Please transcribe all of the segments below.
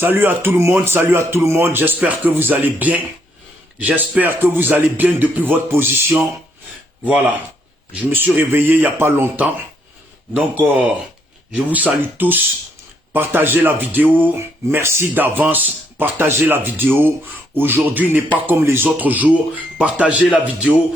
Salut à tout le monde, j'espère que vous allez bien. J'espère que vous allez bien depuis votre position. Voilà, je me suis réveillé il n'y a pas longtemps. Donc, je vous salue tous. Partagez la vidéo, merci d'avance. Partagez la vidéo. Aujourd'hui n'est pas comme les autres jours. Partagez la vidéo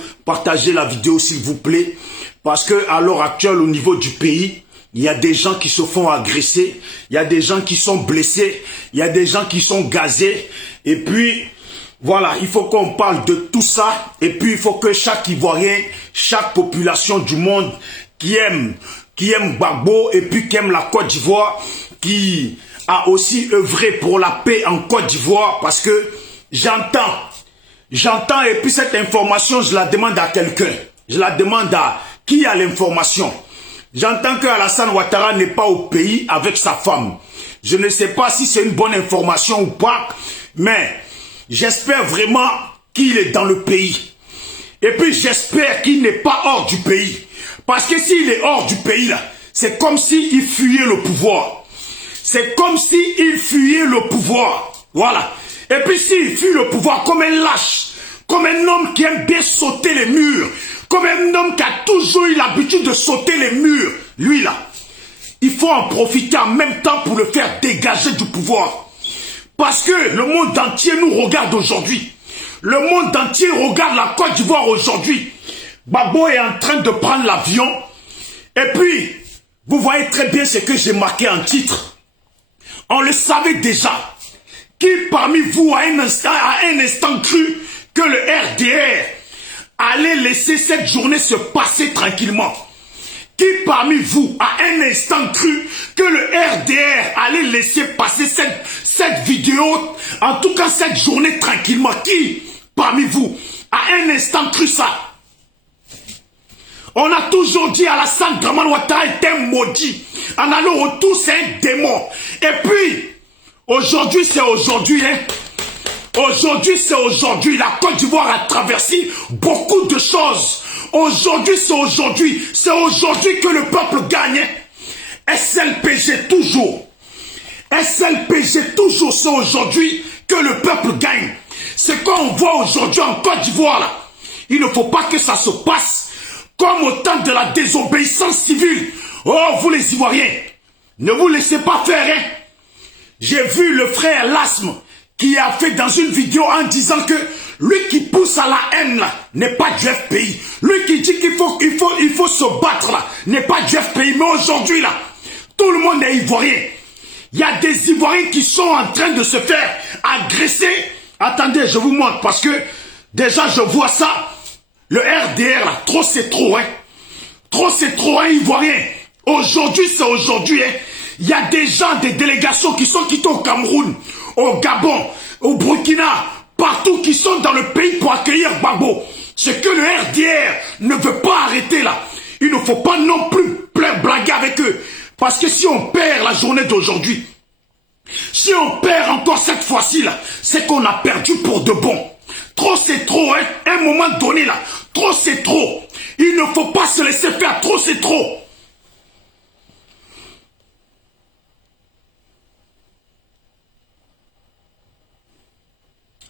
s'il vous plaît. Parce que à l'heure actuelle au niveau du pays, il y a des gens qui se font agresser, il y a des gens qui sont blessés, il y a des gens qui sont gazés. Et puis, voilà, il faut qu'on parle de tout ça. Et puis, il faut que chaque Ivoirien, chaque population du monde qui aime Gbagbo et puis qui aime la Côte d'Ivoire, qui a aussi œuvré pour la paix en Côte d'Ivoire, parce que j'entends et puis cette information, je la demande à quelqu'un. Je la demande à qui a l'information. J'entends que Alassane Ouattara n'est pas au pays avec sa femme. Je ne sais pas si c'est une bonne information ou pas, mais j'espère vraiment qu'il est dans le pays. Et puis j'espère qu'il n'est pas hors du pays. Parce que s'il est hors du pays, là, c'est comme s'il fuyait le pouvoir. C'est comme s'il fuyait le pouvoir. Voilà. Et puis s'il fuit le pouvoir comme un lâche, comme un homme qui aime bien sauter les murs, comme un homme qui a toujours eu l'habitude de sauter les murs, lui là, il faut en profiter en même temps pour le faire dégager du pouvoir. Parce que le monde entier nous regarde aujourd'hui. Le monde entier regarde la Côte d'Ivoire aujourd'hui. Gbagbo est en train de prendre l'avion. Et puis, vous voyez très bien ce que j'ai marqué en titre. On le savait déjà. Qui parmi vous a un instant cru que le RDR allez laisser cette journée se passer tranquillement? Qui parmi vous a un instant cru que le RDR allait laisser passer cette vidéo, en tout cas cette journée tranquillement? Qui parmi vous a un instant cru ça? On a toujours dit Alassane Ouattara est un maudit. En allant au retour, c'est un démon. Et puis, aujourd'hui, c'est aujourd'hui, hein. Aujourd'hui, c'est aujourd'hui. La Côte d'Ivoire a traversé beaucoup de choses. Aujourd'hui, c'est aujourd'hui. C'est aujourd'hui que le peuple gagne. SLPG toujours. SLPG toujours. C'est aujourd'hui que le peuple gagne. Ce qu'on voit aujourd'hui en Côte d'Ivoire, là, il ne faut pas que ça se passe comme au temps de la désobéissance civile. Oh, vous les Ivoiriens, ne vous laissez pas faire, hein. J'ai vu le frère Lasme qui a fait dans une vidéo en disant que lui qui pousse à la haine là n'est pas du FPI. Lui qui dit qu'il faut se battre là n'est pas du FPI. Mais aujourd'hui là, tout le monde est Ivoirien. Il y a des Ivoiriens qui sont en train de se faire agresser. Attendez, je vous montre parce que déjà je vois ça. Le RDR là, trop c'est trop, hein. Trop c'est trop, hein, Ivoirien. Aujourd'hui c'est aujourd'hui, hein. Il y a des gens, des délégations qui sont quittés au Cameroun, au Gabon, au Burkina, partout qui sont dans le pays pour accueillir Gbagbo. Ce que le RDR ne veut pas arrêter là, il ne faut pas non plus blaguer avec eux. Parce que si on perd la journée d'aujourd'hui, si on perd encore cette fois-ci là, c'est qu'on a perdu pour de bon. Trop c'est trop, hein. À un moment donné là, trop c'est trop. Il ne faut pas se laisser faire, trop c'est trop.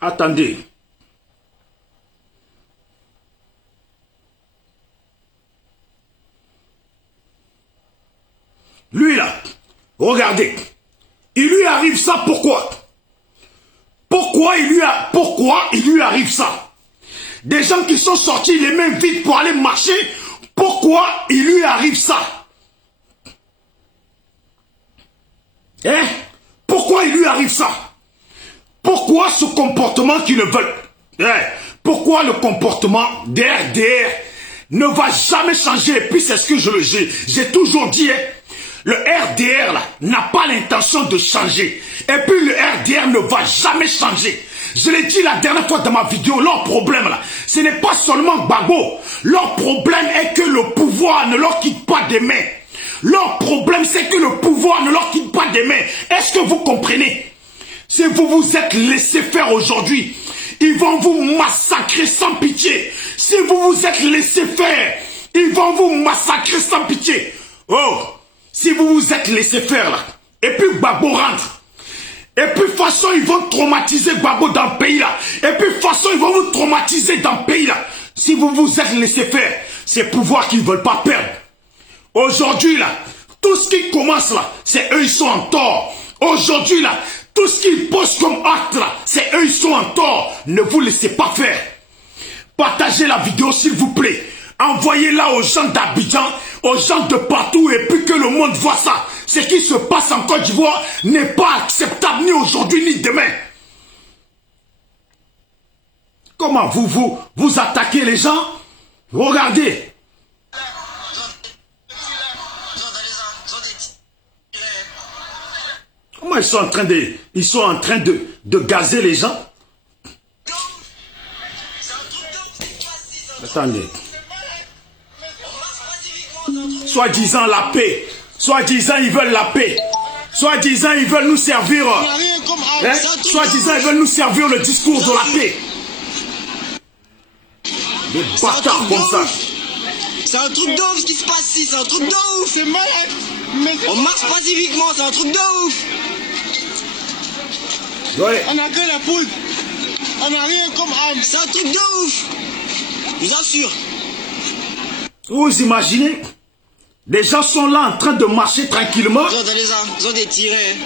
Attendez. Lui là, regardez. Il lui arrive ça pourquoi? Pourquoi il lui arrive ça? Des gens qui sont sortis les mains vides pour aller marcher, pourquoi il lui arrive ça? Hein? Pourquoi il lui arrive ça? Pourquoi ce comportement qu'ils ne veulent? Pourquoi le comportement des RDR ne va jamais changer? Et puis c'est ce que j'ai toujours dit, hein. Le RDR là n'a pas l'intention de changer. Et puis le RDR ne va jamais changer. Je l'ai dit la dernière fois dans ma vidéo, leur problème là, ce n'est pas seulement Gbagbo. Leur problème est que le pouvoir ne leur quitte pas des mains. Leur problème c'est que le pouvoir ne leur quitte pas des mains. Est-ce que vous comprenez? Si vous vous êtes laissé faire aujourd'hui, ils vont vous massacrer sans pitié. Si vous vous êtes laissé faire, ils vont vous massacrer sans pitié. Oh, si vous vous êtes laissé faire là, et puis Gbagbo rentre, Et puis, de toute façon, ils vont traumatiser Gbagbo dans le pays là. Et puis, de toute façon, ils vont vous traumatiser dans le pays là. Si vous vous êtes laissé faire, c'est pouvoir qu'ils ne veulent pas perdre. Aujourd'hui là, tout ce qui commence là, c'est eux, ils sont en tort. Aujourd'hui là, tout ce qu'ils posent comme acte là, c'est eux, ils sont en tort. Ne vous laissez pas faire. Partagez la vidéo s'il vous plaît. Envoyez-la aux gens d'Abidjan, aux gens de partout et puis que le monde voit ça. Ce qui se passe en Côte d'Ivoire n'est pas acceptable ni aujourd'hui ni demain. Comment vous attaquez les gens? Regardez. Comment ils sont en train de gazer les gens? Attendez. Soi-disant la paix. Soi-disant ils veulent la paix. Soi-disant ils veulent nous servir. Hein? Soi-disant ils veulent nous servir le discours de la paix. Des bâtards comme ça. C'est un truc de ouf ce qui se passe ici, c'est un truc de ouf. C'est malade. On marche pacifiquement, c'est un truc de ouf. Ouais. On a que la poudre. On n'a rien comme arme. C'est un truc de ouf. Je vous assure. Vous imaginez? Les gens sont là en train de marcher tranquillement. Regardez ça, ils ont des tirés.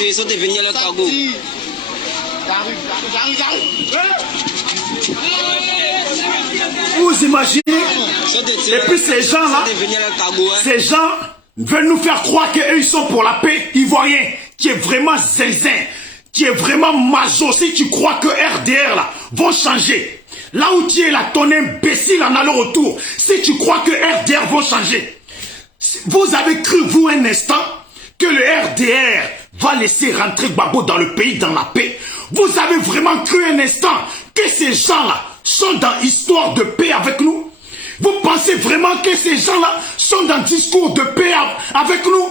Ils ont des venus à leur cargo. J'arrive. Vous imaginez? Et puis ces gens-là, ces gens veulent nous faire croire qu'eux ils sont pour la paix ivoirienne, qui est vraiment zinzin, qui est vraiment majo. Si tu crois que RDR là vont changer, là où tu es là, ton imbécile en aller-retour, si tu crois que RDR vont changer, vous avez cru vous un instant que le RDR va laisser rentrer Gbagbo dans le pays dans la paix? Vous avez vraiment cru un instant que ces gens-là sont dans histoire de paix avec nous? Vous pensez vraiment que ces gens-là sont dans discours de paix avec nous?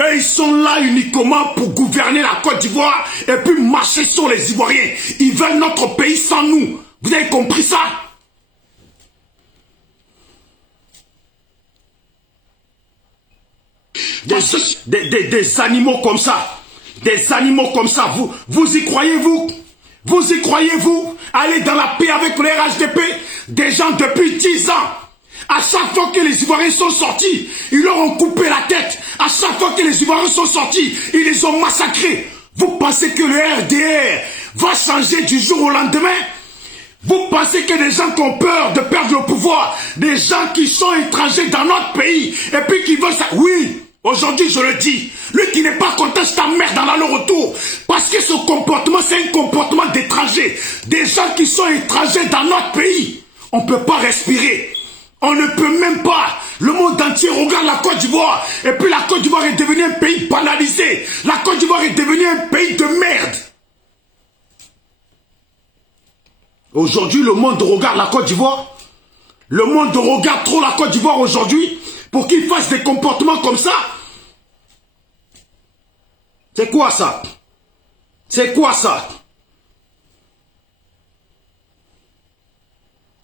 Eux, ils sont là uniquement pour gouverner la Côte d'Ivoire et puis marcher sur les Ivoiriens. Ils veulent notre pays sans nous. Vous avez compris ça? Des animaux comme ça. Des animaux comme ça. Vous y croyez-vous? Vous y croyez-vous? Aller dans la paix avec le RHDP? Des gens depuis 10 ans. À chaque fois que les Ivoiriens sont sortis, ils leur ont coupé la tête. À chaque fois que les Ivoiriens sont sortis, ils les ont massacrés. Vous pensez que le RDR va changer du jour au lendemain? Vous pensez que des gens qui ont peur de perdre le pouvoir, des gens qui sont étrangers dans notre pays, et puis qui veulent ça? Oui, aujourd'hui je le dis, lui qui n'est pas content, c'est ta mère dans aller-retour. Parce que ce comportement, c'est un comportement d'étrangers. Des gens qui sont étrangers dans notre pays. On ne peut pas respirer. On ne peut même pas. Le monde entier regarde la Côte d'Ivoire. Et puis la Côte d'Ivoire est devenue un pays banalisé. La Côte d'Ivoire est devenue un pays de merde. Aujourd'hui, le monde regarde la Côte d'Ivoire. Le monde regarde trop la Côte d'Ivoire aujourd'hui pour qu'ils fassent des comportements comme ça. C'est quoi ça? C'est quoi ça?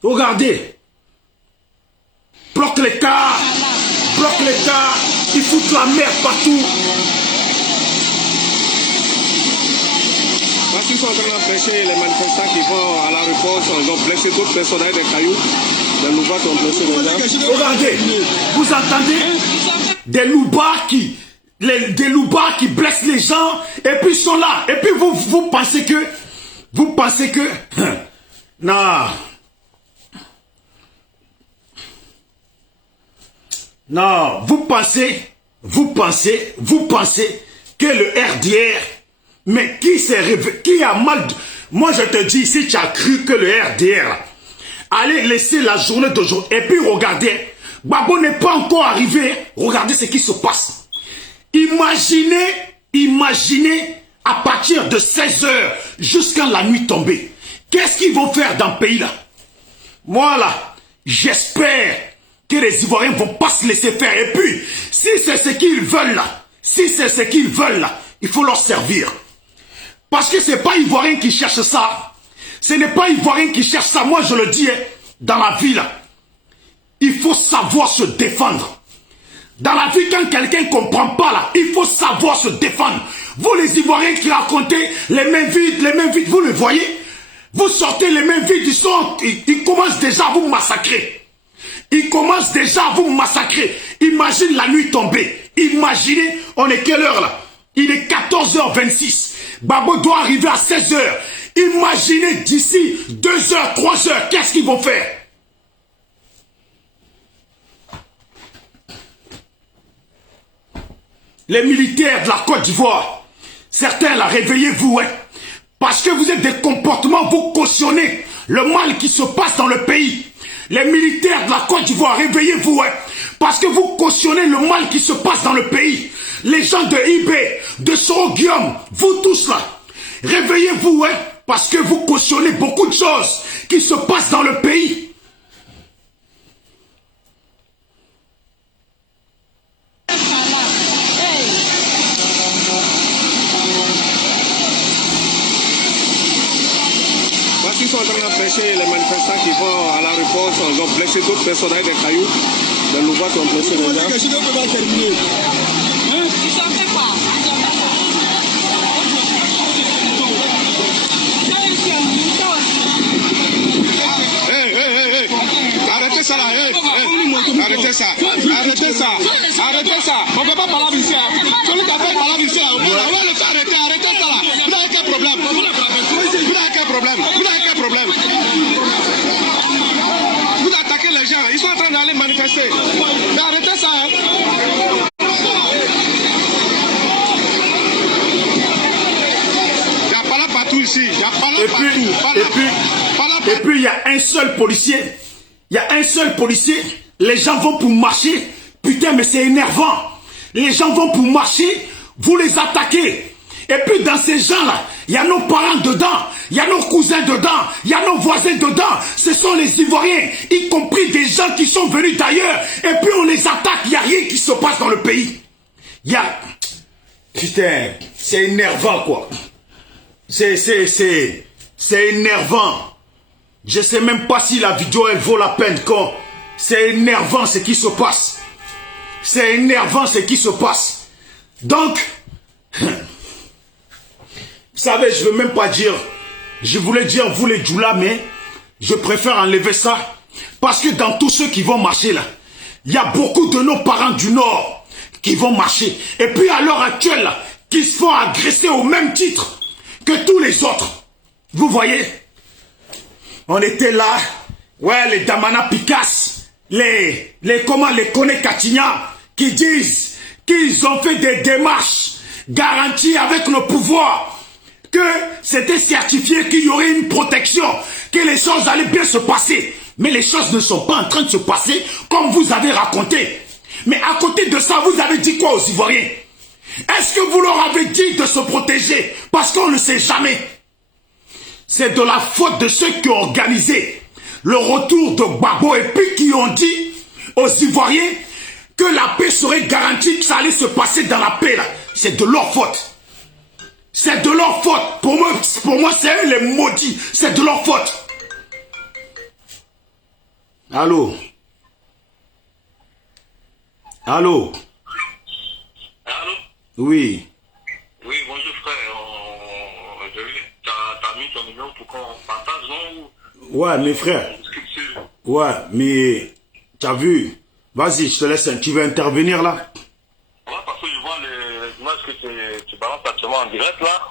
Regardez. Bloque l'État. Bloque l'État. Ils foutent la merde partout. Parce qu'ils sont en train d'empêcher les manifestants qui vont à la réponse, ils ont blessé d'autres personnes avec des cailloux. Les loupards qui ont blessé des gens. Regardez, vous entendez? Des loupards qui blessent les gens et puis ils sont là. Et puis vous pensez que... Non. Non, vous pensez que le RDR, mais qui a mal... Moi je te dis, si tu as cru que le RDR allait laisser la journée d'aujourd'hui, et puis regardez, Gbagbo n'est pas encore arrivé, regardez ce qui se passe. Imaginez à partir de 16 h jusqu'à la nuit tombée. Qu'est-ce qu'ils vont faire dans le pays là? Moi là, j'espère que les Ivoiriens ne vont pas se laisser faire. Et puis, si c'est ce qu'ils veulent là, il faut leur servir. Parce que ce n'est pas Ivoirien qui cherche ça. Ce n'est pas Ivoirien qui cherche ça. Moi, je le dis, dans la vie, là, il faut savoir se défendre. Dans la vie, quand quelqu'un ne comprend pas, là, il faut savoir se défendre. Vous les Ivoiriens qui racontez les mains vides, vous le voyez? Vous sortez les mains vides, ils commencent déjà à vous massacrer. Ils commencent déjà à vous massacrer. Imagine la nuit tombée. Imaginez, on est quelle heure là? Il est 14h26. Babo doit arriver à 16h. Imaginez d'ici 2h, 3h, qu'est-ce qu'ils vont faire? Les militaires de la Côte d'Ivoire, certains là, réveillez-vous, hein, parce que vous êtes des comportements, vous cautionnez le mal qui se passe dans le pays. Les militaires de la Côte d'Ivoire, réveillez-vous, hein, parce que vous cautionnez le mal qui se passe dans le pays. Les gens de IB, de Soro Guillaume, vous tous là, réveillez-vous, hein, parce que vous cautionnez beaucoup de choses qui se passent dans le pays. Ils sont en train d'empêcher les manifestants qui vont à la réponse. Ils ont blessé d'autres personnes avec des cailloux. Les nouveaux qui ont blessé les gens. Hey. Arrêtez ça là. Arrêtez ça. Arrêtez ça. On ne peut pas parler ici. Celui qui a fait parler ici. On va le faire arrêter. Arrêtez ça là. Vous n'avez quel problème? Vous attaquez les gens, ils sont en train d'aller manifester. Mais arrêtez ça, hein. Il n'y a pas là partout ici. Il n'y a pas là partout. Et puis il y a un seul policier. Il y a un seul policier. Les gens vont pour marcher. Putain, mais c'est énervant. Les gens vont pour marcher. Vous les attaquez. Et puis dans ces gens-là, il y a nos parents dedans, il y a nos cousins dedans, il y a nos voisins dedans. Ce sont les Ivoiriens, y compris des gens qui sont venus d'ailleurs. Et puis on les attaque, il n'y a rien qui se passe dans le pays. Il y a... Putain, c'est énervant quoi. C'est énervant. Je ne sais même pas si la vidéo elle vaut la peine quand... C'est énervant ce qui se passe. C'est énervant ce qui se passe. Donc... Vous savez, je ne veux même pas dire, je voulais dire vous les Djoula, mais je préfère enlever ça. Parce que dans tous ceux qui vont marcher là, il y a beaucoup de nos parents du Nord qui vont marcher. Et puis à l'heure actuelle, là, qui se font agresser au même titre que tous les autres. Vous voyez? On était là, ouais, les Damana Picasse, les Kone Katigna, qui disent qu'ils ont fait des démarches garanties avec le pouvoir. Que c'était certifié qu'il y aurait une protection, que les choses allaient bien se passer. Mais les choses ne sont pas en train de se passer comme vous avez raconté. Mais à côté de ça, vous avez dit quoi aux Ivoiriens? Est-ce que vous leur avez dit de se protéger? Parce qu'on ne sait jamais. C'est de la faute de ceux qui ont organisé le retour de Gbagbo et puis qui ont dit aux Ivoiriens que la paix serait garantie, que ça allait se passer dans la paix là. C'est de leur faute. C'est de leur faute. Pour moi c'est eux les maudits. C'est de leur faute. Allô? Allô? Allô? Oui. Oui, bonjour frère. T'as mis ton numéro pour qu'on partage, non? Ouais, mes frères. Ouais, mais tu as vu? Vas-y, je te laisse. Tu veux intervenir là? Ouais, parce que je vois les images que tu balances actuellement en direct là.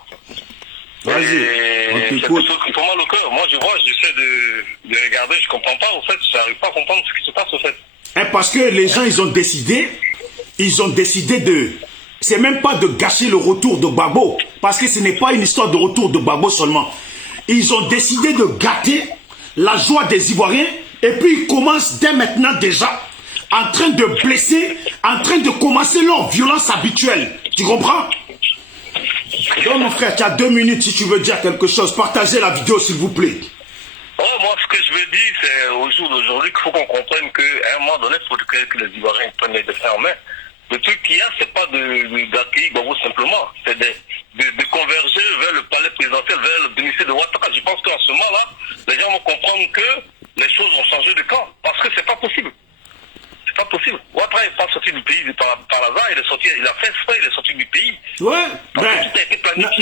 Vas-y, on c'est t'écoute. quelque chose qui fait mal au cœur. Moi, je vois, j'essaie de regarder, je comprends pas, au fait, je n'arrive pas à comprendre ce qui se passe, au fait. Parce que les gens, ils ont décidé de... C'est même pas de gâcher le retour de Gbagbo, parce que ce n'est pas une histoire de retour de Gbagbo seulement. Ils ont décidé de gâter la joie des Ivoiriens, et puis ils commencent dès maintenant déjà en train de blesser, en train de commencer leur violence habituelle. Tu comprends? Donc mon frère, tu as 2 minutes si tu veux dire quelque chose. Partagez la vidéo s'il vous plaît. Oh, moi, ce que je veux dire, c'est au jour d'aujourd'hui qu'il faut qu'on comprenne qu'à un moment donné, il faut que les Ivoiriens prennent les dessin en main. Le truc qu'il y a, c'est pas d'accueillir Gbagbo simplement, c'est de converger vers le palais présidentiel, vers le domicile de Ouattara. Je pense qu'en ce moment-là, les gens vont comprendre que les choses vont changer de camp, parce que c'est pas possible. C'est pas possible. Ouattara n'est pas sorti du pays par hasard, il a fait exprès, il est sorti du pays. Ouais, Parce que tout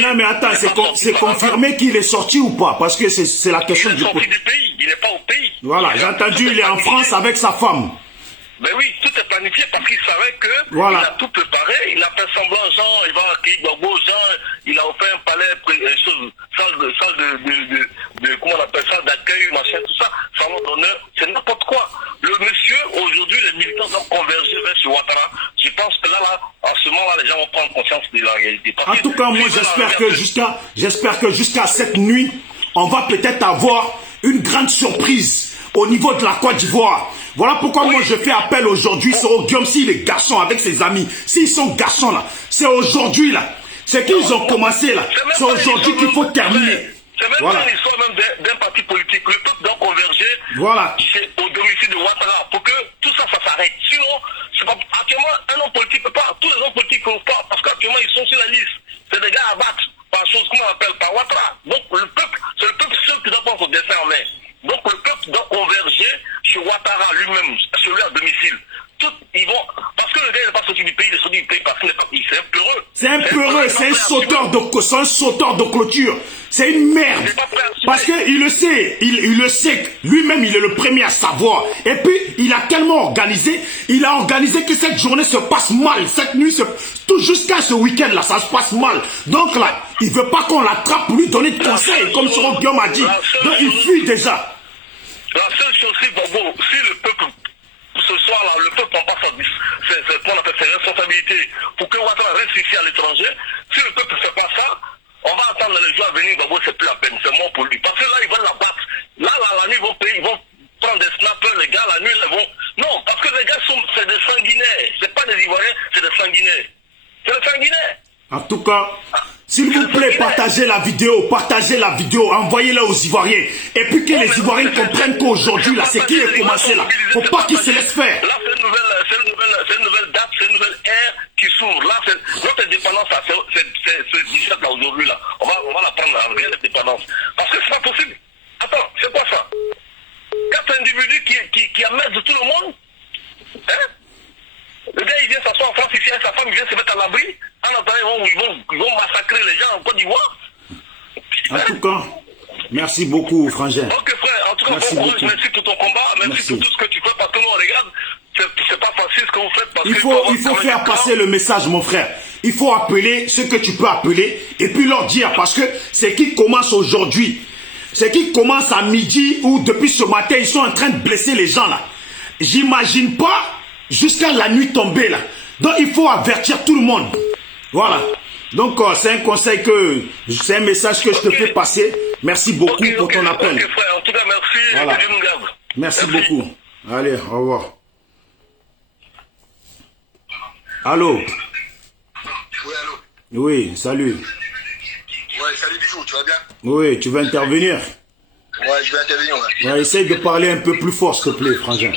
Non, mais attends, c'est confirmé qu'il est sorti ou pas? Parce que c'est la question du... Il est sorti du pays, il n'est pas au pays. Voilà, j'ai entendu, il est en France avec sa femme. Ben oui, tout est planifié parce qu'il savait que voilà. Il a tout préparé, il a fait semblant, genre, il va accueillir Gbagbo, genre, il a offert un palais, salle de comment on appelle ça, d'accueil, machin, tout ça, salon d'honneur, c'est n'importe quoi. Le monsieur, aujourd'hui, les militants doivent converger vers ce Ouattara. Je pense que là, en ce moment-là, les gens vont prendre conscience de la réalité. En tout cas, moi, j'espère que jusqu'à cette nuit, on va peut-être avoir une grande surprise au niveau de la Côte d'Ivoire. Voilà pourquoi moi je fais appel aujourd'hui, c'est au Guillaume, si les garçons avec ses amis, s'ils sont garçons là, c'est aujourd'hui là, c'est qu'ils ont commencé là, c'est aujourd'hui qu'il faut terminer. C'est même pas l'histoire même d'un parti politique, le peuple doit converger au domicile de Ouattara pour que tout ça, ça s'arrête. Sinon, pas, actuellement, un homme politique peut pas, tous les hommes politiques ne peuvent pas, parce qu'actuellement ils sont sur la liste, c'est des gars à battre, par chose qu'on appelle, par Ouattara. Donc le peuple, c'est le peuple seul qui doit prendre son destin en main. Donc le peuple doit converger sur Ouattara lui-même, sur lui à domicile. Ils vont, parce que le gars n'est pas sorti du pays, il est sorti du pays parce qu'il n'est pas, c'est un peureux. C'est un peureux, c'est un sauteur de clôture. C'est une merde. Parce qu'il le sait, il le sait, lui-même il est le premier à savoir. Et puis il a tellement organisé, il a organisé que cette journée se passe mal, cette nuit, tout jusqu'à ce week-end là, ça se passe mal. Donc là, il veut pas qu'on l'attrape pour lui donner de conseils, comme son Guillaume a dit. Donc il fuit déjà. La seule chose, c'est bon, si le peuple, ce soir-là, le peuple prend pas ses responsabilités pour que Ouattara reste ici à l'étranger, si le peuple ne fait pas ça, on va attendre les jours à venir, Gbagbo, c'est plus la peine, c'est mort pour lui. Parce que là, ils veulent la battre. Là, la nuit, ils vont prendre des snappers, les gars, la nuit, ils vont... Non, parce que les gars, c'est des sanguinaires. C'est pas des Ivoiriens, c'est des sanguinaires. C'est des sanguinaires. En tout cas, s'il vous plaît, partagez la vidéo, envoyez-la aux Ivoiriens. Et puis que les Ivoiriens comprennent qu'aujourd'hui, là, c'est qui a commencé là. Faut pas qu'ils se laissent faire. Là, c'est une nouvelle date, c'est une nouvelle ère qui s'ouvre. Là, notre indépendance, c'est 17 là aujourd'hui, là. On va la prendre, la réelle indépendance. Parce que c'est pas possible. Attends, c'est quoi ça? 4 individus qui amassent de tout le monde, hein? Le gars, il vient s'asseoir en France ici avec sa femme, il vient se mettre à l'abri. En attendant, ils vont massacrer les gens en Côte d'Ivoire. En tout cas, merci beaucoup, Frangin. Ok, frère, en tout cas, merci pour ton combat, merci pour tout ce que tu fais, parce que nous, on regarde, c'est pas facile ce que vous faites. Parce il faut faire passer le message, mon frère. Il faut appeler ce que tu peux appeler, et puis leur dire, parce que c'est qui commence aujourd'hui. C'est qui commence à midi, ou depuis ce matin, ils sont en train de blesser les gens, là. J'imagine pas jusqu'à la nuit tombée, là. Donc, il faut avertir tout le monde. Voilà. Donc, c'est un conseil c'est un message que je te fais passer. Merci beaucoup pour ton appel. Ok, frère. En tout cas, merci. Voilà. Dieu nous garde. Merci beaucoup. Allez, au revoir. Allô? Oui, allô? Oui, salut. Ouais, salut Bijou, tu vas bien? Oui, tu veux intervenir? Ouais, je vais intervenir, ouais. Ouais, essaye de parler un peu plus fort, s'il te plaît, Frangin.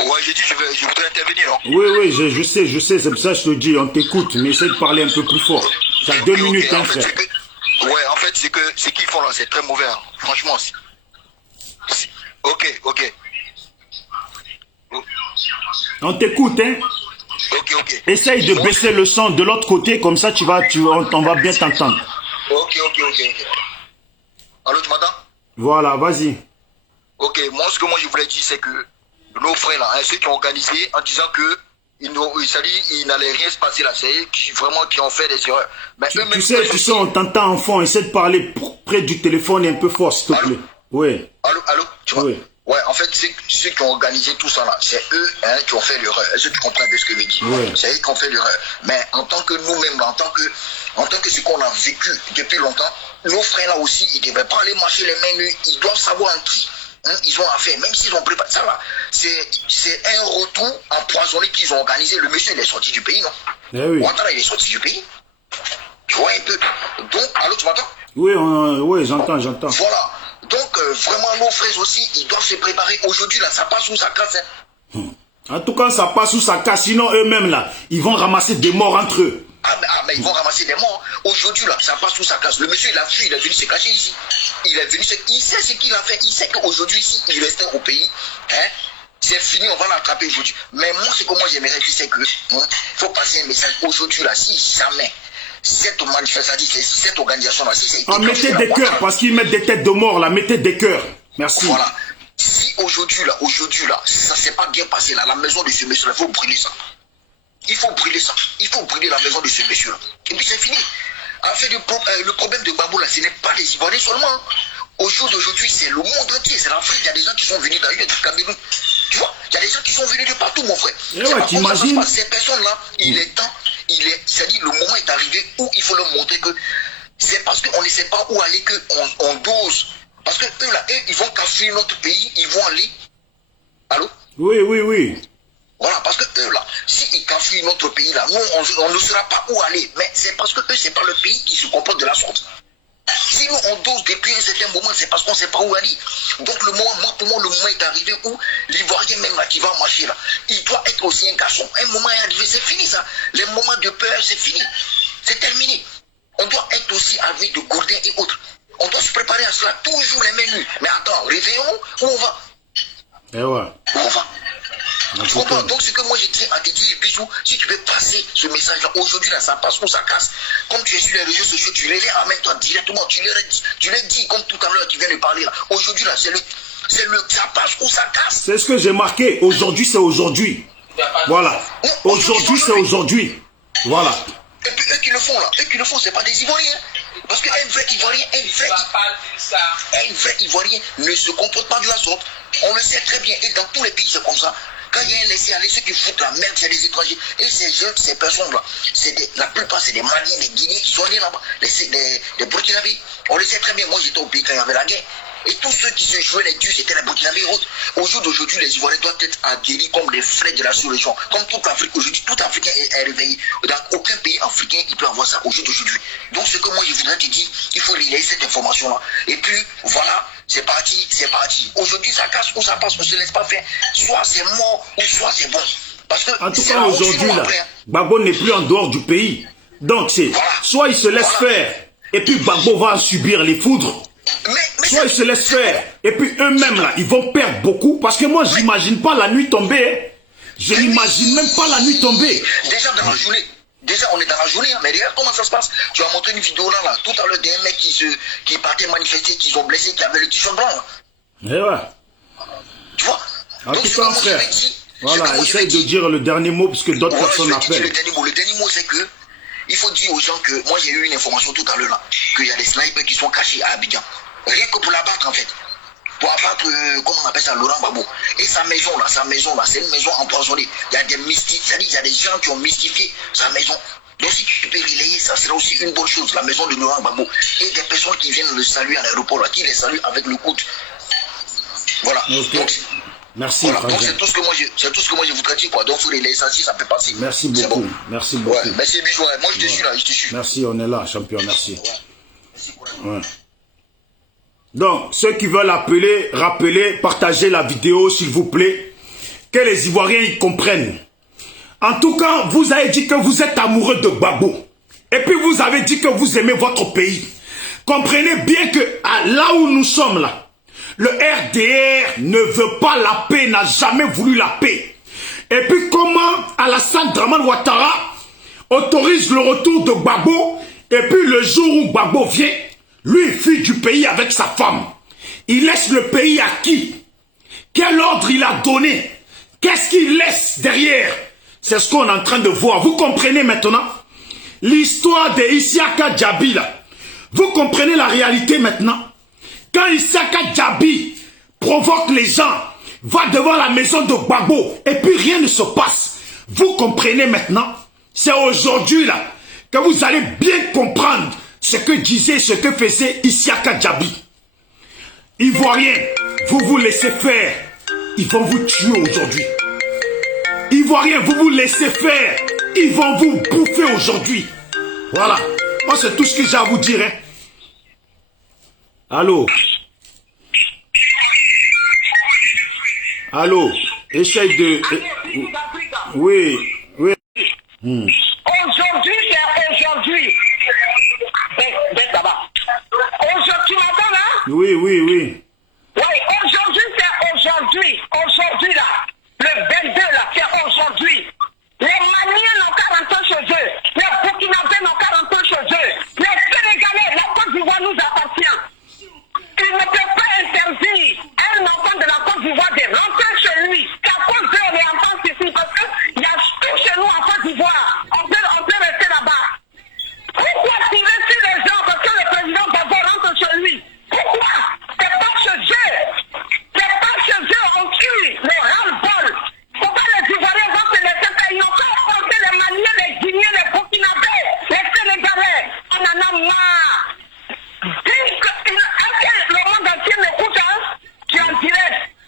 Ouais, j'ai dit, je voudrais intervenir, non? Oui, je sais, c'est pour ça que je te dis, on t'écoute, mais essaye de parler un peu plus fort. Ça 2 minutes, hein, frère. Ouais, en fait, c'est qu'ils font là, c'est très mauvais, hein. Franchement. Ok. On t'écoute, hein. Ok. Essaye de baisser le son de l'autre côté, comme ça on va bien t'entendre. Ok. Allô, tu m'entends? Voilà, vas-y. Ok, ce que je voulais dire, c'est que nos frères là, ceux qui ont organisé en disant que il n'allait rien se passer là, c'est eux qui ont fait des erreurs. Mais Tu sais, on t'entend en fond, essaie de parler près du téléphone et un peu fort, s'il te plaît. Oui. Allô, tu vois? Oui. Ouais, en fait, ceux qui ont organisé tout ça là, c'est eux qui ont fait l'erreur. Est-ce que tu comprends bien ce que je dis? Oui. C'est eux qui ont fait l'erreur. Mais en tant que nous-mêmes, en tant que ce qu'on a vécu depuis longtemps, nos frères là aussi, ils ne devraient pas aller marcher les mains nues. Ils doivent savoir en qui ils ont affaire. Même s'ils ont préparé ça là, c'est un retour empoisonné qu'ils ont organisé. Le monsieur, il est sorti du pays, non? Eh oui. Ouattara, il est sorti du pays. Tu vois un peu. Donc, allô, tu m'entends? Oui, j'entends. Voilà. Donc, vraiment, nos frères aussi, ils doivent se préparer. Aujourd'hui, là, ça passe ou ça casse. En tout cas, ça passe ou ça casse. Sinon, eux-mêmes, là, ils vont ramasser des morts entre eux. Mais ils vont ramasser des morts. Aujourd'hui, là, ça passe ou ça casse. Le monsieur, il a fui, il est venu se cacher ici. Il sait ce qu'il a fait. Il sait qu'aujourd'hui, ici, il restait au pays. C'est fini, on va l'attraper aujourd'hui. Mais moi, ce que j'aimerais dire, c'est que faut passer un message aujourd'hui, là, si jamais cette manifestation, cette organisation-là, si c'est... mettez des cœurs, parce qu'ils mettent des têtes de mort, là. Mettez des cœurs. Merci. Voilà. Si aujourd'hui, là, ça s'est pas bien passé, là, la maison de ce monsieur-là, il faut brûler ça. Il faut brûler ça. Il faut brûler la maison de ce monsieur-là. Et puis c'est fini. En fait, le problème de Gbagbo, là, ce n'est pas les Ivoiriens seulement. Hein. Au jour d'aujourd'hui, c'est le monde entier, c'est l'Afrique. Il y a des gens qui sont venus d'ailleurs, du Cameroun. Tu vois, il y a des gens qui sont venus de partout, mon frère. Ouais, t'imagines? Ces personnes-là, il est temps, c'est-à-dire le moment est arrivé où il faut leur montrer que c'est parce qu'on ne sait pas où aller qu'on dose. Parce que eux, là, ils vont casser notre pays, ils vont aller. Allô? Oui. Voilà, parce que eux, là, s'ils cafouillent notre pays, là, nous, on ne saura pas où aller. Mais c'est parce que eux, c'est pas le pays qui se comporte de la sorte. Si nous, on dose depuis un certain moment, c'est parce qu'on ne sait pas où aller. Donc, pour moi, le moment est arrivé où l'Ivoirien, même là, qui va marcher, là, il doit être aussi un garçon. Un moment est arrivé, c'est fini, ça. Les moments de peur, c'est fini. C'est terminé. On doit être aussi avec de Gourdin et autres. On doit se préparer à cela, toujours les mêmes nuits. Mais attends, réveillons, où on va? Où on va? Tu comprends? Donc, ce que moi je tiens à te dire, Bijou, si tu veux passer ce message-là, aujourd'hui, là, ça passe ou ça casse. Comme tu es sur les réseaux sociaux, tu les ramènes toi directement, tu les dis, comme tout à l'heure, tu viens de parler là. Aujourd'hui, là, ça passe ou ça casse. C'est ce que j'ai marqué. Aujourd'hui, c'est aujourd'hui. Voilà. Aujourd'hui, c'est aujourd'hui. Voilà. Et puis, eux qui le font, là, c'est pas des Ivoiriens. Parce qu'un vrai Ivoirien, un vrai Ivoirien ne se comporte pas de la sorte. On le sait très bien. Et dans tous les pays, c'est comme ça. Quand il y a un laisser-aller, ceux qui foutent la merde, c'est des étrangers. Et ces jeunes, ces personnes-là, la plupart, c'est des Maliens, des Guinéens qui sont nés là-bas, des Burkinabés. On le sait très bien. Moi, j'étais au pays quand il y avait la guerre. Et tous ceux qui se jouaient les dieux, c'était les Burkinabés et autres. Au jour d'aujourd'hui, les Ivoiriens doivent être adhéris comme des frères de la sous-région. Comme toute l'Afrique, aujourd'hui, tout Africain est réveillé. Dans aucun pays africain, il peut avoir ça au jour d'aujourd'hui. Donc, ce que moi, je voudrais te dire, il faut relayer cette information-là. Et puis, voilà, c'est parti. Aujourd'hui, ça casse ou ça passe, on ne se laisse pas faire. Soit c'est mort ou soit c'est bon. Parce que en tout cas, aujourd'hui, là, Gbagbo n'est plus en dehors du pays. Donc, c'est soit il se laisse faire, et puis Gbagbo va subir les foudres. Soit ils se laissent faire. Et puis eux-mêmes, là, ils vont perdre beaucoup. Parce que moi, j'imagine pas la nuit tomber. Hein. Je n'imagine même pas la nuit tomber. Déjà dans la journée. Déjà, on est dans la journée. Hein. Mais regarde comment ça se passe. Tu as montré une vidéo là, tout à l'heure, d'un mec qui partait manifester, qui ont blessé, qui avait le t-shirt blanc. Là. Et ouais. Tu vois? En tout cas, frère. Voilà, essaye de dire le dernier mot parce que d'autres personnes appellent. Le dernier mot, c'est que il faut dire aux gens que moi j'ai eu une information tout à l'heure là, qu'il y a des snipers qui sont cachés à Abidjan. Rien que pour l'abattre en fait. Pour abattre, comment on appelle ça, Laurent Gbagbo. Et sa maison là, c'est une maison empoisonnée. Il y a des mystiques, c'est-à-dire il y a des gens qui ont mystifié sa maison. Donc si tu peux relayer, ça sera aussi une bonne chose, la maison de Laurent Gbagbo. Et des personnes qui viennent le saluer à l'aéroport là, qui les saluent avec le coude. Voilà. Okay. Donc, merci. Voilà. Donc c'est tout ce que moi je voudrais dire quoi. Donc il faut relayer ça si ça peut passer. Merci beaucoup. Bon. Merci beaucoup. Ouais, merci Bijou. Moi je te suis là, je te suis. Merci, on est là, champion, merci. Ouais. Donc, ceux qui veulent appeler, rappelez, partagez la vidéo, s'il vous plaît, que les Ivoiriens y comprennent. En tout cas, vous avez dit que vous êtes amoureux de Gbagbo. Et puis, vous avez dit que vous aimez votre pays. Comprenez bien que là où nous sommes là, le RDR ne veut pas la paix, n'a jamais voulu la paix. Et puis, comment Alassane Dramane Ouattara autorise le retour de Gbagbo, et puis le jour où Gbagbo vient, lui, il fuit du pays avec sa femme. Il laisse le pays à qui? Quel ordre il a donné? Qu'est-ce qu'il laisse derrière? C'est ce qu'on est en train de voir. Vous comprenez maintenant? L'histoire de Isiaka Djabi, là. Vous comprenez la réalité maintenant? Quand Isiaka Djabi provoque les gens, va devant la maison de Gbagbo, et puis rien ne se passe. Vous comprenez maintenant? C'est aujourd'hui, là, que vous allez bien comprendre ce que disait, ce que faisait Isiaka Djabi. Ivoiriens, vous vous laissez faire. Ils vont vous tuer aujourd'hui. Ivoiriens, vous vous laissez faire. Ils vont vous bouffer aujourd'hui. Voilà. Moi, c'est tout ce que j'ai à vous dire. Hein. Allô? Allô? Essaye de... Oui, oui. Aujourd'hui, c'est aujourd'hui. Aujourd'hui, madame, hein? Oui. Oui, aujourd'hui, c'est aujourd'hui. Aujourd'hui, là. Le 22, là, c'est aujourd'hui. Les Maliens n'ont qu'à rentrer chez eux. Les Burkinabés n'ont qu'à rentrer chez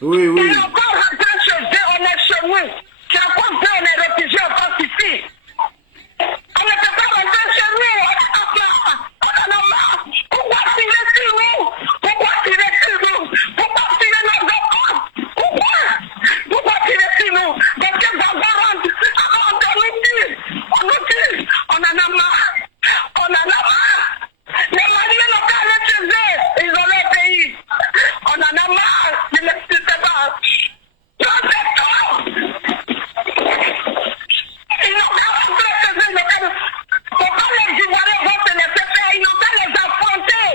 Oui, oui. On est encore rentré chez eux, on est chez nous. C'est à cause d'eux, on est réfugiés encore ici. On ne peut pas rentrer chez nous. On en a marre. Pourquoi tirer sur nous? Pourquoi tirer sur nous? Pourquoi tirer nos enfants? Pourquoi tirer sur nous? Parce que d'abord, on nous tue. On nous tue. On en a marre. On en a marre. Les Maliens n'ont qu'à aller chez eux. Ils ont leur pays. On en a marre. Ne m'expliquez pas. Ils n'ont qu'à rentrer chez eux. Pourquoi les Ivoiriens vont se laisser faire? Ils n'ont qu'à les affronter.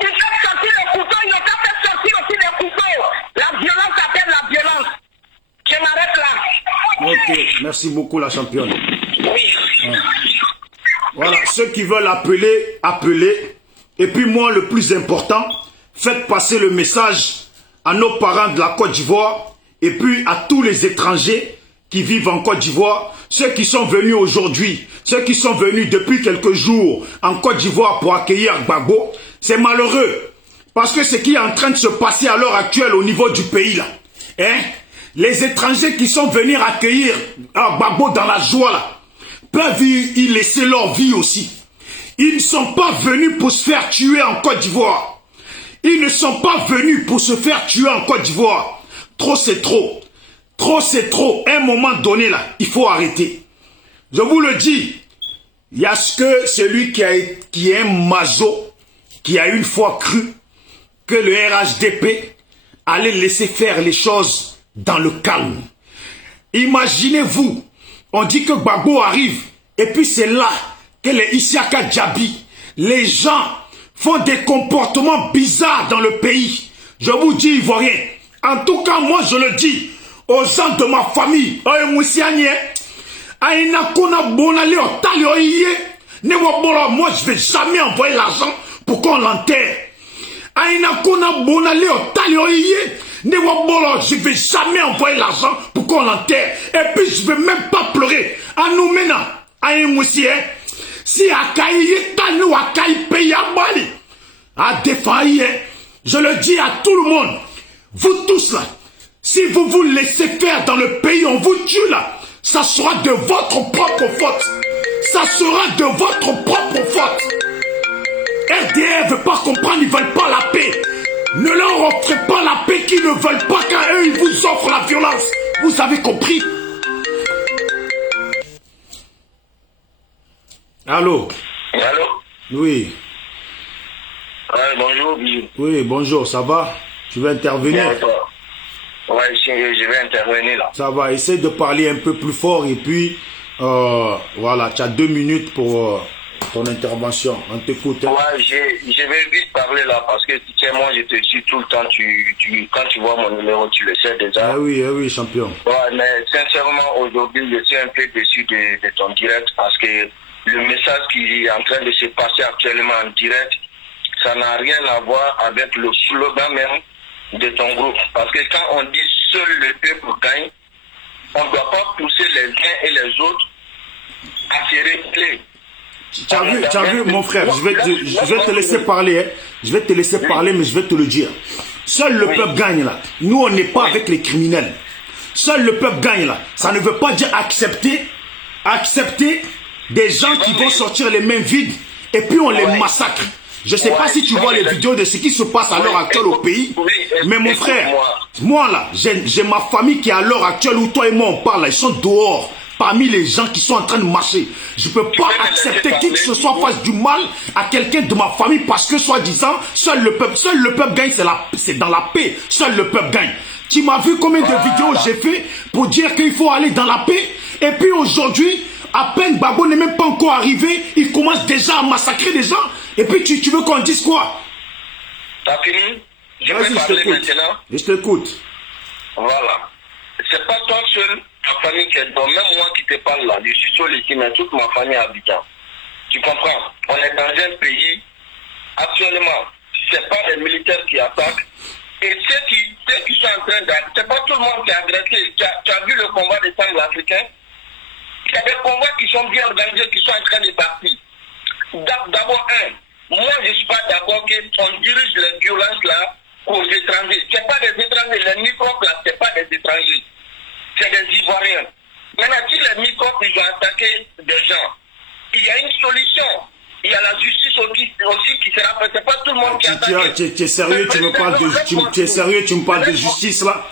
Ils font sortir les couteaux. Ils n'ont qu'à faire sortir aussi les couteaux. La violence appelle la violence. Je m'arrête là. Ok, merci beaucoup la championne. Oui. Voilà, ceux qui veulent appeler, appelez. Et puis moi, le plus important, faites passer le message à nos parents de la Côte d'Ivoire et puis à tous les étrangers qui vivent en Côte d'Ivoire, ceux qui sont venus aujourd'hui, ceux qui sont venus depuis quelques jours en Côte d'Ivoire pour accueillir Gbagbo. C'est malheureux parce que ce qui est en train de se passer à l'heure actuelle au niveau du pays là, hein, les étrangers qui sont venus accueillir Gbagbo dans la joie là, peuvent y laisser leur vie aussi. Ils ne sont pas venus pour se faire tuer en Côte d'Ivoire. Ils ne sont pas venus pour se faire tuer en Côte d'Ivoire. Trop c'est trop. Trop c'est trop. À un moment donné là, il faut arrêter. Je vous le dis, il y a celui qui est un maso, qui a une fois cru que le RHDP allait laisser faire les choses dans le calme. Imaginez-vous, on dit que Gbagbo arrive, et puis c'est là que les Isiaka Djabi, les gens font des comportements bizarres dans le pays. Je vous dis, Ivoiriens, en tout cas, moi je le dis aux gens de ma famille, moi je vais jamais envoyer l'argent pour qu'on l'enterre. Je vais jamais envoyer l'argent pour qu'on l'enterre. Et puis je vais même pas pleurer. À nous maintenant, à un monsieur, si Akaïe Tano Akaï paye à Bali, à défaillir, je le dis à tout le monde, vous tous là, si vous vous laissez faire dans le pays, on vous tue là, ça sera de votre propre faute. Ça sera de votre propre faute. RDR ne veut pas comprendre, ils ne veulent pas la paix. Ne leur offrez pas la paix qu'ils ne veulent pas quand eux ils vous offrent la violence. Vous avez compris? Allô? Allô? Oui. Ouais, bonjour, bisous. Oui, bonjour, ça va? Tu veux intervenir? Ouais, je vais intervenir là. Ça va, essaye de parler un peu plus fort et puis voilà, tu as 2 minutes pour ton intervention. On t'écoute. Hein? Ouais, je vais vite parler là parce que tu sais, moi je te suis tout le temps. Quand tu vois mon numéro, tu le sais déjà. Ah oui, champion. Ouais, mais sincèrement, aujourd'hui, je suis un peu déçu de ton direct parce que le message qui est en train de se passer actuellement en direct, ça n'a rien à voir avec le slogan même de ton groupe. Parce que quand on dit seul le peuple gagne, on ne doit pas pousser les uns et les autres à se régler. Tu as vu, mon frère, je vais te laisser parler. Hein. Je vais te laisser parler, mais je vais te le dire. Seul le peuple gagne là. Nous, on n'est pas avec les criminels. Seul le peuple gagne là. Ça ne veut pas dire accepter des gens qui vont sortir les mains vides et puis on les massacre. Je ne sais pas si tu vois les vidéos de ce qui se passe à l'heure actuelle au pays. Mais mon frère, moi là, j'ai ma famille qui est à l'heure actuelle où toi et moi on parle là, ils sont dehors. Parmi les gens qui sont en train de marcher. Je ne peux pas accepter qui que ce soit fasse du mal à quelqu'un de ma famille parce que soi-disant, seul le peuple gagne, c'est dans la paix. Seul le peuple gagne. Tu m'as vu combien de vidéos j'ai fait pour dire qu'il faut aller dans la paix. Et puis aujourd'hui, à peine Gbagbo n'est même pas encore arrivé, il commence déjà à massacrer des gens. Et puis tu veux qu'on dise quoi? T'as fini? Je vais parler maintenant. Je t'écoute. Voilà. C'est pas toi seul, ta famille qui est dedans. Même moi qui te parle là, je suis seul ici, mais toute ma famille habite. Tu comprends? On est dans un pays, actuellement, c'est pas les militaires qui attaquent. Et ceux qui sont en train d'attaquer, c'est pas tout le monde qui a agressé. Tu as vu le combat des Sangles africains? Il y a des combats qui sont bien organisés, qui sont en train de partir. D'abord, moi je ne suis pas d'accord qu'on dirige les violences là aux étrangers. Ce n'est pas des étrangers. Les microbes là, ce n'est pas des étrangers. C'est des Ivoiriens. Maintenant, si les microbes ils ont attaqué des gens, il y a une solution. Il y a la justice aussi qui sera faite. C'est pas tout le monde qui attaque. Tu es sérieux, tu me parles de, tu es sérieux, tu me parles de justice là?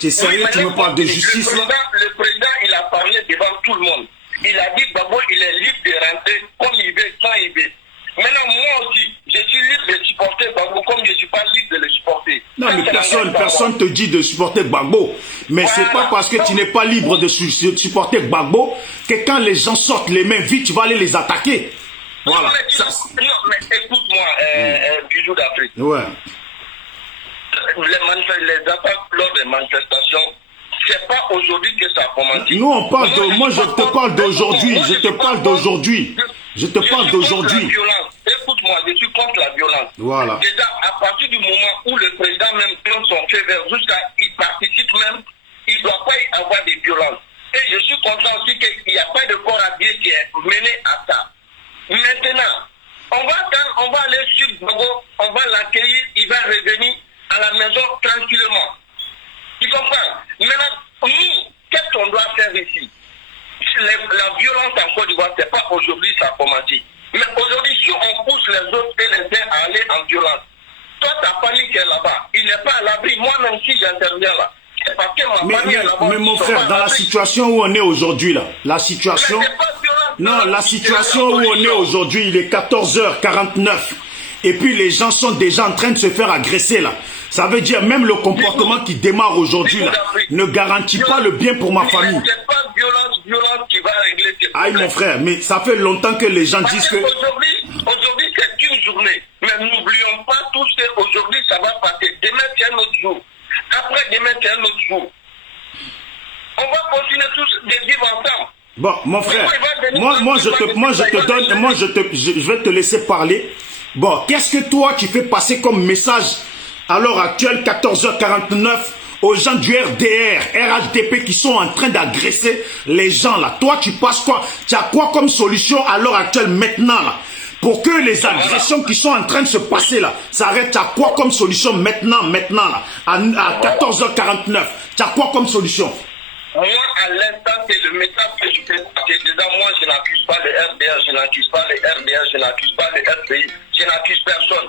Tu es sérieux, tu me parles de justice là? Le président, il a parlé devant tout le monde. Il a dit Gbagbo, il est libre de rentrer comme il veut, quand il veut. Maintenant, moi aussi, je suis libre de supporter Gbagbo comme je ne suis pas libre de le supporter. Non, mais personne te dit de supporter Gbagbo. Mais voilà. C'est pas parce que tu n'es pas libre de supporter Gbagbo que quand les gens sortent les mains vides, tu vas aller les attaquer. Voilà. Non, mais écoute-moi, Bijou d'Afrique. Ouais. Les attaques lors des manifestations, c'est pas aujourd'hui que ça a commencé. Nous, on parle de... Moi, je te parle d'aujourd'hui. Je te parle d'aujourd'hui. Je te parle d'aujourd'hui. Écoute-moi, je suis contre la violence. Voilà. Déjà, à partir du moment où le président même donne son feu vert, jusqu'à il participe même, il ne doit pas y avoir de violence. Et je suis content aussi qu'il n'y a pas de corps à pied qui est mené à ça. Maintenant, on va aller sur Gbagbo, on va l'accueillir, il va revenir à la maison tranquillement. Tu comprends? Maintenant, nous, qu'est-ce qu'on doit faire ici? La violence en Côte d'Ivoire, ce n'est pas aujourd'hui ça a commencé. Mais aujourd'hui, si on pousse les autres et les uns à aller en violence, toi, ta famille qui est là-bas, il n'est pas à l'abri. Moi-même, si j'interviens là, c'est parce que ma famille est là-bas. Mais mon frère, dans la situation où on est aujourd'hui, là, la situation... Non, la situation où on est aujourd'hui, il est 14h49. Et puis les gens sont déjà en train de se faire agresser là. Ça veut dire même le comportement qui démarre aujourd'hui là ne garantit pas le bien pour ma famille. C'est pas violence qui va régler ces problèmes. Aïe mon frère, mais ça fait longtemps que les gens disent que... Aujourd'hui c'est une journée. Mais n'oublions pas tous qu'aujourd'hui ça va passer. Demain c'est un autre jour. Après demain c'est un autre jour. On va continuer tous de vivre ensemble. Bon, mon frère, je vais te laisser parler. Bon, qu'est-ce que toi tu fais passer comme message à l'heure actuelle, 14h49, aux gens du RDR, RHDP qui sont en train d'agresser les gens là? Toi, tu passes quoi? Tu as quoi comme solution à l'heure actuelle maintenant là? Pour que les agressions qui sont en train de se passer là s'arrêtent, tu as quoi comme solution maintenant là, à 14h49? Tu as quoi comme solution? Moi, à l'instant, c'est le message que je fais passer. Déjà, moi, je n'accuse pas le RDR, je n'accuse pas le RDR, je n'accuse pas le RPI, je n'accuse personne.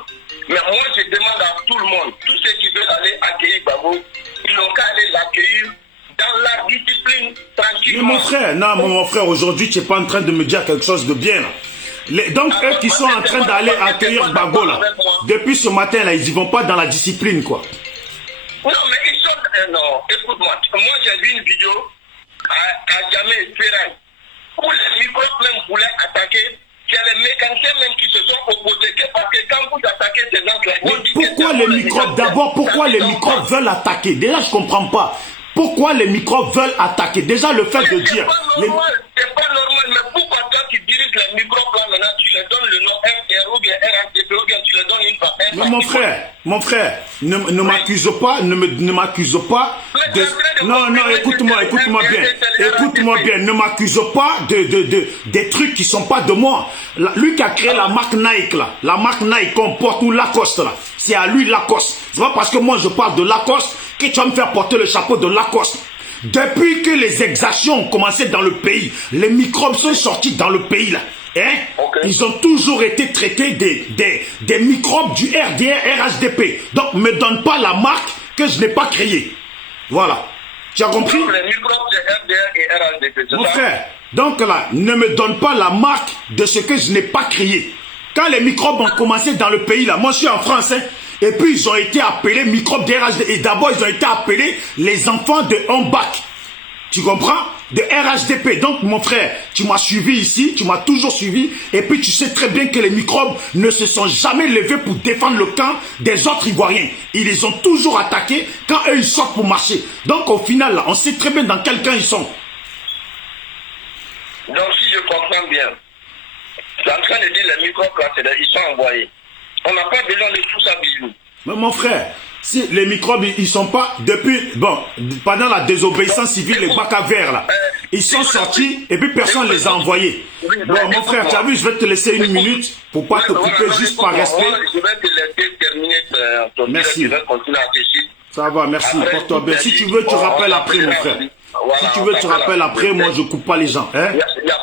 Mais moi, je demande à tout le monde, tous ceux qui veulent aller accueillir Gbagbo, ils n'ont qu'à aller l'accueillir dans la discipline, tranquillement. Mais mon frère, non, mon frère, aujourd'hui, tu n'es pas en train de me dire quelque chose de bien, là. Donc, eux qui sont en train d'aller accueillir Gbagbo, là, depuis ce matin, là, ils n'y vont pas dans la discipline, quoi. Non, mais ils sont... non, écoute-moi. Moi, j'ai vu une vidéo à Djamé Ferraille où les microbes même voulaient attaquer. C'est les mécaniciens même qui se sont opposés. Parce que quand vous attaquez ces gens-là... Pourquoi les microbes, d'abord, pourquoi les microbes veulent attaquer? Déjà, je ne comprends pas. Pourquoi les microbes veulent attaquer? Déjà, le fait de dire... C'est pas normal, mais pourquoi quand tu diriges les microbes là, maintenant, tu les donnes le nom RDR ou bien RHDP ou bien tu les donnes une part. Mais mon frère, ne m'accuse pas, ne m'accuse pas de... Non, écoute-moi bien, ne m'accuse pas des trucs qui sont pas de moi. Lui qui a créé la marque Nike là, la marque Nike qu'on porte ou Lacoste là, c'est à lui Lacoste. C'est pas parce que moi je parle de Lacoste que tu vas me faire porter le chapeau de Lacoste. Depuis que les exactions ont commencé dans le pays, les microbes sont sortis dans le pays là. Hein? Okay. Ils ont toujours été traités des microbes du RDR, RHDP. Donc, ne me donne pas la marque que je n'ai pas créée. Voilà. Tu as compris? Les microbes de RDR et RHDP. Mon frère, donc là, ne me donne pas la marque de ce que je n'ai pas créé. Quand les microbes ont commencé dans le pays, là, moi je suis en France, hein, et puis ils ont été appelés microbes de RHDP. Et d'abord, ils ont été appelés les enfants de Hombac. Tu comprends? De RHDP. Donc, mon frère, tu m'as suivi ici, tu m'as toujours suivi, et puis tu sais très bien que les microbes ne se sont jamais levés pour défendre le camp des autres Ivoiriens. Ils les ont toujours attaqués quand eux, ils sortent pour marcher. Donc, au final, là, on sait très bien dans quel camp ils sont. Donc, si je comprends bien, tu es en train de dire les microbes, là, ils sont envoyés. On n'a pas besoin de tout ça, bisous. Mais mon frère, si les microbes, ils sont pas depuis, bon, pendant la désobéissance civile, les bacs à verre là, Ils sont sortis et puis personne ne les a envoyés. Bon, mon frère, tu as vu, je vais te laisser une minute pour pas te couper juste par respect. Je vais te laisser terminer ton direct. Merci. Je vais continuer à réfléchir. Ça va, merci. Porte-toi bien. Si tu veux, tu rappelles après, mon frère. Si tu veux, tu rappelles après. Moi, je coupe pas les gens. Hein? Non, il n'y a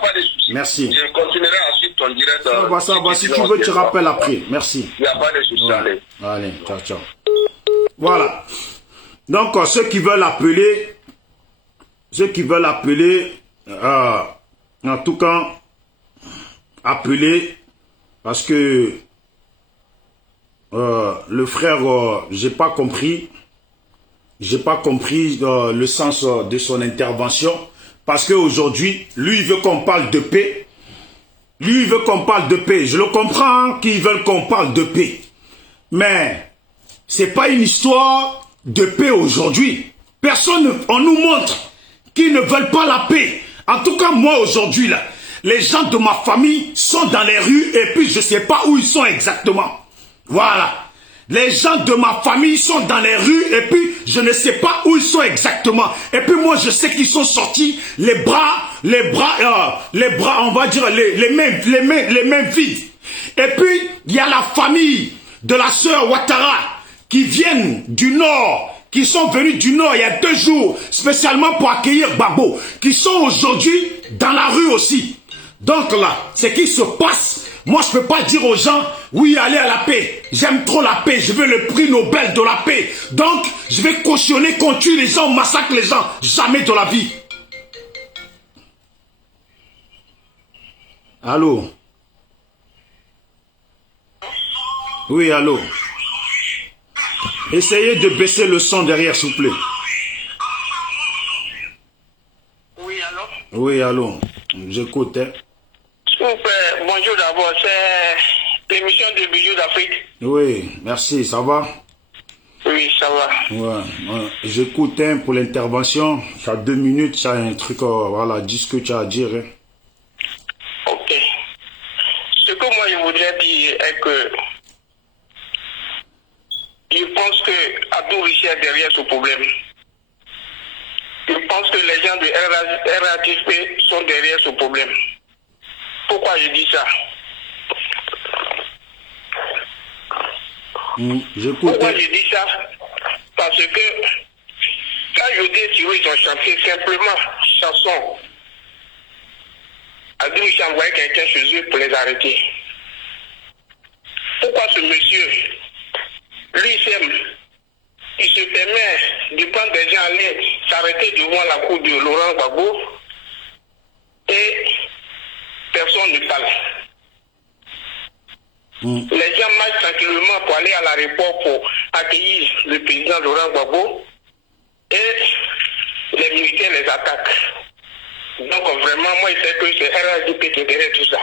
pas de souci. Merci. Je continuerai ensuite ton direct. Ça va. Si tu veux, tu rappelles après. Merci. Il n'y a pas de souci. Ouais. Allez, ciao, ciao. Voilà. Donc, ceux qui veulent appeler, en tout cas, appeler, parce que le frère, j'ai pas compris le sens de son intervention, parce qu'aujourd'hui, lui, il veut qu'on parle de paix. Je le comprends qu'ils veulent qu'on parle de paix. Mais c'est pas une histoire de paix aujourd'hui. On nous montre qu'ils ne veulent pas la paix. En tout cas, moi, aujourd'hui, là, les gens de ma famille sont dans les rues et puis je sais pas où ils sont exactement. Voilà. Les gens de ma famille sont dans les rues et puis je ne sais pas où ils sont exactement. Et puis moi je sais qu'ils sont sortis les bras, on va dire les mains vides. Et puis il y a la famille de la sœur Ouattara qui viennent du nord, qui sont venus du nord il y a 2 jours, spécialement pour accueillir Gbagbo, qui sont aujourd'hui dans la rue aussi. Donc là, ce qui se passe, moi je ne peux pas dire aux gens, oui, allez à la paix, j'aime trop la paix, je veux le prix Nobel de la paix. Donc, je vais cautionner qu'on tue les gens, on massacre les gens, jamais de la vie. Allô? Oui, allô? Essayez de baisser le son derrière, s'il vous plaît. Oui, allô? Oui, allô? J'écoute, hein. S'il vous plaît, bonjour d'abord, c'est l'émission de Bijoux d'Afrique. Oui, merci, ça va? Oui, ça va. Ouais, j'écoute hein, pour l'intervention, tu as 2 minutes, tu as un truc, voilà, dis ce que tu as à dire. Hein. Ok. Ce que moi je voudrais dire est que je pense que Abdou Richer est derrière ce problème. Je pense que les gens de RATP sont derrière ce problème. Pourquoi je dis ça? Pourquoi je dis ça? Parce que quand Jodé Tirou ils ont chanté simplement chanson, Abdou Richer a envoyé quelqu'un chez eux pour les arrêter. Pourquoi ce monsieur, lui il se permet de prendre des gens à aller s'arrêter devant la cour de Laurent Gbagbo et personne ne parle. Les gens marchent tranquillement pour aller à l'aéroport pour accueillir le président Laurent Gbagbo et les militaires les attaquent. Donc vraiment, moi je sais que c'est RATP qui est derrière tout ça.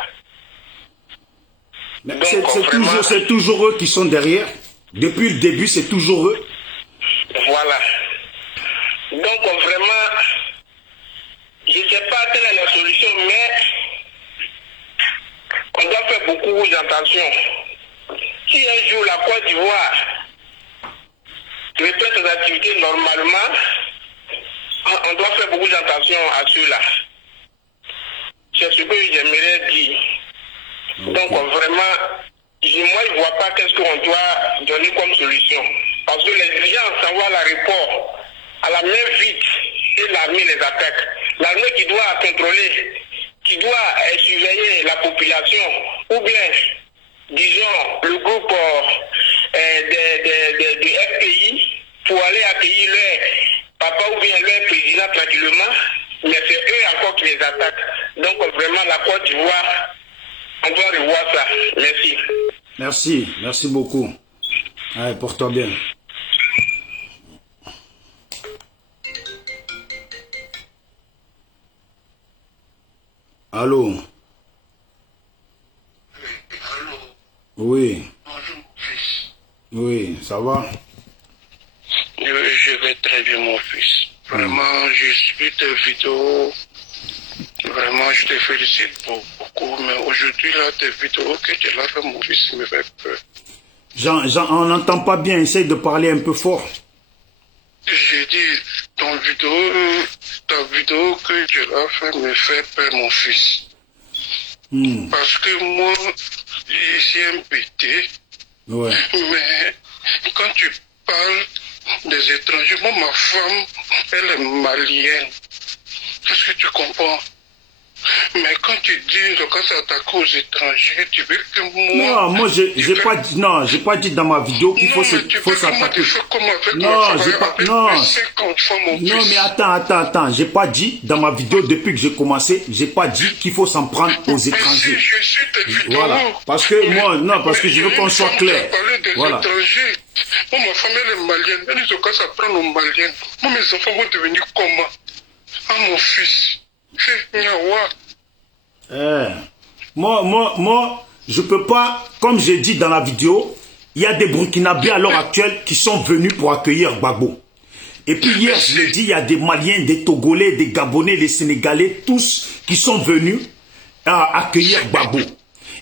C'est toujours eux qui sont derrière. Depuis le début, c'est toujours eux. Voilà. Donc vraiment, je ne sais pas quelle est la solution, mais on doit faire beaucoup d'attention. Si un jour la Côte d'Ivoire reprend ses activités normalement, on doit faire beaucoup d'attention à cela. C'est ce que j'aimerais dire. Okay. Donc vraiment, moi je ne vois pas qu'est-ce qu'on doit donner comme solution. Parce que les gens s'envoient à l'aéroport à la main vide et l'armée les attaque. L'armée qui doit contrôler, qui doit surveiller la population, ou bien, disons, le groupe du FPI pour aller accueillir leur papa ou bien leur président tranquillement, mais c'est eux encore qui les attaquent. Donc vraiment la Côte d'Ivoire, on doit revoir ça. Merci. Merci beaucoup. Allez, porte-toi bien. Allô? Allô? Oui. Bonjour, fils. Oui, ça va? Je vais très bien, mon fils. Vraiment, je suis tes vidéos. Vraiment, je te félicite beaucoup. Mais aujourd'hui, là, tes vidéos que tu as fait, mon fils, me fait peur. On n'entend pas bien. Essaye de parler un peu fort. J'ai dit, ta vidéo que tu l'as fait me fait peur, mon fils. Parce que moi, ici MPT, Ouais. mais quand tu parles des étrangers, moi, ma femme, elle est malienne. Qu'est-ce que tu comprends? Mais quand tu dis le cas s'attaquer aux étrangers, tu veux que moi... Non, moi j'ai pas dit, non, j'ai pas dit dans ma vidéo qu'il faut s'attaquer. Non, j'ai pas, non, mais attends, j'ai pas dit dans ma vidéo depuis que j'ai commencé, j'ai pas dit qu'il faut s'en prendre aux étrangers. Voilà, parce que moi, non, parce que je veux qu'on soit clair. Voilà. Moi, ma femme, elle est malienne. Elle dit que ça prend aux maliennes. Moi, mes enfants vont devenir comment? Ah, mon fils. Moi, je peux pas, comme j'ai dit dans la vidéo, il y a des Burkinabés à l'heure actuelle qui sont venus pour accueillir Gbagbo. Et puis hier, je l'ai dit, il y a des Maliens, des Togolais, des Gabonais, des Sénégalais, tous qui sont venus accueillir Gbagbo.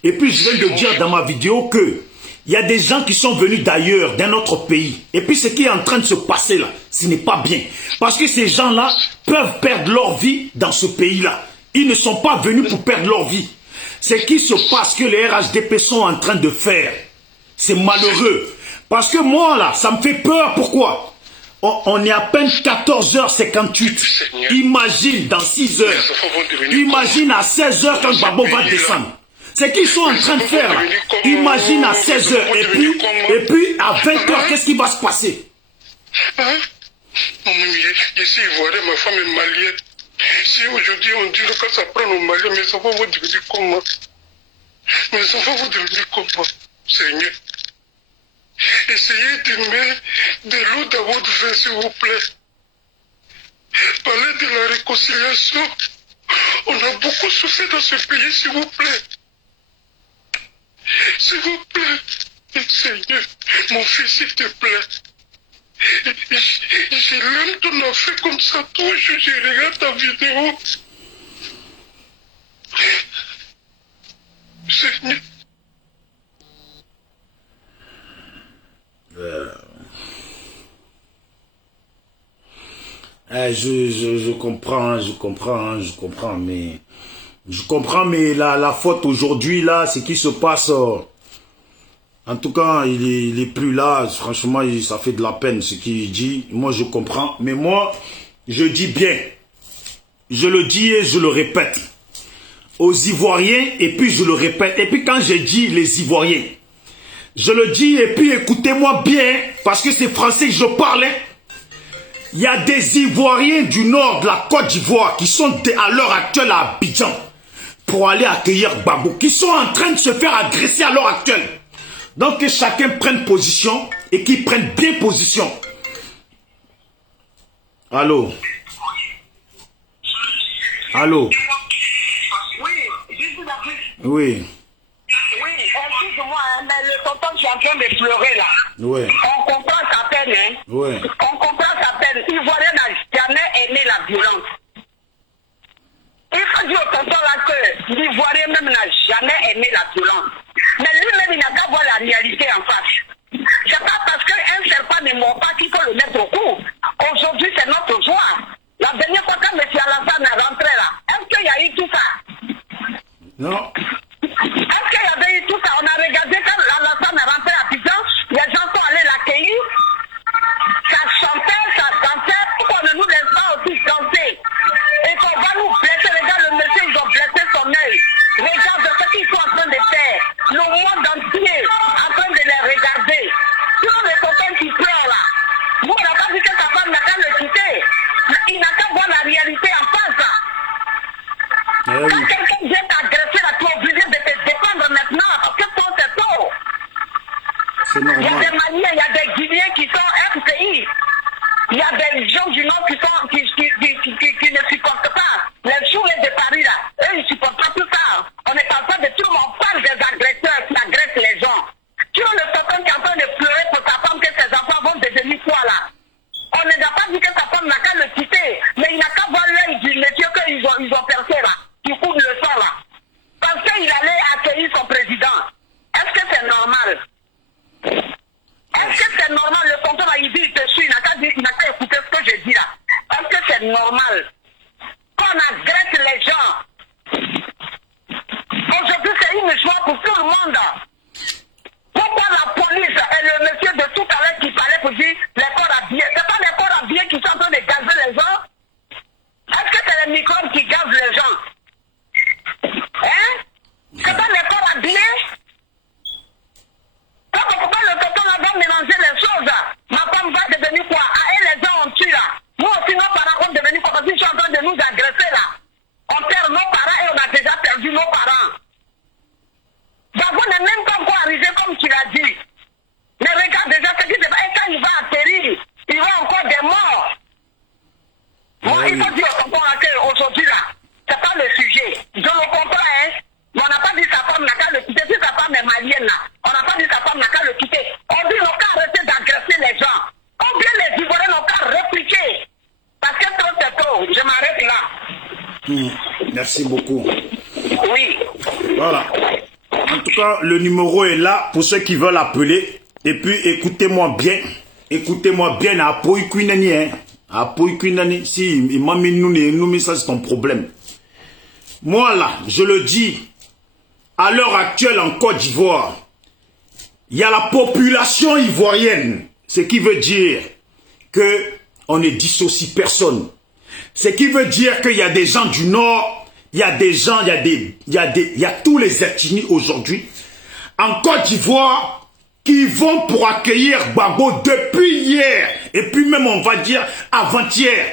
Et puis je viens de dire dans ma vidéo que il y a des gens qui sont venus d'ailleurs, d'un autre pays. Et puis ce qui est en train de se passer là, ce n'est pas bien. Parce que ces gens-là peuvent perdre leur vie dans ce pays-là. Ils ne sont pas venus pour perdre leur vie. Ce qui se passe que les RHDP sont en train de faire, c'est malheureux. Parce que moi là, ça me fait peur. Pourquoi? On est à peine 14h58. Imagine dans 6 heures. Imagine à 16h quand Gbagbo va descendre. C'est qu'ils sont en train de faire là. Imagine à 16h et puis à 20h, qu'est-ce qui va se passer? Je suis ivoirien, ma femme est malienne. Si aujourd'hui on dit que ça prend aux Maliens, mes enfants vont devenir comment? Mes enfants vont devenir comment? Seigneur. Essayez de mettre de l'eau dans votre vin, s'il vous plaît. Parlez de la réconciliation. On a beaucoup souffert dans ce pays, s'il vous plaît. S'il vous plaît, Seigneur, mon fils, s'il te plaît. Je l'aime ton affaire comme ça, toi, je regarde ta vidéo. Seigneur. Je comprends, mais la faute aujourd'hui, là, ce qui se passe, en tout cas, il est plus là, franchement, ça fait de la peine ce qu'il dit, moi je comprends, mais moi, je dis bien, je le dis et je le répète, aux Ivoiriens, et puis je le répète, et puis quand je dis les Ivoiriens, je le dis, et puis écoutez-moi bien, parce que c'est français que je parle, hein. Il y a des Ivoiriens du nord de la Côte d'Ivoire qui sont à l'heure actuelle à Abidjan pour aller accueillir Gbagbo, qui sont en train de se faire agresser à l'heure actuelle. Donc que chacun prenne position et qu'il prenne bien position. Allô? Allô? Oui. Oui, excuse-moi, mais le tonton qui est en train de pleurer là. Oui. On comprend sa peine, hein. Oui. On comprend sa peine. L'Ivoirien n'a jamais aimé la violence. Il faut dire au tonton là que l'Ivoirien même n'a jamais aimé la violence. Mais lui-même, il n'a qu'à voir la réalité en face. C'est pas parce qu'un serpent ne mord pas qu'il faut le mettre au cou. Aujourd'hui, c'est notre joie. La dernière fois quand M. Alassane est rentré là, est-ce qu'il y a eu tout ça? Non. Est-ce qu'il y avait eu tout ça? On a regardé quand Alassane est rentré à Abidjan, les gens sont allés l'accueillir. Ça chantait, ça dansait. Pourquoi ne nous laisse pas aussi danser? Et qu'on va nous blesser. Regarde le monsieur, ils ont blessé son œil. Regarde ce qu'ils sont en train de faire. Le monde entier en train de les regarder. Sinon les copains qui pleurent là. Vous n'avez pas dit que sa femme n'a qu'à le quitter. Il n'a qu'à voir la réalité en face là. Quand quelqu'un vient t'agresser là, tu es obligé de te défendre maintenant parce que ton c'est tôt. C'est normal. Il y a des Maliens, il y a des Guinéens qui sont FCI. Il y a des gens du Nord qui ne supportent pas. Les journées de Paris là, eux ils ne supportent pas tout ça. On ne parle pas de tout, on parle des agresseurs qui agressent les gens. Tu vois le tonton qui est en train de pleurer pour sa femme que ses enfants vont devenir quoi là? On ne n'a pas dit que sa femme n'a qu'à le quitter, mais il n'a qu'à voir l'œil du monsieur qu'ils ont percé là, qui coule le sang là. Parce qu'il allait accueillir son président. Est-ce que c'est normal? Est-ce que c'est normal? Le tonton là, il dit, il te suit, il n'a qu'à écouter ce que je dis là. c'est normal. Qu'on agresse les gens. Aujourd'hui, c'est une joie pour tout le monde. Pourquoi la police et le monsieur de tout à l'heure qui parlait pour dire les corps habillés? C'est pas les corps habillés qui sont en train de gazer les gens? Est-ce que c'est les microbes qui gazent les gens? Hein? C'est pas les corps habillés? Quand on peut pas le tonton là va mélanger les choses, ma femme va devenir quoi? Ah, et les gens ont tué là. Nous aussi, nos parents vont devenir quoi? Parce qu'ils sont en train de nous agresser là. On perd nos parents et on a déjà perdu nos parents. Babou n'est même pas encore arrivé comme tu l'as dit. Mais regarde déjà ce qui se passe. Et quand il va atterrir, il y aura encore des morts. Moi, il faut dire au tonton là qu'aujourd'hui là, c'est pas le sujet. Je le comprends, hein. Mais on n'a pas dit sa femme n'a qu'à le quitter. Si sa femme est malienne là, on n'a pas dit sa femme n'a qu'à le quitter. On dit qu'on qu'à arrêter d'agresser les gens. Combien les Ivoiriens n'ont qu'à répliquer? Parce que trop c'est trop. Je m'arrête là. Merci beaucoup. Oui. Voilà. En tout cas, le numéro est là pour ceux qui veulent appeler. Et puis, écoutez-moi bien. Écoutez-moi bien. À Poïkuinani, hein. À Poïkuinani. Si, il m'a mis nous, ça c'est ton problème. Moi là, je le dis. À l'heure actuelle en Côte d'Ivoire, il y a la population ivoirienne. Ce qui veut dire qu'on ne dissocie personne. Ce qui veut dire qu'il y a des gens du Nord, il y a des gens, il y a tous les ethnies aujourd'hui en Côte d'Ivoire qui vont pour accueillir Gbagbo depuis hier. Et puis même on va dire avant-hier.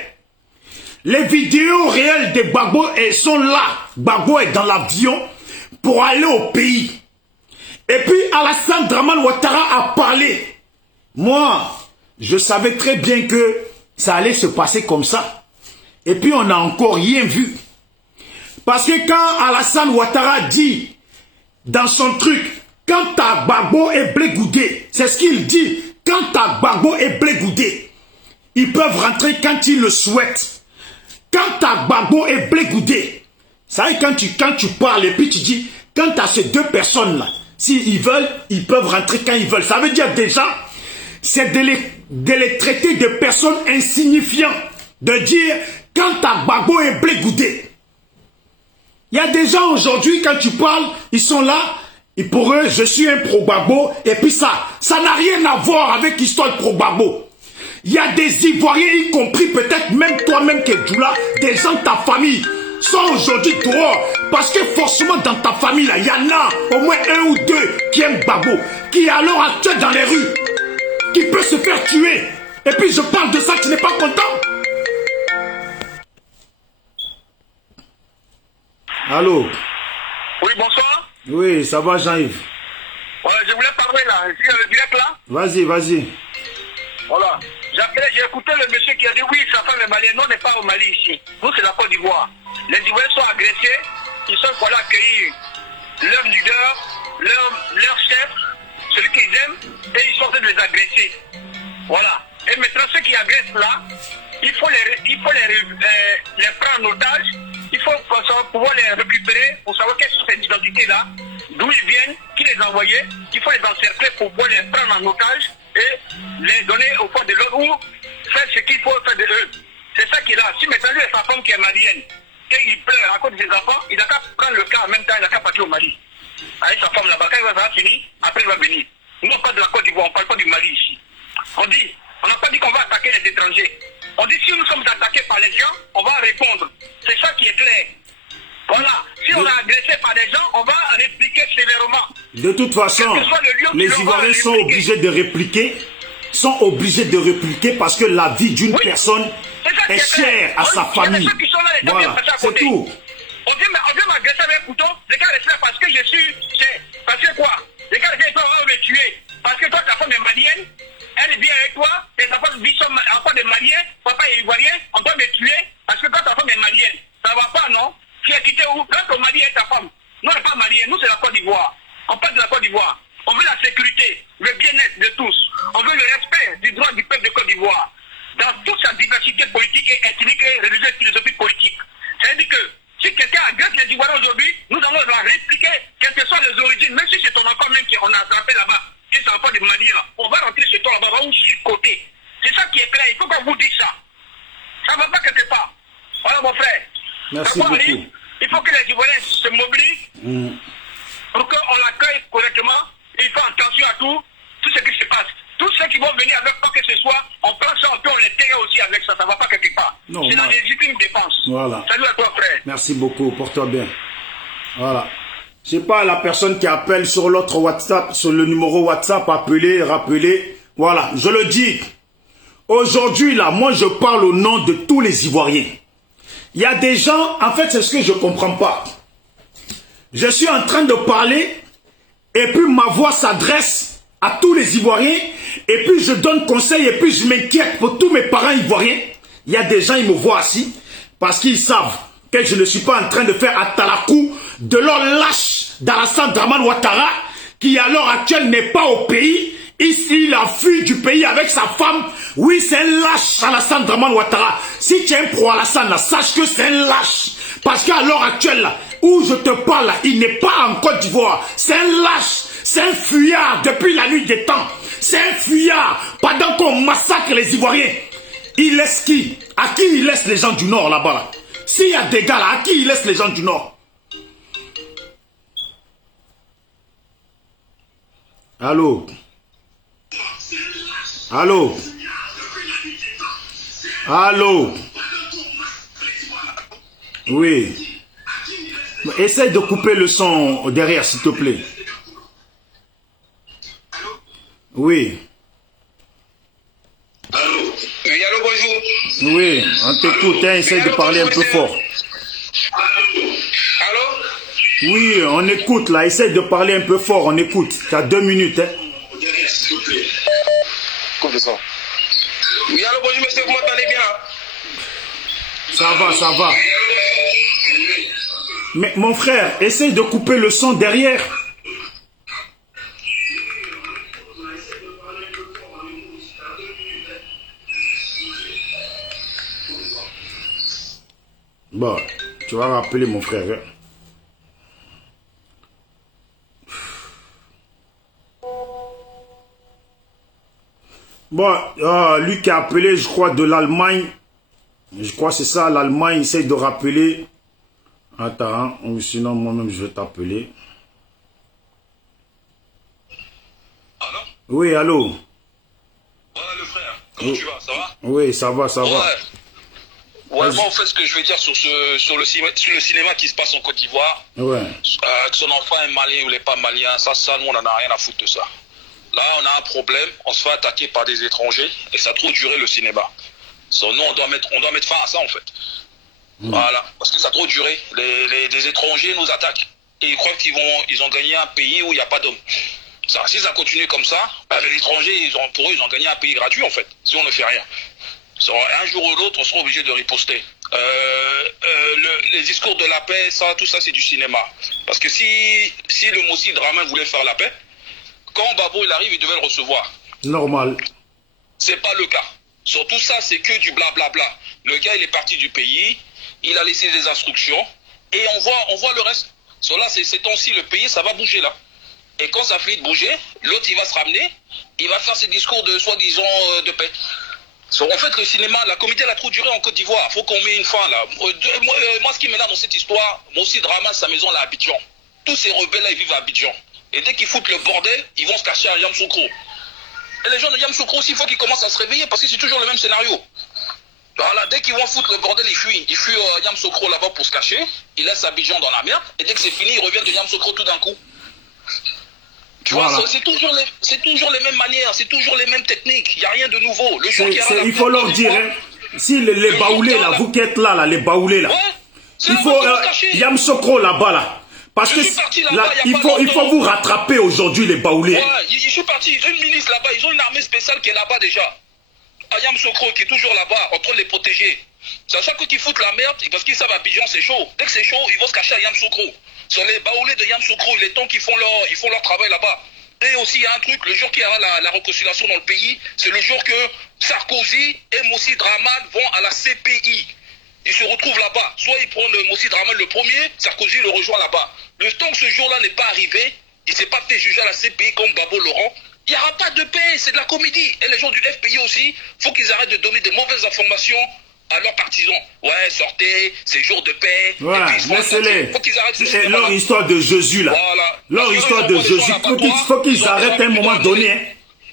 Les vidéos réelles de Gbagbo sont là. Gbagbo est dans l'avion pour aller au pays. Et puis Alassane Dramane Ouattara a parlé. Moi, je savais très bien que ça allait se passer comme ça. Et puis on n'a encore rien vu. Parce que quand Alassane Ouattara dit dans son truc, quand ta Gbagbo est Blé-Goudé, c'est ce qu'il dit, quand ta Gbagbo est Blé-Goudé, ils peuvent rentrer quand ils le souhaitent. Quand ta Gbagbo est Blé-Goudé, ça veut dire quand tu parles et puis tu dis, quand tu as ces deux personnes-là, s'ils veulent, ils peuvent rentrer quand ils veulent. Ça veut dire déjà, c'est de les traiter de personnes insignifiantes. De dire, quand ta Gbagbo est Blé-Goudé. Il y a des gens aujourd'hui, quand tu parles, ils sont là, et pour eux, je suis un pro-Gbagbo, et puis ça n'a rien à voir avec l'histoire de pro-Gbagbo. Il y a des Ivoiriens, y compris peut-être même toi-même, Kedjoula, des gens de ta famille, sont aujourd'hui dehors. Parce que forcément, dans ta famille, il y en a au moins un ou deux qui aiment Gbagbo, qui est à l'heure actuelle dans les rues, qui peut se faire tuer. Et puis je parle de ça, tu n'es pas content? Allô? Oui, bonsoir. Oui, ça va Jean-Yves? Voilà, je voulais parler là, ici le direct là. Vas-y. Voilà. J'ai écouté le monsieur qui a dit oui, sa femme est malienne. Nous, on n'est pas au Mali ici. Nous, c'est la Côte d'Ivoire. Les Ivoiriens sont agressés. Ils sont pour aller accueillir leur leader, leur chef, celui qu'ils aiment, et ils sont en train de les agresser. Voilà. Et maintenant, ceux qui agressent là, il faut les prendre en otage. Il faut pouvoir les récupérer pour savoir quelles sont ces identités-là, d'où ils viennent, qui les a envoyés. Il faut les encercler pour pouvoir les prendre en otage et les donner au fond de l'autre ou faire ce qu'il faut faire de eux. C'est ça qui est là. Si maintenant lui et sa femme qui est malienne, et il pleure à cause de ses enfants, il n'a qu'à prendre le cas en même temps, il n'a qu'à partir au Mali. Avec sa femme là-bas, quand il va finir, après il va venir. Nous on parle de la Côte d'Ivoire, on ne parle pas du Mali ici. On n'a pas dit qu'on va attaquer les étrangers. On dit si nous sommes attaqués par les gens, on va répondre. C'est ça qui est clair. Voilà. Si on est agressé par des gens, on va répliquer sévèrement. De toute façon, les Ivoiriens sont obligés de répliquer. Parce que la vie d'une personne est chère à sa famille. Voilà, c'est tout. On vient m'agresser avec un couteau, les gars restent là parce que je suis... Parce que quoi? Les gars restent là, on va me tuer. Parce que toi, ta femme est malienne, elle est bien avec toi, et ta femme vit enfant de malien, papa est ivoirien, on doit me tuer parce que toi, ta femme est malienne. Ça va pas, non? Qui a quitté où? Quand ton mari est ta femme. Nous, on n'est pas maliens, nous, c'est la Côte d'Ivoire. On parle de la Côte d'Ivoire. On veut la sécurité, le bien-être de tous. On veut le respect du droit du peuple de Côte d'Ivoire. Dans toute sa diversité politique et ethnique et religieuse, philosophique politique. C'est-à-dire que si quelqu'un agresse les Ivoiriens aujourd'hui, nous allons la répliquer, quelles que soient les origines, même si c'est ton enfant même qu'on a attrapé là-bas, qui c'est enfant de Mali, là, on va rentrer sur toi là-bas, ou sur le côté. C'est ça qui est clair, il faut qu'on vous dise ça. Ça ne va pas quelque part. Voilà mon frère. Merci beaucoup. Il faut que les Ivoiriens se mobilisent pour qu'on l'accueille correctement. Il faut attention à tout ce qui se passe. Tous ceux qui vont venir avec quoi que ce soit, on prend ça, on les terre aussi avec ça. Ça ne va pas quelque part. C'est la légitime défense. Voilà. Salut à toi frère. Merci beaucoup, porte-toi bien. Voilà. Je sais pas, la personne qui appelle sur l'autre WhatsApp, sur le numéro WhatsApp, appelez, rappelez. Voilà, je le dis. Aujourd'hui, là, moi, je parle au nom de tous les Ivoiriens. Il y a des gens, en fait, c'est ce que je ne comprends pas. Je suis en train de parler, et puis ma voix s'adresse à tous les Ivoiriens, et puis je donne conseil, et puis je m'inquiète pour tous mes parents ivoiriens. Il y a des gens, ils me voient assis, parce qu'ils savent que je ne suis pas en train de faire Atalakou de leur lâche d'Alassane Dramane Ouattara, qui à l'heure actuelle n'est pas au pays. Ici, il a fui du pays avec sa femme. Oui, c'est un lâche, Alassane Dramane Ouattara. Si tu es un pro-Alassane, là, sache que c'est un lâche. Parce qu'à l'heure actuelle, là, où je te parle, là, il n'est pas en Côte d'Ivoire. C'est un lâche. C'est un fuyard depuis la nuit des temps. C'est un fuyard. Pendant qu'on massacre les Ivoiriens, il laisse qui? À qui il laisse les gens du Nord, là-bas, là? S'il y a des gars, là, à qui il laisse les gens du Nord? Allô? Allô? Allô? Oui. Essaye de couper le son derrière, s'il te plaît. Oui. Oui, allô, bonjour. Oui, on t'écoute, hein, essaye de parler un peu fort. Allô? Oui, on écoute là, essaye de parler un peu fort, on écoute. T'as 2 minutes, hein. Coupe le son. Oui, allô, bonjour, monsieur, vous m'entendez bien? Ça va, ça va. Mais mon frère, essaye de couper le son derrière. Bon, tu vas rappeler mon frère. Hein? Bon, lui qui a appelé, je crois, de l'Allemagne. Je crois que c'est ça, l'Allemagne essaye de rappeler. Attends, hein, ou sinon moi-même je vais t'appeler. Allô? Oui, allô? Ouais, le frère, comment tu vas? Ça va? Oui, ça va, ça va. Ouais, moi, en fait, ce que je veux dire sur le cinéma qui se passe en Côte d'Ivoire, Ouais. que son enfant est malien ou il n'est pas malien, ça, nous, on n'en a rien à foutre de ça. Là, on a un problème, on se fait attaquer par des étrangers et ça a trop duré le cinéma. So, nous, on doit mettre fin à ça, en fait. Voilà, parce que ça a trop duré. Les étrangers nous attaquent et ils croient qu'ils ont gagné un pays où il n'y a pas d'hommes. Si ça continue comme ça, bah, les étrangers, pour eux, ils ont gagné un pays gratuit, en fait, si on ne fait rien. So, un jour ou l'autre, on sera obligé de riposter. Les discours de la paix, ça, tout ça, c'est du cinéma. Parce que si le Moussi Dramane voulait faire la paix, quand Babo il arrive, il devait le recevoir. Normal. C'est pas le cas. Surtout ça, c'est que du blablabla. Le gars, il est parti du pays, il a laissé des instructions, et on voit le reste. So, là, ces temps-ci, le pays, ça va bouger là. Et quand ça finit de bouger, l'autre, il va se ramener, il va faire ses discours de soi-disant de paix. So, en fait, le cinéma, la comédie, elle a trop duré en Côte d'Ivoire. Faut qu'on mette une fin là. Moi, ce qui m'énerve dans cette histoire, moi aussi, Drama, sa maison là à Abidjan. Tous ces rebelles-là, ils vivent à Abidjan. Et dès qu'ils foutent le bordel, ils vont se cacher à Yamoussoukro. Et les gens de Yamoussoukro aussi, il faut qu'ils commencent à se réveiller parce que c'est toujours le même scénario. Voilà, dès qu'ils vont foutre le bordel, ils fuient. Ils fuient Yamoussoukro là-bas pour se cacher. Ils laissent Abidjan dans la merde. Et dès que c'est fini, ils reviennent de Yamoussoukro tout d'un coup. Tu Voilà. vois, c'est toujours les mêmes manières, c'est toujours les mêmes techniques. Il n'y a rien de nouveau. Le jour Il faut leur dire, hein, si les baoulés là, vous qui êtes là, les baoulés là, il faut Yamoussoukro là-bas là. Parce que là, il faut vous rattraper aujourd'hui les baoulés. Ouais, je suis parti, ils ont une milice là-bas, ils ont une armée spéciale qui est là-bas déjà. À Yamoussoukro qui est toujours là-bas, en train de les protéger. C'est à chaque fois qu'ils foutent la merde, parce qu'ils savent à Abidjan c'est chaud. Dès que c'est chaud, ils vont se cacher à Yamoussoukro. Sur les baoulés de Yamoussoukro, il est temps qu'ils font leur travail là-bas. Et aussi, il y a un truc, le jour qu'il y aura la réconciliation dans le pays, c'est le jour que Sarkozy et Moussi Dramane vont à la CPI. Ils se retrouvent là-bas. Soit ils prennent Moussi Dramane le premier, Sarkozy le rejoint là-bas. Le temps que ce jour-là n'est pas arrivé, il ne s'est pas fait juger à la CPI comme Babo Laurent. Il n'y aura pas de paix, c'est de la comédie. Et les gens du FPI aussi, il faut qu'ils arrêtent de donner des mauvaises informations à leurs partisans. Ouais, sortez, c'est jour de paix. Voilà, laissez-les. Faut qu'ils arrêtent ce C'est leur histoire de Jésus, là. Voilà. Leur histoire de Jésus. Faut qu'ils arrêtent à un moment donné. Hein.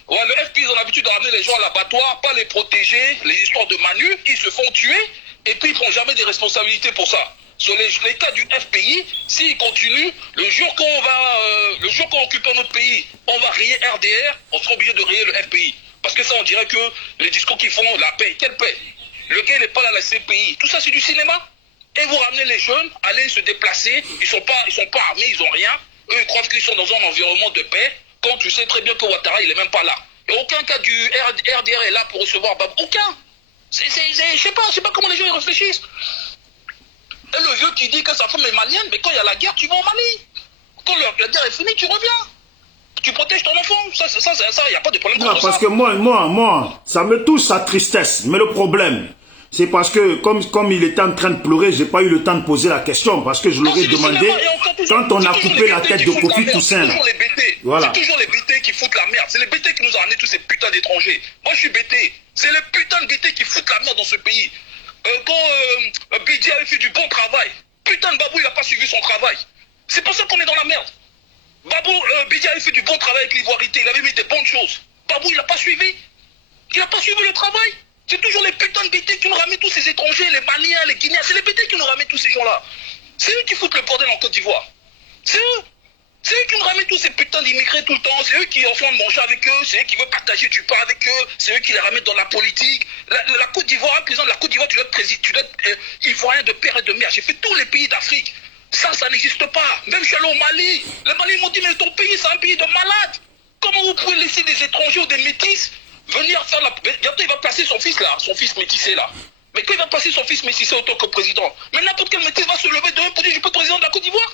Ouais, le FPI, ils ont l'habitude de ramener les gens à l'abattoir, pas les protéger, les histoires de Manu, ils se font tuer, et puis ils ne prennent jamais des responsabilités pour ça. Sur les cas du FPI, s'ils continuent, le jour qu'on occupe notre pays, on va rayer RDR, on sera obligé de rayer le FPI. Parce que ça, on dirait que les discours qu'ils font, la paix, quelle paix? Le gars n'est pas là, la CPI. Tout ça, c'est du cinéma. Et vous ramenez les jeunes, allez se déplacer, ils sont pas armés, ils ont rien. Eux, ils croient qu'ils sont dans un environnement de paix, quand tu sais très bien que Ouattara, il est même pas là. Et aucun cas du RDR est là pour recevoir Babou. Aucun. Je sais pas comment les gens y réfléchissent. Et le vieux qui dit que sa femme est malienne, mais quand il y a la guerre, tu vas au Mali. Quand la guerre est finie, tu reviens. Tu protèges ton enfant. Ça, il n'y a pas de problème. Non, parce que moi, ça me touche sa tristesse. Mais le problème, c'est parce que, comme il était en train de pleurer, j'ai pas eu le temps de poser la question, parce que je l'aurais demandé quand on a coupé la tête de Kofi Toussaint. Voilà. C'est toujours les BT qui foutent la merde. C'est les BT qui nous ont ramené tous ces putains d'étrangers. Moi, je suis BT. C'est les putains de BT qui foutent la merde dans ce pays. Quand Bidi avait fait du bon travail, putain de Babou, il n'a pas suivi son travail. C'est pour ça qu'on est dans la merde. Bidi avait fait du bon travail avec l'ivoirité, il avait mis des bonnes choses. Babou, il n'a pas suivi. Il n'a pas suivi le travail. C'est toujours les putains de BT qui nous ramènent tous ces étrangers, les Maliens, les Guinéens. C'est les BT qui nous ramènent tous ces gens-là. C'est eux qui foutent le bordel en Côte d'Ivoire. C'est eux. C'est eux qui nous ramènent tous ces putains d'immigrés tout le temps. C'est eux qui en font manger avec eux. C'est eux qui veulent partager du pain avec eux. C'est eux qui les ramènent dans la politique. La Côte d'Ivoire, président de la Côte d'Ivoire, tu dois être ivoirien de père et de mère. J'ai fait tous les pays d'Afrique. Ça n'existe pas. Même je suis allé au Mali. Les Maliens m'ont dit, mais ton pays, c'est un pays de malades. Comment vous pouvez laisser des étrangers ou des métis venir faire la... Bientôt, il va placer son fils là, son fils métissé là. Mais quand il va passer son fils métissé en tant que président, mais n'importe quel métis va se lever demain pour dire, je peux être président de la Côte d'Ivoire.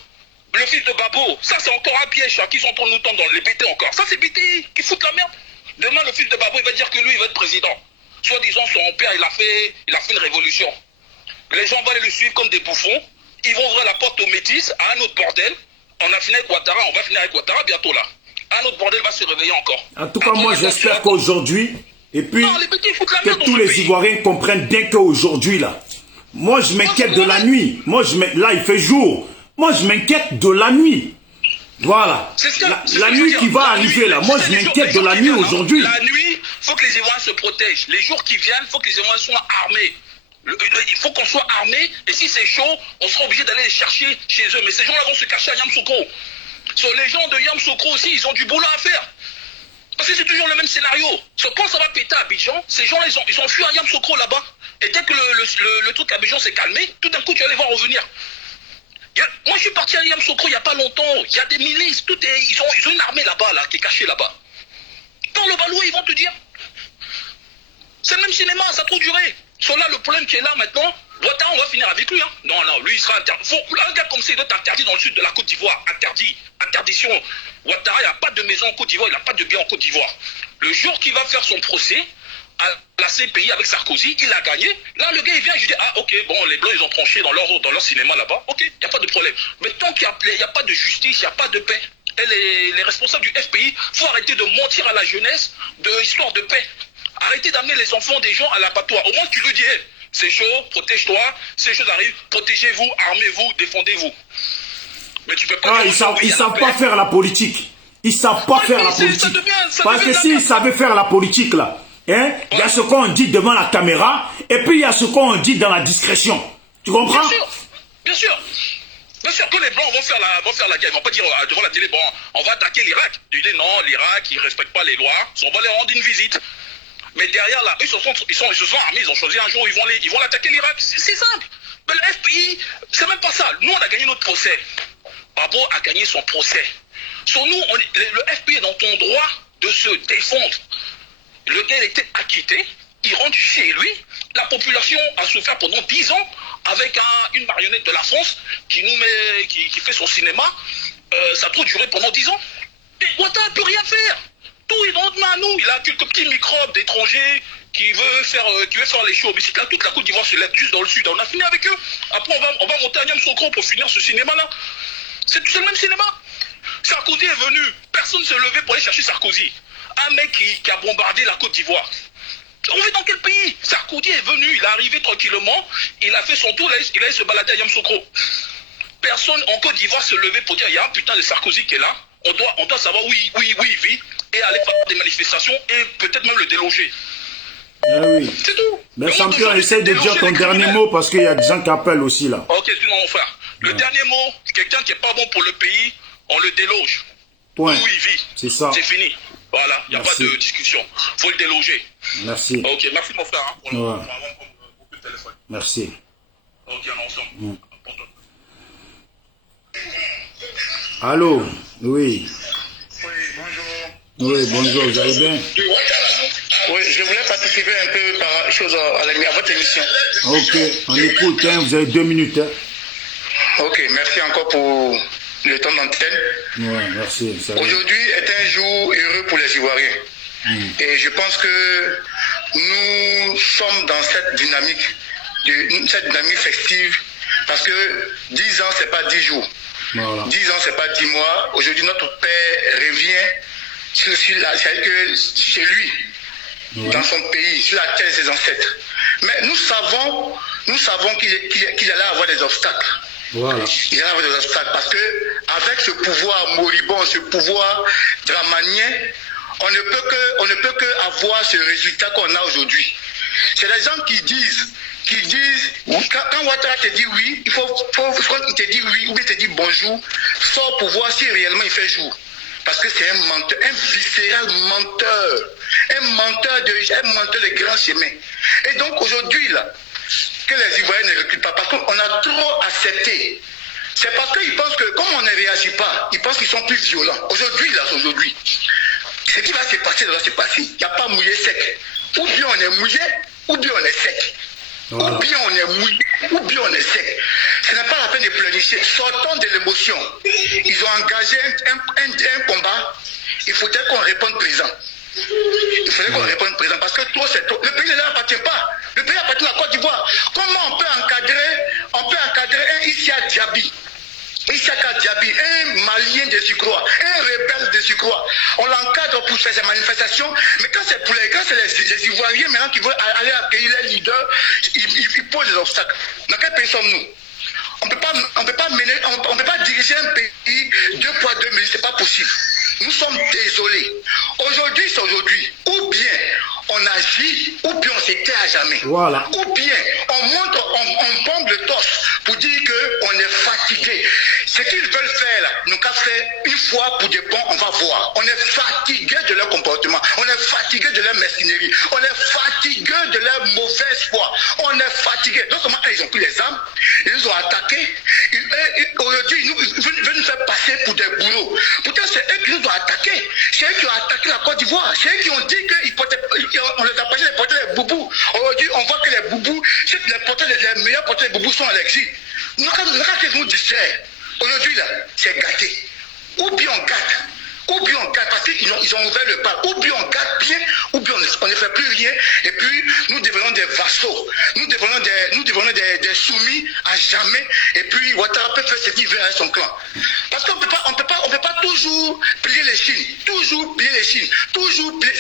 Le fils de Babo, ça c'est encore un piège, hein, qui sont en train de nous tendre dans les BT encore. Ça c'est BT qui foutent la merde. Demain le fils de Babo il va dire que lui il va être président. Soit disant son père il a fait une révolution. Les gens vont aller le suivre comme des bouffons. Ils vont ouvrir la porte aux métis à un autre bordel. On a fini avec Ouattara, on va finir avec Ouattara bientôt là. Un autre bordel va se réveiller encore. En tout cas, moi j'espère qu'aujourd'hui, et puis non, que tous les Ivoiriens comprennent bien qu'aujourd'hui là, moi je m'inquiète de la nuit. Là il fait jour. Moi, je m'inquiète de la nuit. Voilà. La nuit qui va arriver, là. Moi, je m'inquiète de la nuit aujourd'hui. La nuit, il faut que les Ivoiriens se protègent. Les jours qui viennent, il faut que les Ivoiriens soient armés. Il faut qu'on soit armés. Et si c'est chaud, on sera obligé d'aller les chercher chez eux. Mais ces gens-là vont se cacher à Yamoussoukro. Les gens de Yamoussoukro aussi, ils ont du boulot à faire. Parce que c'est toujours le même scénario. Quand ça va péter à Abidjan, ces gens-là, ils ont fui à Yamoussoukro là-bas. Et dès que le truc à Abidjan s'est calmé, tout d'un coup, tu vas les voir revenir. Moi, je suis parti à Yamoussoukro il n'y a pas longtemps. Il y a des milices. Ils ont une armée là-bas, là, qui est cachée là-bas. Dans le Baloué, ils vont te dire. C'est le même cinéma, ça a trop duré. Sur là, le problème qui est là maintenant, Ouattara, on va finir avec lui. Hein. Non, lui, il sera interdit. Un gars comme ça, il doit être interdit dans le sud de la Côte d'Ivoire. Interdit. Interdiction. Ouattara, il n'y a pas de maison en Côte d'Ivoire, il n'a pas de bien en Côte d'Ivoire. Le jour qu'il va faire son procès à la CPI avec Sarkozy, il a gagné. Là, le gars, il vient, je dis, ah, ok, bon, les Blancs, ils ont tranché dans leur cinéma là-bas. Ok, il n'y a pas de problème. Mais tant qu'il n'y a pas de justice, il n'y a pas de paix. Et les responsables du FPI, il faut arrêter de mentir à la jeunesse de histoire de paix. Arrêtez d'amener les enfants des gens à l'abattoir. Au moins, tu le dis, hey, c'est chaud, protège-toi. Ces choses arrivent, protégez-vous, armez-vous, défendez-vous. Mais tu peux pas... Ah, ils savent pas faire la politique. Ils savent pas faire la politique. Parce que s'ils savaient faire la politique, là, hein, il y a ce qu'on dit devant la caméra, et puis il y a ce qu'on dit dans la discrétion. Tu comprends? Bien sûr. Bien sûr que les Blancs vont faire la guerre. Ils vont pas dire devant la télé, bon, on va attaquer l'Irak. Ils disent non, l'Irak, ils respectent pas les lois. On va les rendre une visite. Mais derrière là, eux, ils se sont armés, ils ont choisi un jour, ils vont l'attaquer l'Irak. C'est simple. Mais le FPI, c'est même pas ça. Nous, on a gagné notre procès. Babo a gagné son procès. Sur nous, le FPI est dans ton droit de se défendre. Le gars était acquitté, il rentre chez lui. La population a souffert pendant 10 ans avec une marionnette de la France qui fait son cinéma. Ça a trop duré pendant 10 ans. Et Ouattara ne peut rien faire. Tout est dans notre main à nous. Il a quelques petits microbes d'étrangers qui veut faire les shows. Mais si là, toute la Côte d'Ivoire se lève juste dans le sud, on a fini avec eux. Après, on va monter à Yamoussoukro pour finir ce cinéma-là. C'est le même cinéma. Sarkozy est venu. Personne ne s'est levé pour aller chercher Sarkozy. Un mec qui a bombardé la Côte d'Ivoire. On vit dans quel pays? Sarkozy est venu, il est arrivé tranquillement, il a fait son tour, il a se balader à Yamoussoukro. Personne en Côte d'Ivoire se lever pour dire il y a un putain de Sarkozy qui est là, on doit savoir où il vit et aller faire des manifestations et peut-être même le déloger. Ah oui. C'est tout. Mais champion, essaye de dire ton dernier mot parce qu'il y a des gens qui appellent aussi là. Ok, excuse-moi mon frère. Le dernier mot, quelqu'un qui n'est pas bon pour le pays, on le déloge. Point. Où il vit. C'est ça. C'est fini. Voilà, il n'y a pas de discussion. Il faut le déloger. Merci. Ok, merci mon frère. Hein, pour Ouais. le téléphone. Merci. Ok, on est ensemble. Allô? Oui. Oui, bonjour. Oui, bonjour, vous allez bien? Oui, je voulais participer un peu à votre émission. Ok, on écoute, hein, vous avez 2 minutes. Hein. Ok, merci encore pour le temps d'antenne. Ouais, merci. Aujourd'hui est un jour heureux pour les Ivoiriens. Et je pense que nous sommes dans cette dynamique festive, parce que 10 ans, c'est pas 10 jours. Voilà. 10 ans, c'est pas 10 mois. Aujourd'hui, notre père revient chez lui, dans son pays, sur la terre de ses ancêtres. Mais nous savons qu'il allait avoir des obstacles. Voilà. Il allait avoir des obstacles parce que avec ce pouvoir moribond, ce pouvoir dramanien, on ne peut que avoir ce résultat qu'on a aujourd'hui. C'est les gens qui disent, quand Ouattara te dit oui, il faut qu'il te dit oui, ou bien te dit bonjour, sort pour voir si réellement il fait jour. Parce que c'est un menteur, un viscéral menteur, un menteur de grand chemin. Et donc aujourd'hui, là, que les Ivoiriens ne reculent pas, parce qu'on a trop accepté. C'est parce qu'ils pensent que, comme on ne réagit pas, ils pensent qu'ils sont plus violents. Aujourd'hui, ce qui va se passer, doit se passer. Il n'y a pas mouillé sec. Ou bien on est mouillé, ou bien on est sec. Voilà. Ou bien on est mouillé, ou bien on est sec. Ce n'est pas la peine de pleurnicher. Sortons de l'émotion. Ils ont engagé un combat. Il faudrait qu'on réponde présent. Il faudrait qu'on réponde présent parce que trop c'est trop. Le pays ne leur appartient pas. Le pays appartient à la Côte d'Ivoire. Comment on peut encadrer un Issa Diaby? Issaka Diaby, un Malien de surcroît, un rebelle de surcroît. On l'encadre pour faire ses manifestations, mais quand c'est les Ivoiriens maintenant qui veulent aller accueillir les leaders, ils posent des obstacles. Dans quel pays sommes-nous? On ne peut pas diriger un pays 2 poids 2 mesures, c'est pas possible. Nous sommes désolés. Aujourd'hui, c'est aujourd'hui. Ou bien on agit, ou bien on s'éteint à jamais. Voilà. Ou bien on bombe le torse pour dire qu'on est fatigué. Ce qu'ils veulent faire là, nous qu'à faire une fois pour de bon, on va voir. On est fatigué de leur comportement, on est fatigué de leur mesquinerie, on est fatigué de leur mauvaise foi, on est fatigué. Donc comment ils ont pris les armes, ils nous ont attaqués. Aujourd'hui, ils veulent nous faire passer pour des bourreaux. Pourtant, c'est eux qui nous ont attaqués. C'est eux qui ont attaqué la Côte d'Ivoire. C'est eux qui ont dit qu'on les empêchait de porter les boubous. Aujourd'hui, on voit que les boubous, les meilleurs porteurs de boubous sont en exil. Nous, quand nous distraire, aujourd'hui, là, c'est gâté. Ou bien on gâte, parce qu'ils ont ouvert le bal. Ou bien on gâte bien, ou bien on ne fait plus rien. Et puis, nous devenons des vassaux. Nous devenons des soumis à jamais. Et puis, Ouattara peut faire ce qu'il veut à son clan. Parce qu'on ne peut pas toujours plier les chines.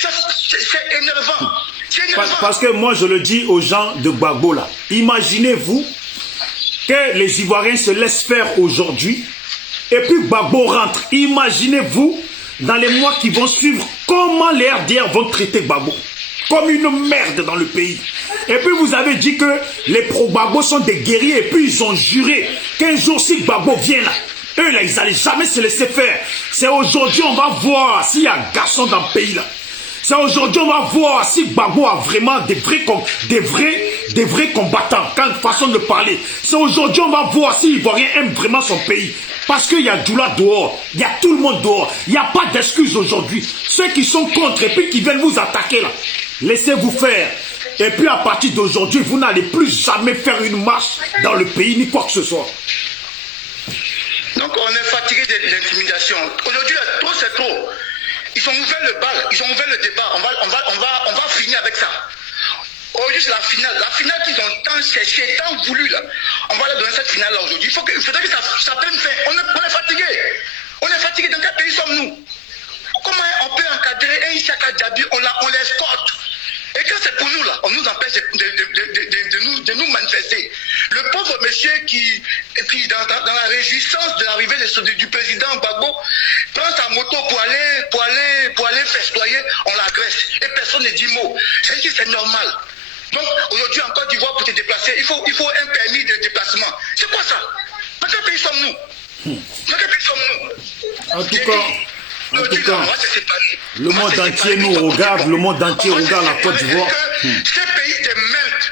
Ça, c'est énervant. Parce que moi, je le dis aux gens de Gbagbo, là. Imaginez-vous que les Ivoiriens se laissent faire aujourd'hui. Et puis Gbagbo rentre. Imaginez-vous, dans les mois qui vont suivre, comment les RDR vont traiter Gbagbo. Comme une merde dans le pays. Et puis vous avez dit que les pro-Gbagbo sont des guerriers. Et puis ils ont juré qu'un jour, si Gbagbo vient là, eux là, ils n'allaient jamais se laisser faire. C'est aujourd'hui, on va voir s'il y a un garçon dans le pays là. C'est aujourd'hui, on va voir si Gbagbo a vraiment des vrais combattants, quand façon de parler. C'est aujourd'hui, on va voir si l'Ivoirien aime vraiment son pays. Parce qu'il y a Djoula dehors, il y a tout le monde dehors. Il n'y a pas d'excuses aujourd'hui. Ceux qui sont contre et puis qui viennent vous attaquer là, laissez-vous faire. Et puis à partir d'aujourd'hui, vous n'allez plus jamais faire une marche dans le pays ni quoi que ce soit. Donc on est fatigué de l'intimidation. Aujourd'hui, trop c'est trop. Ils ont ouvert le bal, ils ont ouvert le débat. On va finir avec ça. Aujourd'hui, c'est la finale. La finale qu'ils ont tant cherché, tant voulu là. On va leur donner cette finale là aujourd'hui. Il faudrait que ça prenne fin. On est fatigué. On est fatigué. Dans quel pays sommes-nous? Comment on peut encadrer un Issaka Diaby? On l'escorte. Et quand c'est pour nous, on nous empêche de nous manifester. Le pauvre monsieur qui dans la réjouissance de l'arrivée du président Gbagbo, prend sa moto pour aller festoyer, on l'agresse. Et personne ne dit mot. J'ai dit c'est normal. Donc aujourd'hui en Côte d'Ivoire, pour te déplacer, il faut un permis de déplacement. C'est quoi ça? Dans quel pays sommes-nous? Dans quel pays sommes-nous? En tout cas, le monde entier nous regarde, le monde entier regarde la Côte d'Ivoire. Ces pays de merde,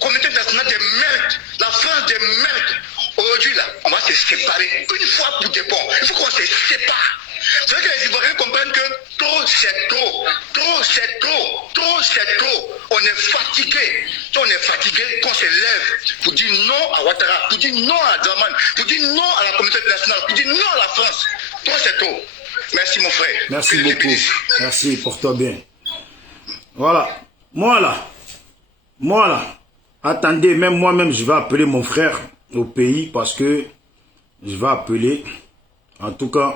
communauté nationale de merde, la France de merde, aujourd'hui là, on va se séparer une fois pour des bons. Il faut qu'on se sépare. C'est vrai que les Ivoiriens comprennent que trop c'est trop, trop c'est trop, trop c'est trop. On est fatigué. Si on est fatigué, qu'on se lève pour dire non à Ouattara, pour dire non à Dramane, pour dire non à la communauté nationale, pour dire non à la France. Trop c'est trop. Merci mon frère. Merci beaucoup. Merci, porte-toi bien. Voilà. Moi là. Attendez, même moi-même, je vais appeler mon frère au pays parce que je vais appeler. En tout cas,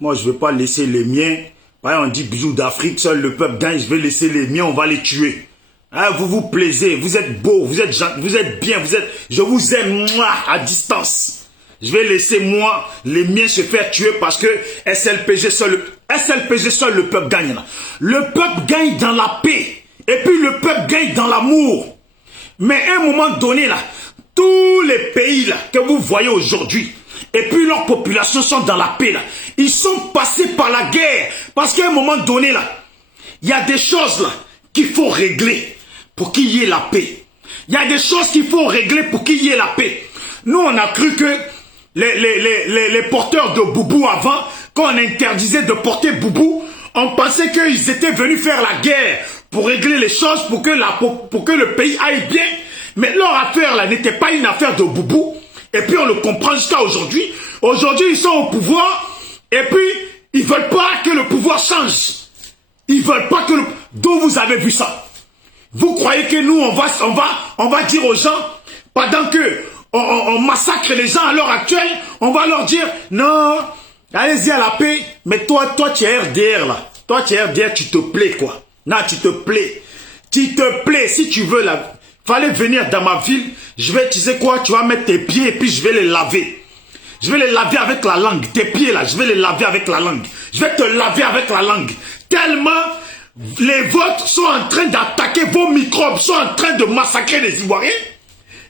moi, je ne vais pas laisser les miens. Par exemple, on dit bijoux d'Afrique, seul le peuple gagne. Je vais laisser les miens, on va les tuer. Hein, vous vous plaisez, vous êtes beau, vous êtes gentil, vous êtes bien, je vous aime, moi, à distance. Je vais laisser moi, les miens se faire tuer parce que SLPG seul le peuple gagne. Là. Le peuple gagne dans la paix. Et puis le peuple gagne dans l'amour. Mais à un moment donné, là, tous les pays là, que vous voyez aujourd'hui, et puis leurs populations sont dans la paix. Là. Ils sont passés par la guerre. Parce qu'à un moment donné, là, il y a des choses là qu'il faut régler pour qu'il y ait la paix. Il y a des choses qu'il faut régler pour qu'il y ait la paix. Nous, on a cru que les porteurs de boubou avant, quand on interdisait de porter boubou, on pensait qu'ils étaient venus faire la guerre pour régler les choses, pour que le pays aille bien. Mais leur affaire là n'était pas une affaire de boubou. Et puis on le comprend jusqu'à aujourd'hui. Aujourd'hui, ils sont au pouvoir et puis ils veulent pas que le pouvoir change. Ils veulent pas que D'où vous avez vu ça? Vous croyez que nous, on va dire aux gens, pendant que on massacre les gens à l'heure actuelle, on va leur dire, non, allez-y à la paix, mais toi tu es RDR là. Toi tu es RDR, tu te plais quoi. Non, tu te plais. Tu te plais, si tu veux là. Fallait venir dans ma ville, tu sais quoi, tu vas mettre tes pieds et puis je vais les laver. Je vais les laver avec la langue. Tes pieds là, je vais les laver avec la langue. Je vais te laver avec la langue. Tellement les vôtres sont en train d'attaquer vos microbes, sont en train de massacrer les Ivoiriens.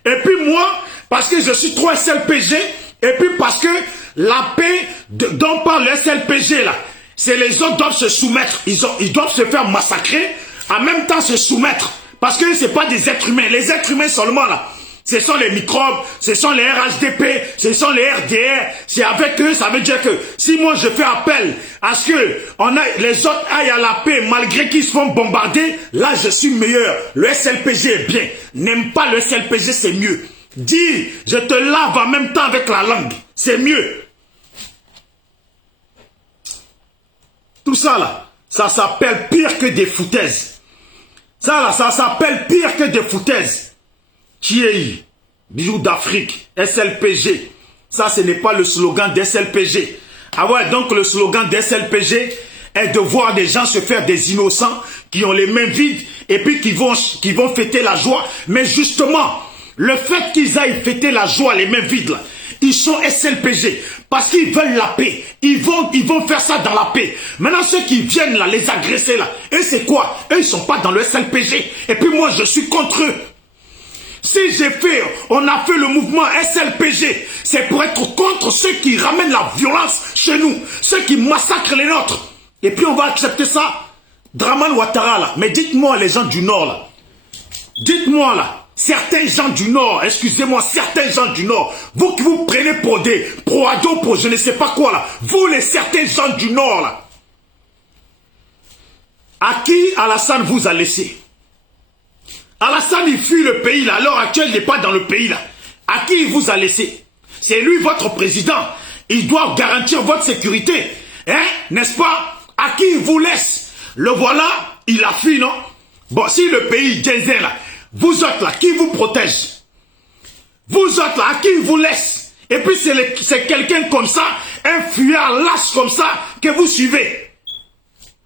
Et puis moi, parce que je suis trop SLPG, et puis parce que la paix dont parle le SLPG là, c'est les autres doivent se soumettre. Ils doivent se faire massacrer, en même temps se soumettre. Parce que ce n'est pas des êtres humains. Les êtres humains seulement là, ce sont les microbes, ce sont les RHDP, ce sont les RDR. C'est avec eux, ça veut dire que si moi je fais appel à ce que les autres aillent à la paix malgré qu'ils se font bombarder, là je suis meilleur. Le SLPG est bien. N'aime pas le SLPG, c'est mieux. Dis, je te lave en même temps avec la langue. C'est mieux. Tout ça là, ça s'appelle pire que des foutaises. Ça là, ça s'appelle pire que des foutaises. Thierry, bijoux d'Afrique, SLPG. Ça, ce n'est pas le slogan d'SLPG. Ah ouais, donc le slogan d'SLPG est de voir des gens se faire des innocents qui ont les mains vides et puis qui vont fêter la joie. Mais justement, le fait qu'ils aillent fêter la joie les mains vides là, ils sont SLPG parce qu'ils veulent la paix. Ils vont faire ça dans la paix. Maintenant, ceux qui viennent là, les agresser là, eux c'est quoi? Eux ils sont pas dans le SLPG. Et puis moi je suis contre eux. Si on a fait le mouvement SLPG, c'est pour être contre ceux qui ramènent la violence chez nous, ceux qui massacrent les nôtres. Et puis on va accepter ça. Dramane Ouattara là, mais dites-moi les gens du Nord là, dites-moi là. Certains gens du Nord, excusez-moi, certains gens du Nord, vous qui vous prenez pour des pro-ados, pour je ne sais pas quoi là, vous les certains gens du Nord là, à qui Alassane vous a laissé? Alassane il fuit le pays là, à l'heure actuelle il n'est pas dans le pays là. À qui il vous a laissé? C'est lui votre président, il doit garantir votre sécurité, hein, n'est-ce pas? À qui il vous laisse? Le voilà, il a fui non? Bon, si le pays Djenzen là, vous autres là, qui vous protège? Vous autres là, à qui il vous laisse? Et puis c'est quelqu'un comme ça, un fuyard lâche comme ça, que vous suivez.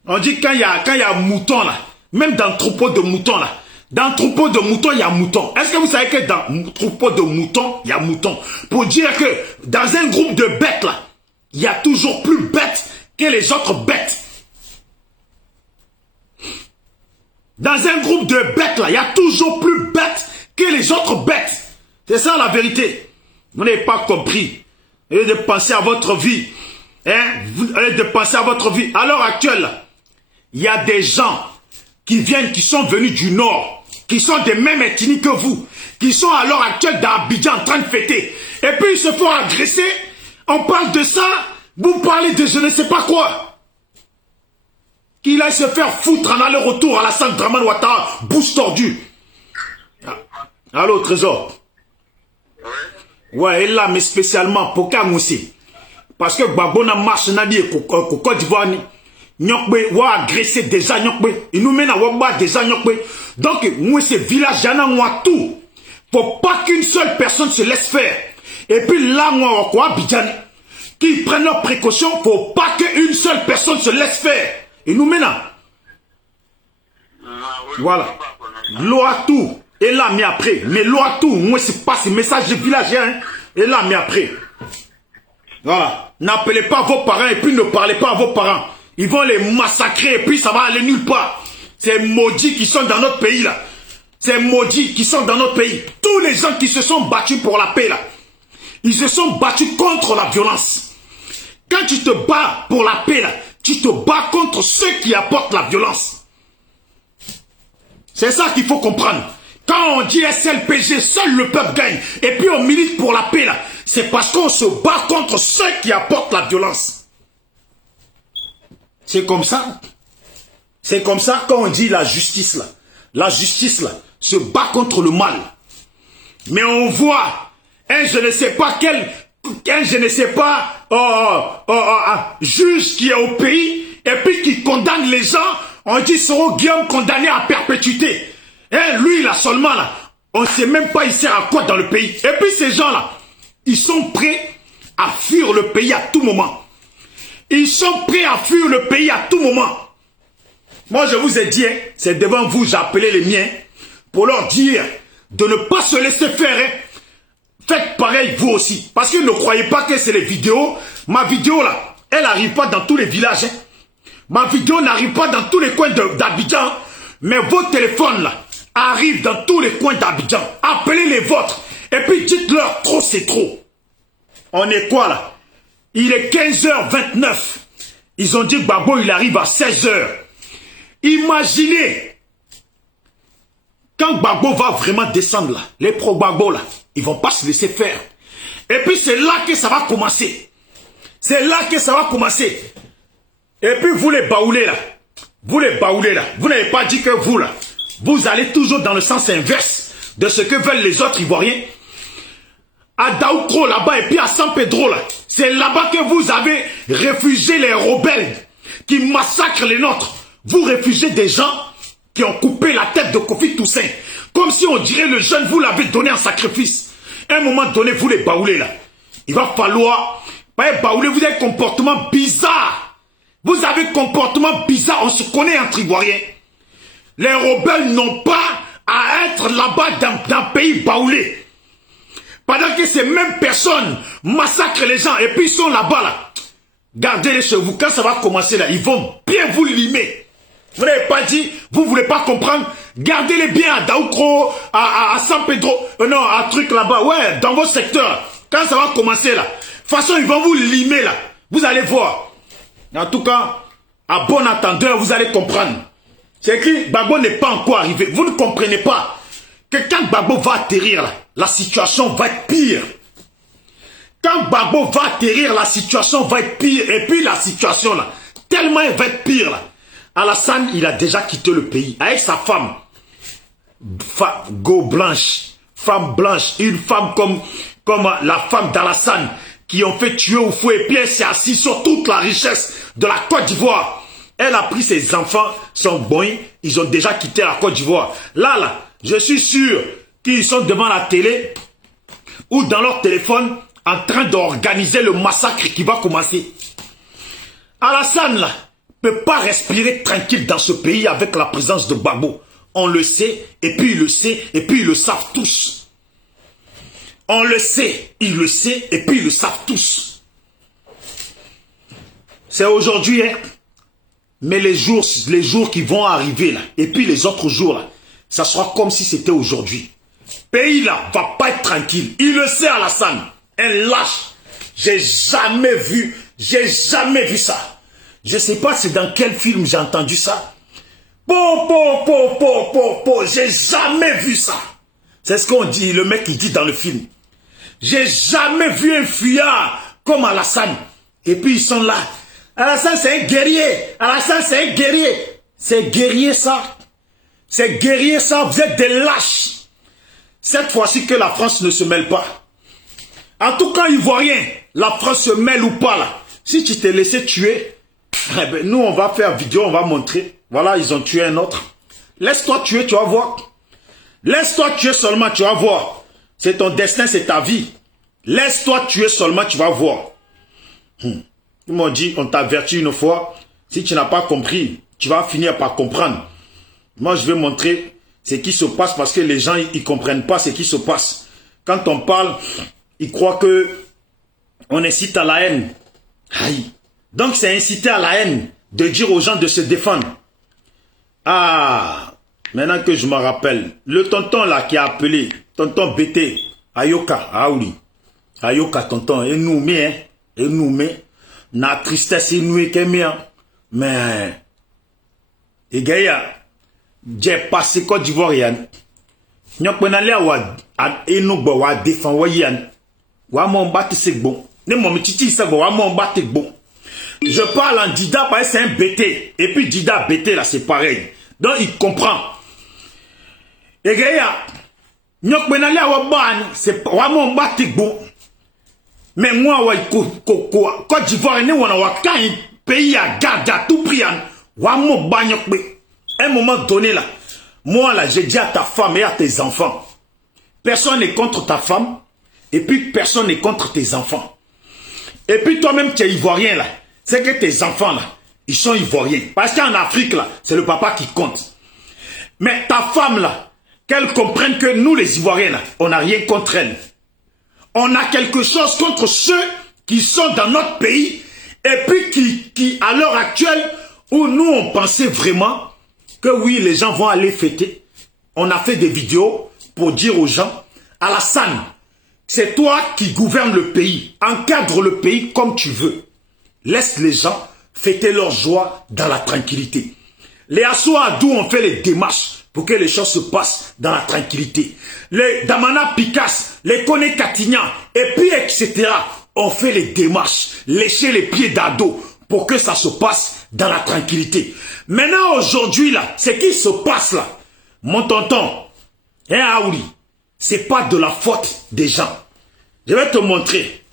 On dit quand il y a un mouton là, Même dans le troupeau de moutons, là. Dans le troupeau de moutons, il y a mouton. Est-ce que vous savez que dans le troupeau de moutons, il y a mouton? Pour dire que dans un groupe de bêtes, là, il y a toujours plus bêtes que les autres bêtes. Dans un groupe de bêtes, là, il y a toujours plus bêtes que les autres bêtes. C'est ça la vérité. Vous n'avez pas compris. Au lieu de penser à votre vie. Au lieu de penser à votre vie. À l'heure actuelle, il y a des gens qui viennent, qui sont venus du Nord, qui sont des mêmes ethnies que vous, qui sont à l'heure actuelle dans Abidjan en train de fêter. Et puis ils se font agresser. On parle de ça. Vous parlez de je ne sais pas quoi. Qu'il aille se faire foutre en aller-retour à la salle Draman Ouattara, bouche tordue. Allô, Trésor. Ouais, et là, mais spécialement pour Kamoussi. Parce que Babona marche n'a dit Côte d'Ivoire, Nyokbe, wa agressé déjà Nyokbe. Il nous mène à Wamba déjà Nyokbe. Donc, moi, ces villages, j'en ai moi tout. Faut pas qu'une seule personne se laisse faire. Et puis là, moi, quoi, Abidjan, qui prennent leurs précautions, faut pas qu'une seule personne se laisse faire. Il nous mène à. Voilà. Loi tout. Et là, mais après. Mais loi tout. Moi, c'est pas ce message de village, hein. Et là, mais après. Voilà. N'appelez pas vos parents et puis ne parlez pas à vos parents. Ils vont les massacrer et puis ça va aller nulle part. Ces maudits qui sont dans notre pays, là. Ces maudits qui sont dans notre pays. Tous les gens qui se sont battus pour la paix, là. Ils se sont battus contre la violence. Quand tu te bats pour la paix, là, tu te bats contre ceux qui apportent la violence. C'est ça qu'il faut comprendre. Quand on dit SLPG, seul le peuple gagne. Et puis on milite pour la paix, là. C'est parce qu'on se bat contre ceux qui apportent la violence. C'est comme ça. C'est comme ça quand on dit la justice, là. La justice, là, se bat contre le mal. Mais on voit je ne sais pas juge qui est au pays et puis qui condamne les gens. On dit seront Guillaume condamné à perpétuité. Lui, là, seulement, là, on ne sait même pas il sert à quoi dans le pays. Et puis ces gens-là, ils sont prêts à fuir le pays à tout moment. Ils sont prêts à fuir le pays à tout moment. Moi, je vous ai dit, c'est devant vous, j'ai appelé les miens pour leur dire de ne pas se laisser faire. Faites pareil, vous aussi. Parce que ne croyez pas que c'est les vidéos. Ma vidéo, là, elle n'arrive pas dans tous les villages. Ma vidéo n'arrive pas dans tous les coins d'Abidjan. Mais vos téléphones, là, arrivent dans tous les coins d'Abidjan. Appelez les vôtres. Et puis dites-leur, trop c'est trop. On est quoi, là? Il est 15h29. Ils ont dit que Gbagbo, il arrive à 16h. Imaginez, quand Gbagbo va vraiment descendre là, les pro-Gbagbo là, ils vont pas se laisser faire. Et puis c'est là que ça va commencer. C'est là que ça va commencer. Et puis vous les baoulés là, vous n'avez pas dit que vous là, vous allez toujours dans le sens inverse de ce que veulent les autres Ivoiriens. À Daoukro là-bas et puis à San Pedro là, c'est là-bas que vous avez réfugié les rebelles qui massacrent les nôtres. Vous réfugiez des gens qui ont coupé la tête de Kofi Toussaint. Comme si on dirait le jeune, vous l'avez donné en sacrifice. À un moment donné, vous les baoulez là. Il va falloir, pas baouler, vous avez un comportement bizarre. Vous avez un comportement bizarre, on se connaît entre Ivoiriens. Les rebelles n'ont pas à être là-bas dans un pays baoulé. Pendant que ces mêmes personnes massacrent les gens et puis ils sont là-bas là. Gardez-les chez vous. Quand ça va commencer là, ils vont bien vous limer. Vous n'avez pas dit, vous ne voulez pas comprendre. Gardez-les bien à Daoukro, à San Pedro. Non, à truc là-bas. Ouais, dans vos secteurs. Quand ça va commencer là. De toute façon, ils vont vous limer là. Vous allez voir. En tout cas, à bon entendeur, vous allez comprendre. C'est écrit, Gbagbo n'est pas encore arrivé. Vous ne comprenez pas que quand Gbagbo va atterrir là, la situation va être pire. Quand Gbagbo va atterrir, la situation va être pire. Et puis la situation là, tellement elle va être pire là. Alassane, il a déjà quitté le pays avec sa femme. Femme blanche, une femme comme la femme d'Alassane qui ont fait tuer au feu et puis elle s'est assise sur toute la richesse de la Côte d'Ivoire. Elle a pris ses enfants, son boy, ils ont déjà quitté la Côte d'Ivoire. Là, je suis sûr qu'ils sont devant la télé ou dans leur téléphone en train d'organiser le massacre qui va commencer. Alassane là, peut pas respirer tranquille dans ce pays avec la présence de Gbagbo. On le sait, et puis il le sait, et puis ils le savent tous. On le sait, il le sait, et puis ils le savent tous. C'est aujourd'hui, hein. Mais les jours qui vont arriver là, et puis les autres jours là, ça sera comme si c'était aujourd'hui. Pays là va pas être tranquille. Il le sait, Alassane. Un lâche. J'ai jamais vu ça. Je sais pas c'est dans quel film j'ai entendu ça. J'ai jamais vu ça. C'est ce qu'on dit, le mec il dit dans le film. J'ai jamais vu un fuyard comme Alassane. Et puis ils sont là. Alassane c'est un guerrier. Alassane c'est un guerrier. C'est guerrier ça. C'est guerrier ça. Vous êtes des lâches. Cette fois-ci que la France ne se mêle pas. En tout cas, Ivoirien, la France se mêle ou pas là. Si tu t'es laissé tuer, eh ben, nous on va faire vidéo, on va montrer. Voilà, ils ont tué un autre. Laisse-toi tuer, tu vas voir. Laisse-toi tuer seulement, tu vas voir. C'est ton destin, c'est ta vie. Laisse-toi tuer seulement, tu vas voir. Ils m'ont dit, on t'a averti une fois. Si tu n'as pas compris, tu vas finir par comprendre. Moi, je vais montrer ce qui se passe parce que les gens, ils ne comprennent pas ce qui se passe. Quand on parle, ils croient que on incite à la haine. Aïe. Donc, c'est inciter à la haine de dire aux gens de se défendre. Ah, maintenant que je me rappelle, le tonton là qui a appelé, tonton BT, Ayoka, Aouli. Ayoka, tonton, et nous, na tristesse, et nous, mais, et Gaïa, j'ai passé Côte d'Ivoire, nyok penale wa enugbo wa defan wa yan wa mon bat c'est bon ne mon titi ça wa mon bat bon. Je parle en Dida parce que c'est un BT et puis Dida BT là c'est pareil. Donc il comprend. Et gars nyok penale wa ban c'est wa mon bat bon. Mais moi wa Côte d'Ivoire ne wona wa kan pays à garde à tout prix wa mon ba nyok be. Un moment donné là. Moi, là, j'ai dit à ta femme et à tes enfants, personne n'est contre ta femme, et puis personne n'est contre tes enfants. Et puis toi-même, tu es ivoirien, là. C'est que tes enfants, là, ils sont ivoiriens. Parce qu'en Afrique, là, c'est le papa qui compte. Mais ta femme, là, qu'elle comprenne que nous, les Ivoiriens, là, on n'a rien contre elle. On a quelque chose contre ceux qui sont dans notre pays, et puis qui à l'heure actuelle, où nous, on pensait vraiment que oui, les gens vont aller fêter. On a fait des vidéos pour dire aux gens, Alassane, c'est toi qui gouvernes le pays. Encadre le pays comme tu veux. Laisse les gens fêter leur joie dans la tranquillité. Les Assouadou ont fait les démarches pour que les choses se passent dans la tranquillité. Les Damana Picasse, les Kone Katignan, et puis etc. ont fait les démarches, lécher les pieds d'ado pour que ça se passe dans la tranquillité. Maintenant, aujourd'hui, là, ce qui se passe là, mon tonton, Aouli, c'est pas de la faute des gens. Je vais te montrer.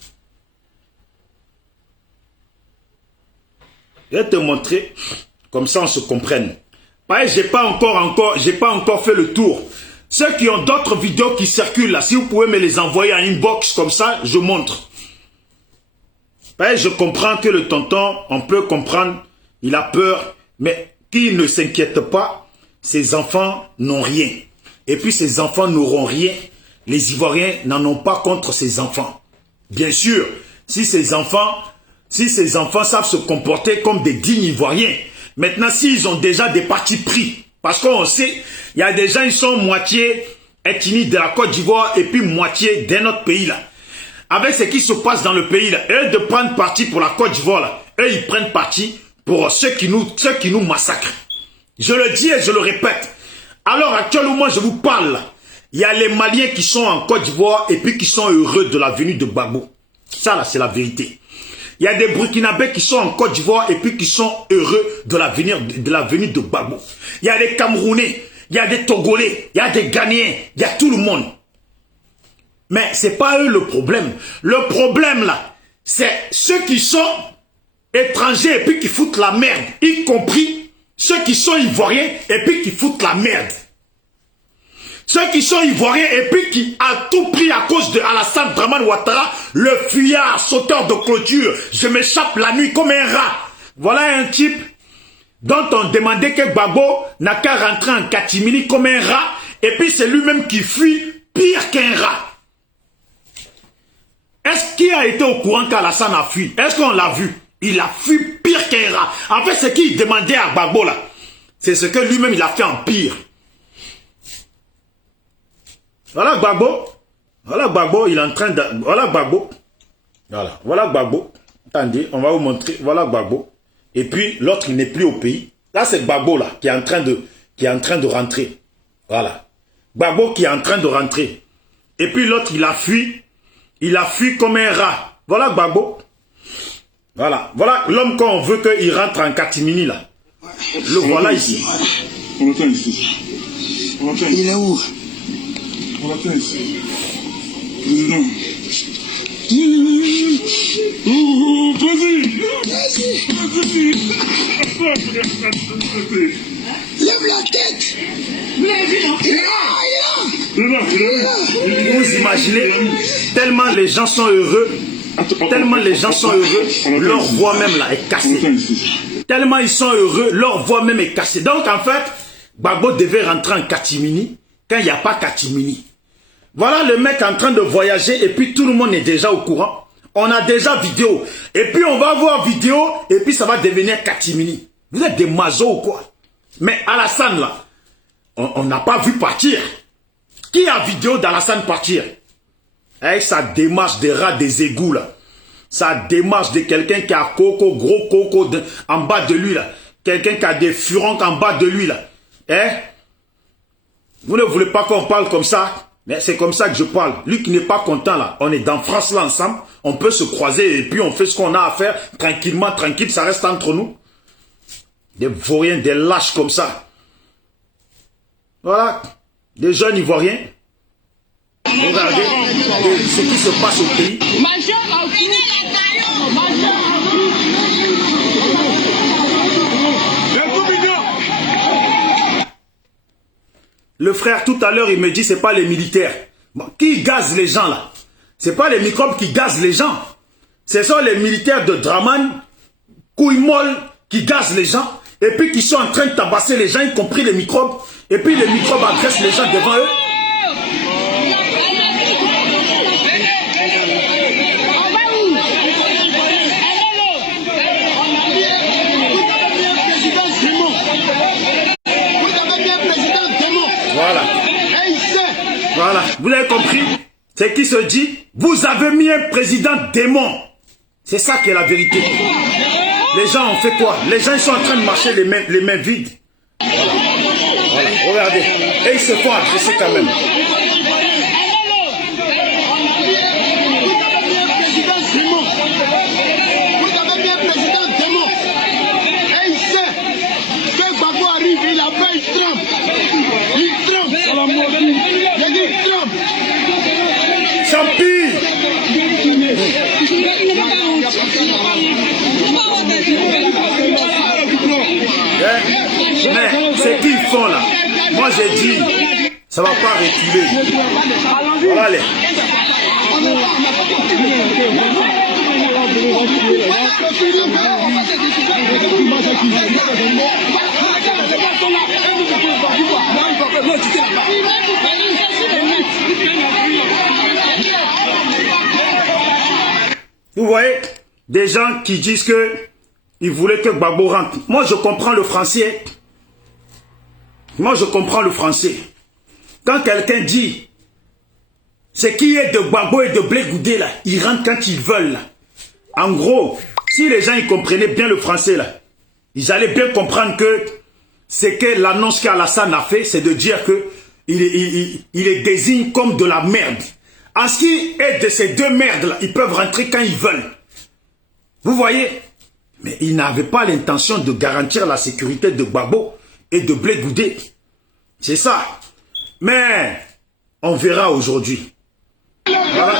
Je vais te montrer, comme ça on se comprenne. J'ai pas encore fait le tour. Ceux qui ont d'autres vidéos qui circulent là, si vous pouvez me les envoyer en inbox comme ça, je montre. Je comprends que le tonton, on peut comprendre, il a peur, mais qu'il ne s'inquiète pas, ses enfants n'ont rien. Et puis ses enfants n'auront rien. Les Ivoiriens n'en ont pas contre ses enfants. Bien sûr, si ces enfants savent se comporter comme des dignes Ivoiriens, maintenant s'ils ont déjà des partis pris, parce qu'on sait, il y a des gens, ils sont moitié ethniques de la Côte d'Ivoire et puis moitié d'un autre pays là. Avec ce qui se passe dans le pays là, eux de prendre parti pour la Côte d'Ivoire là, eux ils prennent parti pour ceux qui nous massacrent. Je le dis et je le répète. Alors actuellement je vous parle là, il y a les Maliens qui sont en Côte d'Ivoire et puis qui sont heureux de la venue de Gbagbo. Ça là c'est la vérité. Il y a des Burkinabés qui sont en Côte d'Ivoire et puis qui sont heureux de la venue de Gbagbo. Il y a des Camerounais, il y a des Togolais, il y a des Ghanéens, il y a tout le monde. Mais ce n'est pas eux le problème. Le problème là, c'est ceux qui sont étrangers et puis qui foutent la merde. Y compris ceux qui sont ivoiriens et puis qui foutent la merde. Ceux qui sont ivoiriens et puis qui, à tout prix à cause de Alassane Dramane Ouattara, le fuyard, sauteur de clôture, je m'échappe la nuit comme un rat. Voilà un type dont on demandait que Gbagbo n'a qu'à rentrer en catimini comme un rat, et puis c'est lui-même qui fuit pire qu'un rat. Est-ce qu'il a été au courant qu'Alassane a fui? Est-ce qu'on l'a vu? Il a fui pire qu'un rat. En fait, ce qu'il demandait à Gbagbo là, c'est ce que lui-même il a fait en pire. Voilà Gbagbo. Voilà Gbagbo, il est en train de... Voilà Gbagbo. Voilà Gbagbo. Attendez, on va vous montrer. Voilà Gbagbo. Et puis l'autre, il n'est plus au pays. Là, c'est Gbagbo là qui est en train de rentrer. Voilà. Gbagbo qui est en train de rentrer. Et puis l'autre, il a fui. Il a fui comme un rat. Voilà Gbagbo. Voilà. Voilà l'homme qu'on veut qu'il rentre en catimini là. Le voilà ici. On l'attend ici. Il est où? On l'attend ici. Président. Lève la tête. Vous imaginez, tellement les gens sont heureux, leur voix même là est cassée. Tellement ils sont heureux, leur voix même est cassée. Donc en fait, Gbagbo devait rentrer en catimini quand il n'y a pas catimini. Voilà le mec en train de voyager et puis tout le monde est déjà au courant. On a déjà vidéo. Et puis on va voir vidéo et puis ça va devenir catimini. Vous êtes des mazos ou quoi? Mais Alassane là, on n'a pas vu partir. Qui a vidéo d'Alassane partir? Avec sa démarche des rats des égouts là. Sa démarche de quelqu'un qui a coco, gros coco en bas de lui là. Quelqu'un qui a des furons en bas de lui là. Hein? Vous ne voulez pas qu'on parle comme ça? Mais c'est comme ça que je parle. Lui qui n'est pas content là, on est dans France là ensemble, on peut se croiser et puis on fait ce qu'on a à faire tranquillement, tranquille, ça reste entre nous. Des vauriens, des lâches comme ça. Voilà, des jeunes ivoiriens. Regardez ce qui se passe au pays. Le frère, tout à l'heure, il me dit, c'est pas les militaires. Bon, qui gazent les gens, là? C'est pas les microbes qui gazent les gens. Ce sont les militaires de Draman, couilles molles, qui gazent les gens, et puis qui sont en train de tabasser les gens, y compris les microbes, et puis les microbes agressent les gens devant eux. Voilà, vous l'avez compris? C'est qui se dit, vous avez mis un président démon. C'est ça qui est la vérité. Les gens ont fait quoi? Les gens ils sont en train de marcher les mains vides. Voilà, regardez. Et ils se font agresser quand même. Mais ce qu'ils font là, moi j'ai dit, ça va pas reculer. Voilà les. Vous voyez, des gens qui disent que ils voulaient que Gbagbo rentre. Moi, je comprends le français. Moi, je comprends le français. Quand quelqu'un dit ce qui est de Gbagbo et de Blé Goudé, là, ils rentrent quand ils veulent. Là. En gros, si les gens ils comprenaient bien le français, là, ils allaient bien comprendre que ce que l'annonce qu'Alassane a fait, c'est de dire que il les désigne comme de la merde. En ce qui est de ces deux merdes-là, ils peuvent rentrer quand ils veulent. Vous voyez? Mais ils n'avaient pas l'intention de garantir la sécurité de Gbagbo et de Blé Goudé. C'est ça. Mais on verra aujourd'hui. Voilà.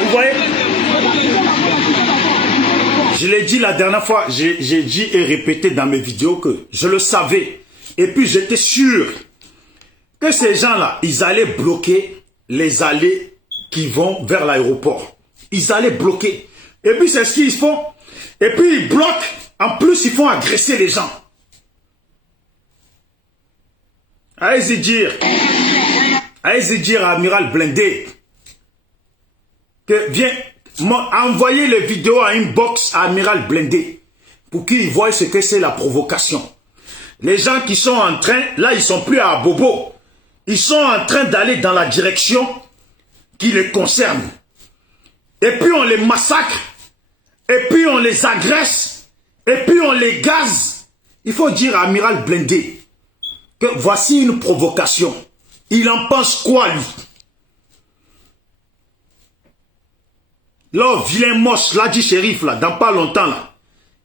Vous Je l'ai dit la dernière fois, j'ai dit et répété dans mes vidéos que je le savais. Et puis j'étais sûr que ces gens-là, ils allaient bloquer les allées qui vont vers l'aéroport. Ils allaient bloquer. Et puis c'est ce qu'ils font. Et puis ils bloquent. En plus, ils font agresser les gens. Allez-y dire à Amiral Blindé que viens envoyer les vidéos à inbox à Amiral Blindé pour qu'il voie ce que c'est la provocation. Les gens qui sont en train, là ils sont plus à Bobo, ils sont en train d'aller dans la direction qui les concerne. Et puis on les massacre, et puis on les agresse, et puis on les gaze. Il faut dire à Amiral Blindé que voici une provocation. Il en pense quoi, lui? Là, vilain moche, là, dit shérif, là, dans pas longtemps, là,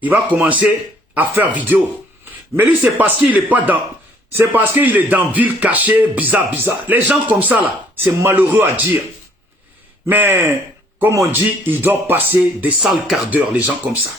il va commencer à faire vidéo. Mais lui, c'est parce qu'il n'est pas dans... C'est parce qu'il est dans ville cachée, bizarre. Les gens comme ça, là, c'est malheureux à dire. Mais, comme on dit, ils doivent passer des sales quarts d'heure, les gens comme ça.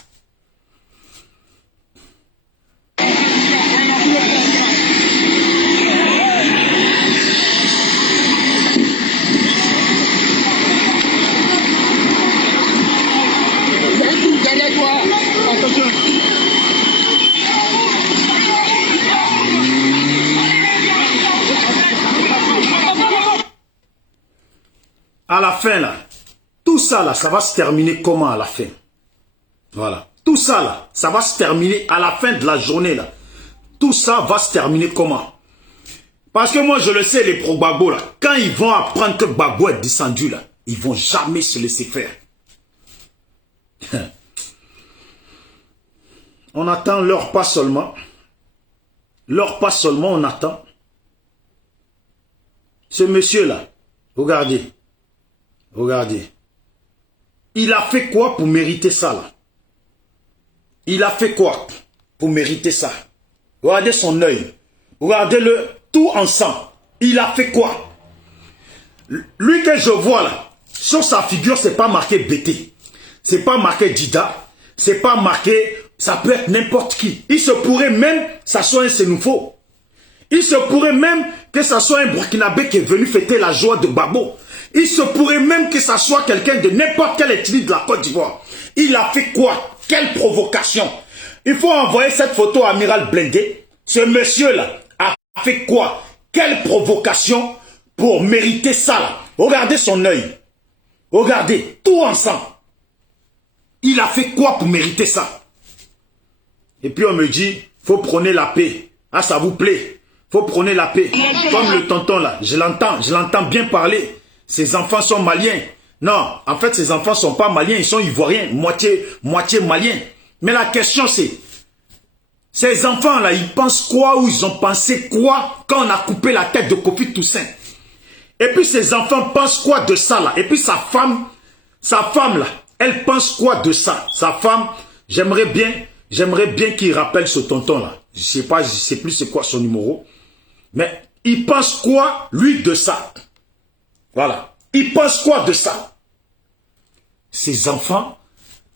À la fin, là, tout ça, là, ça va se terminer comment à la fin? Voilà. Tout ça, là, ça va se terminer à la fin de la journée, là. Tout ça va se terminer comment? Parce que moi, je le sais, les pro-Gbagbo, là, quand ils vont apprendre que Gbagbo est descendu, là, ils vont jamais se laisser faire. On attend leur pas seulement. Leur pas seulement, on attend. Ce monsieur-là, regardez. Regardez. Il a fait quoi pour mériter ça, là? Il a fait quoi pour mériter ça? Regardez son œil. Regardez-le tout ensemble. Il a fait quoi? Lui que je vois là, sur sa figure, c'est pas marqué BT. C'est pas marqué Dida. C'est pas marqué... Ça peut être n'importe qui. Il se pourrait même que ça soit un Sénoufo. Il se pourrait même que ça soit un Burkinabé qui est venu fêter la joie de Gbagbo. Il se pourrait même que ça soit quelqu'un de n'importe quelle ethnie de la Côte d'Ivoire. Il a fait quoi? Quelle provocation? Il faut envoyer cette photo à Amiral Blindé. Ce monsieur-là a fait quoi? Quelle provocation pour mériter ça là? Regardez son œil. Regardez, tout ensemble. Il a fait quoi pour mériter ça? Et puis on me dit, faut prôner la paix. Ah, ça vous plaît? Faut prôner la paix. Comme le tonton là, je l'entends bien parler. Ces enfants sont maliens. Non, en fait, ces enfants ne sont pas maliens, ils sont ivoiriens, moitié maliens. Mais la question c'est, ces enfants-là, ils pensent quoi ou ils ont pensé quoi quand on a coupé la tête de Kofi Toussaint? Et puis ces enfants pensent quoi de ça là? Et puis sa femme là, elle pense quoi de ça? Sa femme, j'aimerais bien qu'il rappelle ce tonton là. Je sais plus c'est quoi son numéro. Mais il pense quoi, lui, de ça? Voilà. Il pense quoi de ça? Ces enfants,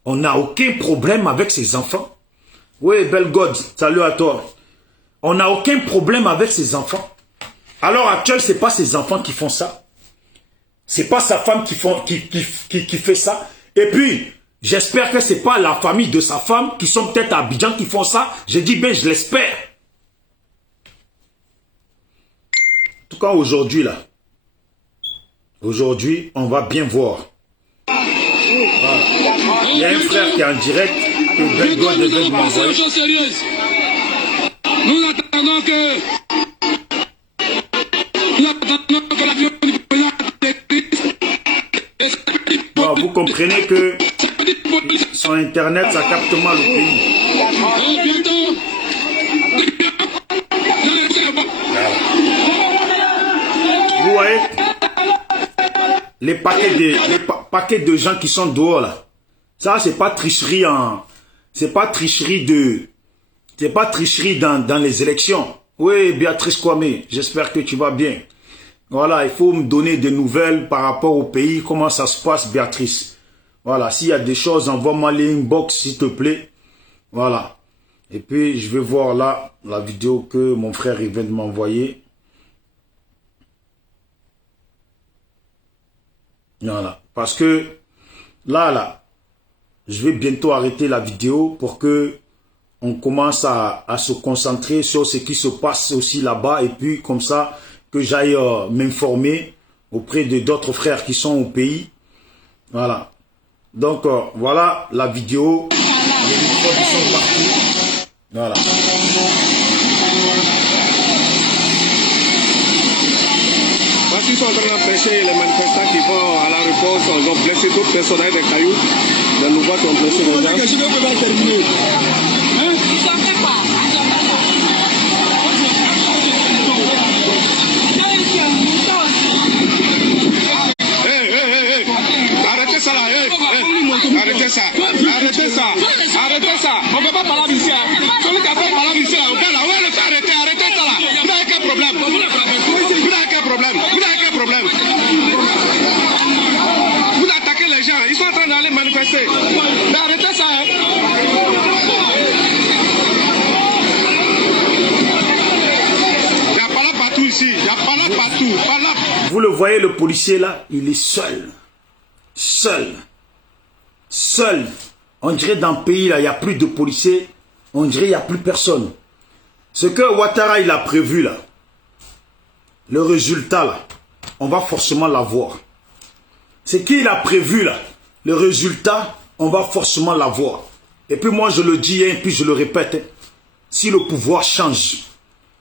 on n'a aucun problème avec ces enfants. Oui, Belgod, salut à toi. On n'a aucun problème avec ces enfants. À l'heure actuelle, ce n'est pas ces enfants qui font ça. Ce n'est pas sa femme qui fait ça. Et puis, j'espère que ce n'est pas la famille de sa femme qui sont peut-être à Abidjan qui font ça. Je dis bien, je l'espère. En tout cas, aujourd'hui, là, aujourd'hui, on va bien voir. Voilà. Il y a un frère qui est en direct. Bientôt, nous allons passer aux choses sérieuses. Nous attendons que l'avion du président atterrisse. Bon, vous comprenez que son internet, ça capte mal le pays. Bientôt. Vous voyez les paquets de gens qui sont dehors là. Ça, c'est pas tricherie c'est pas tricherie dans les élections. Oui, Béatrice Kwame, j'espère que tu vas bien. Voilà, il faut me donner des nouvelles par rapport au pays. Comment ça se passe, Béatrice? Voilà, s'il y a des choses, envoie-moi les inbox, s'il te plaît. Voilà. Et puis, je vais voir là la vidéo que mon frère il vient de m'envoyer. Voilà. Parce que là, je vais bientôt arrêter la vidéo pour que on commence à se concentrer sur ce qui se passe aussi là-bas. Et puis, comme ça, que j'aille m'informer auprès de d'autres frères qui sont au pays. Voilà. Donc, voilà la vidéo. Les microbes sont partout. Voilà. Parce qu'ils sont en train d'empêcher les manifestants qui vont à la repose, ils ont blessé d'autres personnes avec des cailloux. Les nouveaux ont blessé les gens. Arrêtez ça là, arrêtez ça, arrêtez ça, arrêtez ça. On ne peut pas parler d'ici. Celui qui a fait parler d'ici, on va là, ouais, arrêtez ça là. Vous n'avez quel problème? Vous n'avez quel problème? Vous n'avez quel problème? Vous attaquez les gens, ils sont en train d'aller manifester. Mais arrêtez ça, hein. Il n'y a pas là partout ici, il n'y a pas là partout, pas là. Vous le voyez, le policier là, il est seul. Seul. Seul. On dirait dans le pays là, il n'y a plus de policiers. On dirait qu'il n'y a plus personne. Ce que Ouattara il a prévu là, le résultat là, on va forcément l'avoir. Ce qu'il a prévu là, le résultat, on va forcément l'avoir. Et puis moi je le dis, et puis je le répète, si le pouvoir change,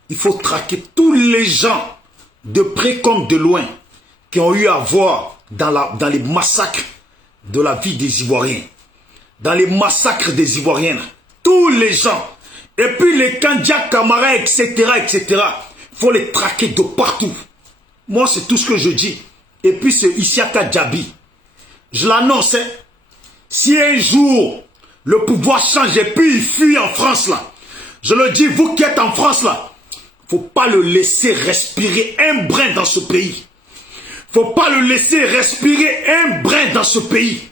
il faut traquer tous les gens, de près comme de loin, qui ont eu à voir dans les massacres de la vie des Ivoiriens. Dans les massacres des Ivoiriens. Tous les gens. Et puis les Kandia Camara, etc., etc. Il faut les traquer de partout. Moi, c'est tout ce que je dis. Et puis c'est Isiaka Djabi. Je l'annonce. Hein. Si un jour, le pouvoir change et puis il fuit en France, là. Je le dis, vous qui êtes en France, là. Faut pas le laisser respirer un brin dans ce pays. Faut pas le laisser respirer un brin dans ce pays.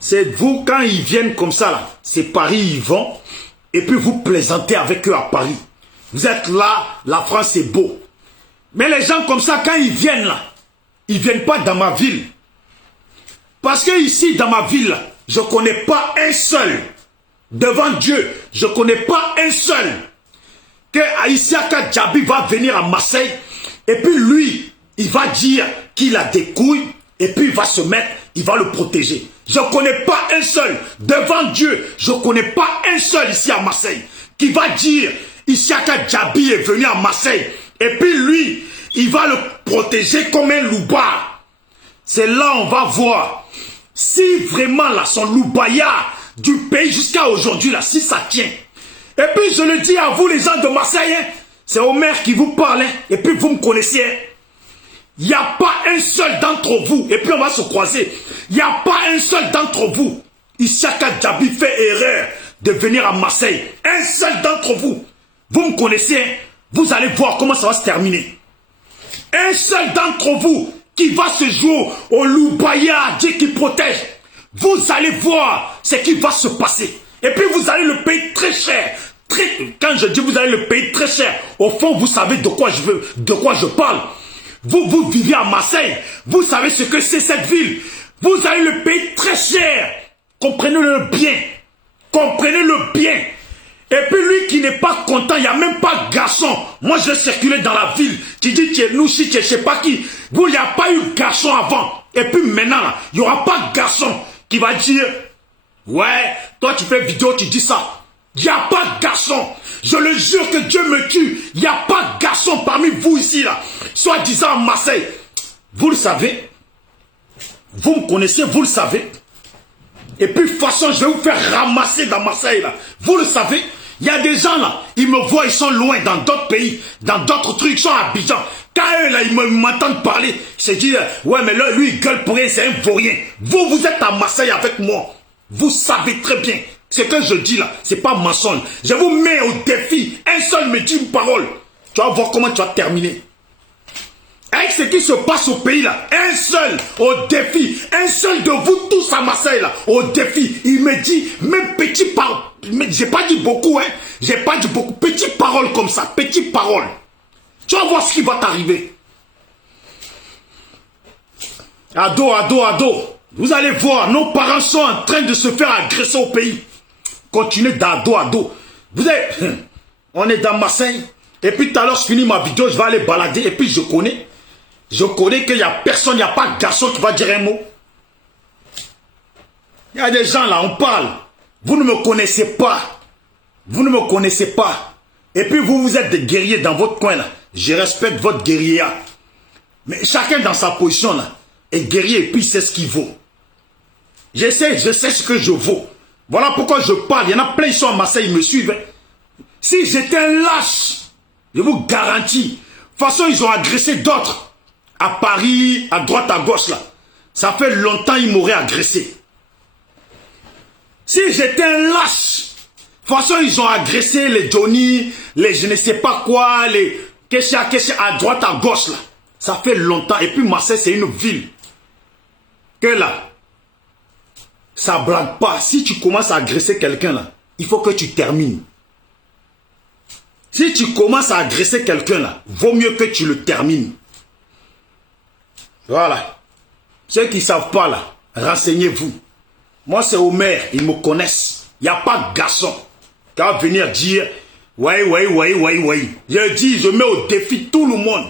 C'est vous, quand ils viennent comme ça, là, c'est Paris, ils vont, et puis vous plaisantez avec eux à Paris. Vous êtes là, la France est beau. Mais les gens comme ça, quand ils viennent là, ils viennent pas dans ma ville. Parce que ici, dans ma ville, là, je connais pas un seul. Devant Dieu, je connais pas un seul. Que Isiaka Djabi va venir à Marseille, et puis lui, il va dire qu'il a des couilles, et puis il va se mettre, il va le protéger. Je ne connais pas un seul, devant Dieu, je ne connais pas un seul ici à Marseille, qui va dire, Isiaka Djabi est venu à Marseille, et puis lui, il va le protéger comme un loupard. C'est là on va voir, si vraiment là, son loupaya du pays jusqu'à aujourd'hui, là, si ça tient. Et puis je le dis à vous les gens de Marseille, hein, c'est Omer qui vous parle, hein, et puis vous me connaissez, hein. Il n'y a pas un seul d'entre vous, et puis on va se croiser, il n'y a pas un seul d'entre vous, Isiaka Djabi fait erreur de venir à Marseille, un seul d'entre vous, vous me connaissez, hein, vous allez voir comment ça va se terminer. Un seul d'entre vous qui va se jouer au Loubaya, Dieu qui protège, vous allez voir ce qui va se passer. Et puis vous allez le payer très cher. Quand je dis vous allez le payer très cher, au fond vous savez de quoi je parle. Vous vivez à Marseille, vous savez ce que c'est cette ville. Vous allez le payer très cher. Comprenez-le bien. Comprenez-le bien. Et puis lui qui n'est pas content, il n'y a même pas garçon. Moi je vais circuler dans la ville. Tu dis tu es nous, si tu es je sais pas qui. Vous, il n'y a pas eu garçon avant. Et puis maintenant, il n'y aura pas garçon qui va dire ouais, toi tu fais vidéo, tu dis ça. Il n'y a pas de garçon. Je le jure que Dieu me tue. Il n'y a pas de garçon parmi vous ici, là. Soi-disant à Marseille. Vous le savez. Vous me connaissez, vous le savez. Et puis, de toute façon, je vais vous faire ramasser dans Marseille, là. Vous le savez. Il y a des gens, là, ils me voient, ils sont loin, dans d'autres pays, dans d'autres trucs, ils sont à Abidjan. Quand eux, là, ils m'entendent parler, je dis, ouais, mais là, lui, il gueule pour rien, c'est un vaurien. Vous, vous êtes à Marseille avec moi. Vous savez très bien. Ce que je dis là, c'est pas mensonge. Je vous mets au défi. Un seul me dit une parole. Tu vas voir comment tu vas terminer. Avec ce qui se passe au pays là, un seul au défi, un seul de vous tous à Marseille là, au défi, il me dit, même petit parole, j'ai pas dit beaucoup, hein, j'ai pas dit beaucoup, petite parole comme ça, petite parole. Tu vas voir ce qui va t'arriver. Ado, vous allez voir, nos parents sont en train de se faire agresser au pays. Continuez d'ado. Vous êtes, on est dans Marseille, et puis tout à l'heure je finis ma vidéo, je vais aller balader, et puis je connais qu'il n'y a personne, il n'y a pas de garçon qui va dire un mot. Il y a des gens là, on parle. Vous ne me connaissez pas. Vous ne me connaissez pas. Et puis vous êtes des guerriers dans votre coin là. Je respecte votre guerrier. Mais chacun dans sa position là est guerrier et puis c'est ce qu'il vaut. Je sais ce que je vaux. Voilà pourquoi je parle. Il y en a plein, ils sont à Marseille, ils me suivent. Si j'étais un lâche, je vous garantis. De toute façon, ils ont agressé d'autres. À Paris, à droite, à gauche, là. Ça fait longtemps qu'ils m'auraient agressé. Si j'étais un lâche, de toute façon, ils ont agressé les Johnny, les je ne sais pas quoi, les Kesha, à droite, à gauche, là. Ça fait longtemps. Et puis Marseille, c'est une ville que là, ça blague pas. Si tu commences à agresser quelqu'un, là, il faut que tu termines. Si tu commences à agresser quelqu'un, là, vaut mieux que tu le termines. Voilà. Ceux qui ne savent pas là, renseignez-vous. Moi c'est Omer, ils me connaissent. Il n'y a pas de garçon qui va venir dire ouais. Je dis, je mets au défi tout le monde.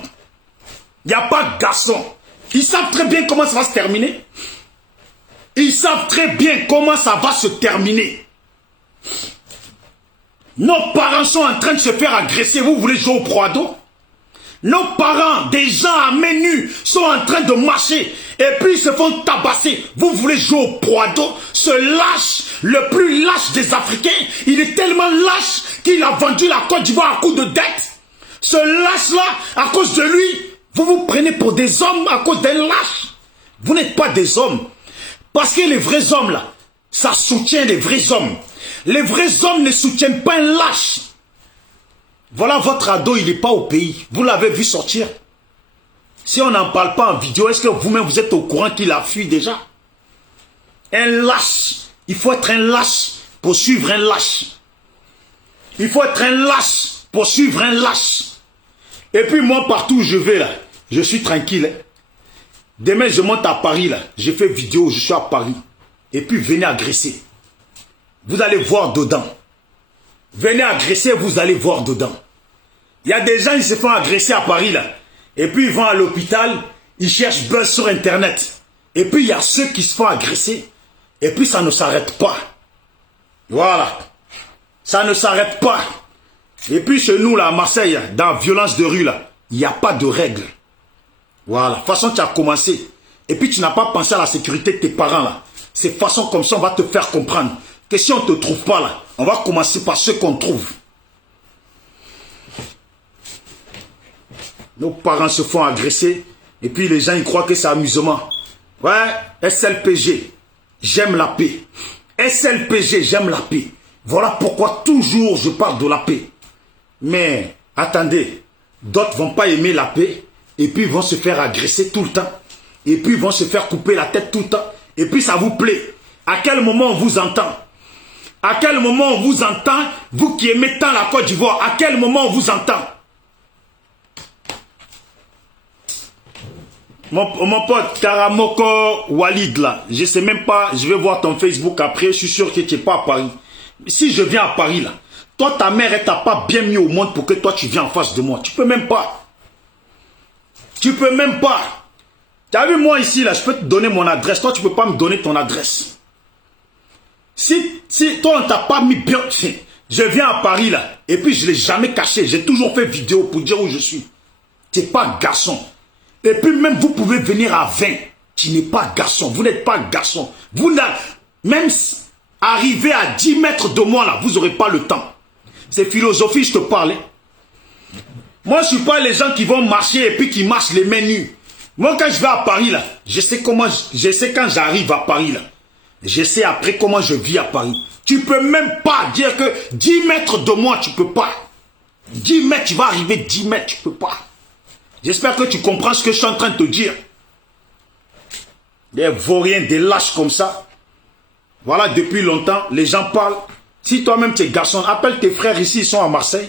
Il n'y a pas de garçon. Ils savent très bien comment ça va se terminer. Ils savent très bien comment ça va se terminer. Nos parents sont en train de se faire agresser. Vous voulez jouer au Prado? Nos parents, des gens à main nue, sont en train de marcher et puis ils se font tabasser. Vous voulez jouer au Prado? Ce lâche, le plus lâche des Africains, il est tellement lâche qu'il a vendu la Côte d'Ivoire à coup de dette. Ce lâche-là, à cause de lui, vous vous prenez pour des hommes à cause d'un lâche. Vous n'êtes pas des hommes. Parce que les vrais hommes, là, ça soutient les vrais hommes. Les vrais hommes ne soutiennent pas un lâche. Voilà votre ado, il n'est pas au pays. Vous l'avez vu sortir. Si on n'en parle pas en vidéo, est-ce que vous-même vous êtes au courant qu'il a fui déjà? Un lâche. Il faut être un lâche pour suivre un lâche. Il faut être un lâche pour suivre un lâche. Et puis moi, partout où je vais là, je suis tranquille. Demain, je monte à Paris là. J'ai fait vidéo, je suis à Paris. Et puis venez agresser. Vous allez voir dedans. Venez agresser, vous allez voir dedans. Il y a des gens qui se font agresser à Paris là. Et puis ils vont à l'hôpital, ils cherchent buzz sur internet. Et puis il y a ceux qui se font agresser. Et puis ça ne s'arrête pas. Voilà. Ça ne s'arrête pas. Et puis chez nous là à Marseille, dans la violence de rue là, il n'y a pas de règles. Voilà. De toute façon tu as commencé. Et puis tu n'as pas pensé à la sécurité de tes parents là. C'est façon comme ça on va te faire comprendre que si on ne te trouve pas là, on va commencer par ceux qu'on trouve. Nos parents se font agresser et puis les gens ils croient que c'est amusement. Ouais, SLPG, j'aime la paix. SLPG, j'aime la paix. Voilà pourquoi toujours je parle de la paix. Mais attendez, d'autres vont pas aimer la paix et puis ils vont se faire agresser tout le temps. Et puis ils vont se faire couper la tête tout le temps. Et puis ça vous plaît. À quel moment on vous entend? À quel moment on vous entend? Vous qui aimez tant la Côte d'Ivoire, à quel moment on vous entend? Mon pote Karamoko Walid là, je sais même pas, je vais voir ton Facebook après, je suis sûr que tu n'es pas à Paris. Si je viens à Paris là, toi ta mère elle t'a pas bien mis au monde pour que toi tu viennes en face de moi. Tu peux même pas. Tu peux même pas. Tu as vu moi ici là, je peux te donner mon adresse, toi tu peux pas me donner ton adresse. Si toi on t'a pas mis bien, je viens à Paris là, et puis je l'ai jamais caché, j'ai toujours fait vidéo pour dire où je suis. Tu n'es pas garçon. Et puis même vous pouvez venir à 20. Tu n'es pas garçon. Vous n'êtes pas garçon. Vous même arriver à 10 mètres de moi là, vous n'aurez pas le temps. C'est philosophie, je te parle. Moi, je ne suis pas les gens qui vont marcher et puis qui marchent les mains nues. Moi, quand je vais à Paris là, je sais quand j'arrive à Paris là. Je sais après comment je vis à Paris. Tu peux même pas dire que 10 mètres de moi, tu peux pas. 10 mètres, tu vas arriver 10 mètres, tu peux pas. J'espère que tu comprends ce que je suis en train de te dire. Des vauriens, des lâches comme ça. Voilà, depuis longtemps, les gens parlent. Si toi-même tu es garçon, appelle tes frères ici, ils sont à Marseille.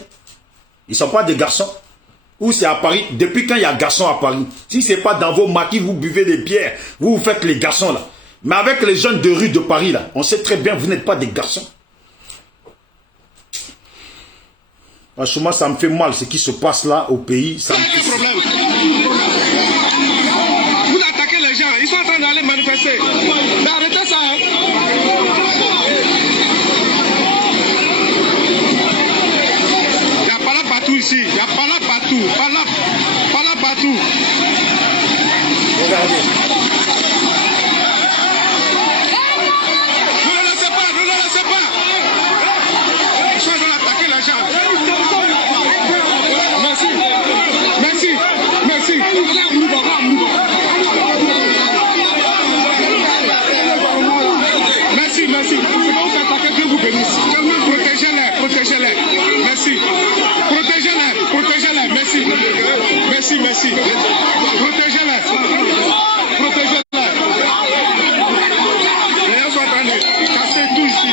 Ils ne sont pas des garçons. Ou c'est à Paris. Depuis quand il y a garçons à Paris? Si ce n'est pas dans vos maquis, vous buvez des bières, vous faites les garçons là. Mais avec les jeunes de rue de Paris là, on sait très bien que vous n'êtes pas des garçons. Franchement, ça me fait mal ce qui se passe là au pays. Ça me fait... problème. Vous attaquez les gens, ils sont en train d'aller manifester. Mais arrêtez ça. Hein. Il y a pas là partout ici. Il y a pas là partout. Pas là partout. Regardez. Ne le laissez pas. Ils sont en train d'attaquer les gens. Merci. C'est bon, vous attaquez, Dieu vous bénisse. Protégez-les. Merci. Protégez-les. Merci. Protégez-les. Les gens sont en train de casser tout ici.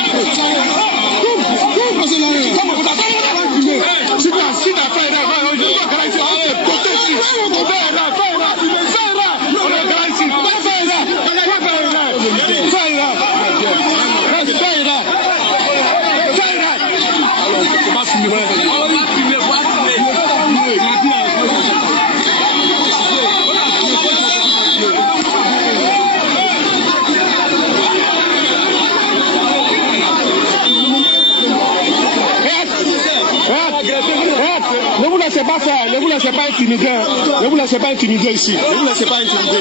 Ne vous laissez pas faire, ne vous laissez pas intimider. Ne vous laissez pas intimider ici. Ne vous laissez pas intimider.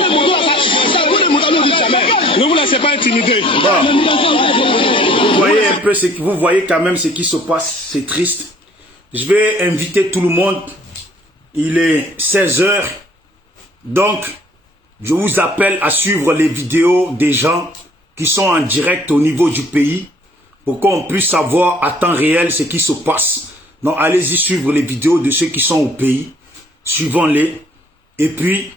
Ne vous laissez pas intimider. Vous voyez un peu vous voyez quand même ce qui se passe, c'est triste. Je vais inviter tout le monde. Il est 16 h. Donc, je vous appelle à suivre les vidéos des gens qui sont en direct au niveau du pays pour qu'on puisse savoir à temps réel ce qui se passe. Donc, allez-y suivre les vidéos de ceux qui sont au pays. Suivons-les. Et puis,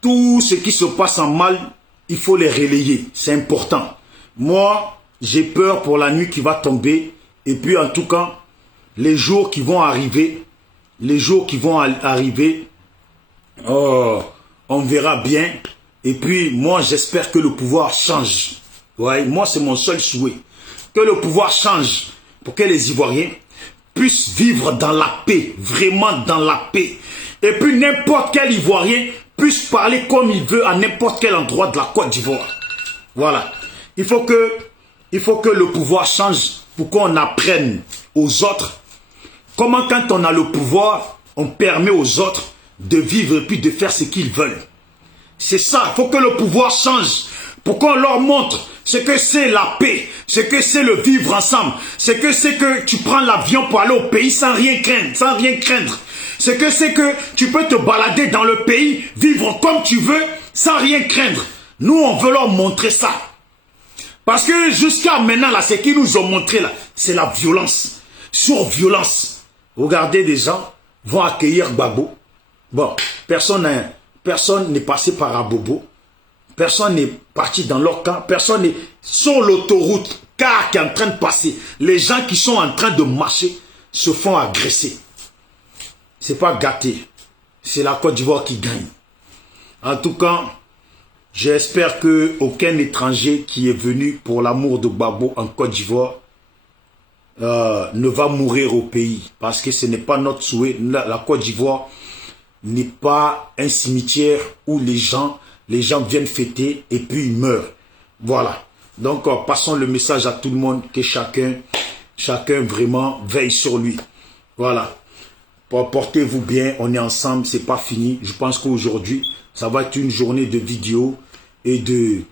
tout ce qui se passe en mal, il faut les relayer. C'est important. Moi, j'ai peur pour la nuit qui va tomber. Et puis, en tout cas, les jours qui vont arriver, oh, on verra bien. Et puis, moi, j'espère que le pouvoir change. Ouais, moi, c'est mon seul souhait. Que le pouvoir change pour que les Ivoiriens puissent vivre dans la paix, vraiment dans la paix. Et puis, n'importe quel Ivoirien puisse parler comme il veut à n'importe quel endroit de la Côte d'Ivoire. Voilà. Il faut que le pouvoir change pour qu'on apprenne aux autres comment, quand on a le pouvoir, on permet aux autres de vivre et puis de faire ce qu'ils veulent. C'est ça, il faut que le pouvoir change pour qu'on leur montre ce que c'est la paix, ce que c'est le vivre ensemble, ce que c'est que tu prends l'avion pour aller au pays sans rien craindre, ce que c'est que tu peux te balader dans le pays, vivre comme tu veux, sans rien craindre. Nous, on veut leur montrer ça. Parce que jusqu'à maintenant, là, ce qu'ils nous ont montré, là, c'est la violence, sur violence. Regardez, des gens vont accueillir Gbagbo. Bon, personne n'est passé par Abobo. Personne n'est parti dans leur camp. Personne n'est sur l'autoroute, car qui est en train de passer. Les gens qui sont en train de marcher se font agresser. C'est pas gâté. C'est la Côte d'Ivoire qui gagne. En tout cas, j'espère qu'aucun étranger qui est venu pour l'amour de Gbagbo en Côte d'Ivoire ne va mourir au pays. Parce que ce n'est pas notre souhait. La Côte d'Ivoire n'est pas un cimetière où les gens viennent fêter et puis ils meurent. Voilà. Donc, passons le message à tout le monde, que chacun vraiment veille sur lui. Voilà. Portez-vous bien, on est ensemble, c'est pas fini. Je pense qu'aujourd'hui, ça va être une journée de vidéos et de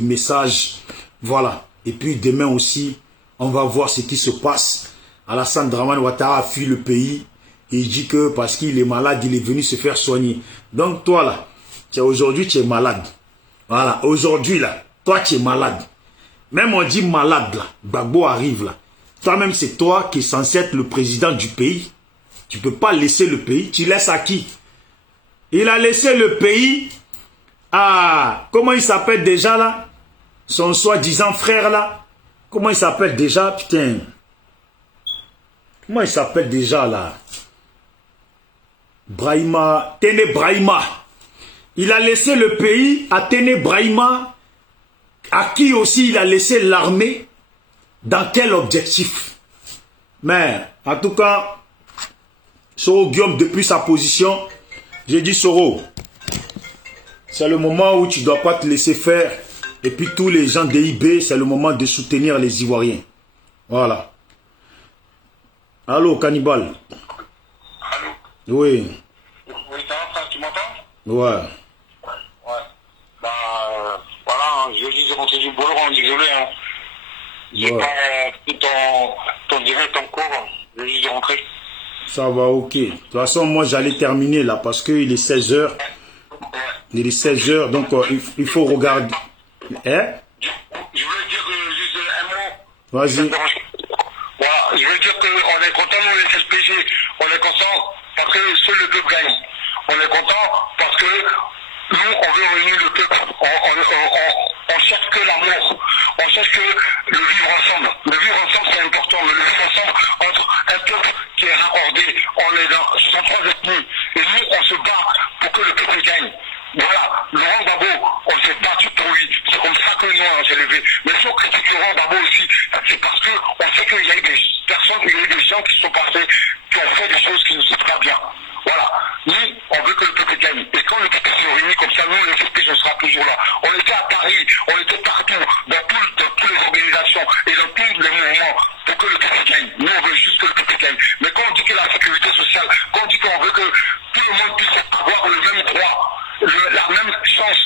messages. Voilà. Et puis demain aussi, on va voir ce qui se passe. Alassane Dramane Ouattara a fui le pays. Et il dit que parce qu'il est malade, il est venu se faire soigner. Donc toi là, aujourd'hui tu es malade. Voilà, aujourd'hui là, toi tu es malade. Même on dit malade là, Gbagbo arrive là. Toi-même c'est toi qui es censé être le président du pays. Tu ne peux pas laisser le pays. Tu laisses à qui? Il a laissé le pays à... Comment il s'appelle déjà là? Son soi-disant frère là. Comment il s'appelle déjà? Putain. Comment il s'appelle déjà là? Brahima. Téné Brahima. Il a laissé le pays à Téné Brahima, à qui aussi il a laissé l'armée. Dans quel objectif? Mais, en tout cas, Soro Guillaume, depuis sa position, j'ai dit Soro, c'est le moment où tu ne dois pas te laisser faire. Et puis tous les gens d'IB, c'est le moment de soutenir les Ivoiriens. Voilà. Allô, Cannibal. Allô? Oui. Oui, ça va, frère, tu m'entends? Ouais. Ouais. Bah, voilà, je dis de rentrer du boulot, désolé, hein. J'ai Ouais. pas pris ton direct en cours, je vais juste de rentrer. Ça va, ok. De toute façon, moi, j'allais terminer là parce qu'il est 16 h. Il est 16 h, donc il faut regarder. Hein? Je voulais dire juste un mot. Vas-y. Voilà, je veux dire qu'on est content, nous, les SPG. On est content parce que seul le peuple gagne. On est content parce que nous, on veut réunir le peuple. On cherche que l'amour. On cherche que le vivre ensemble. Le vivre ensemble, c'est important. Mais le vivre ensemble entre un peuple qui est raccordé. On est dans 63 ethnies. Et nous, on se bat pour que le peuple gagne. Voilà, Laurent Gbagbo, on s'est battu pour lui. C'est comme ça que nous, on s'est levé. Mais si on critique Laurent Gbagbo aussi, c'est parce qu'on sait qu'il y a eu des personnes, il y a eu des gens qui sont passés, qui ont fait des choses qui ne sont pas bien. Voilà. Nous, on veut que le peuple gagne. Et quand le peuple se réunit comme ça, nous, les FPG, on sera toujours là. On était à Paris, on était partout, dans toutes les organisations et dans tous les mouvements pour que le peuple gagne. Nous, on veut juste que le peuple gagne. Mais quand on dit que la sécurité sociale, quand on dit qu'on veut que tout le monde puisse avoir le même droit, la même chance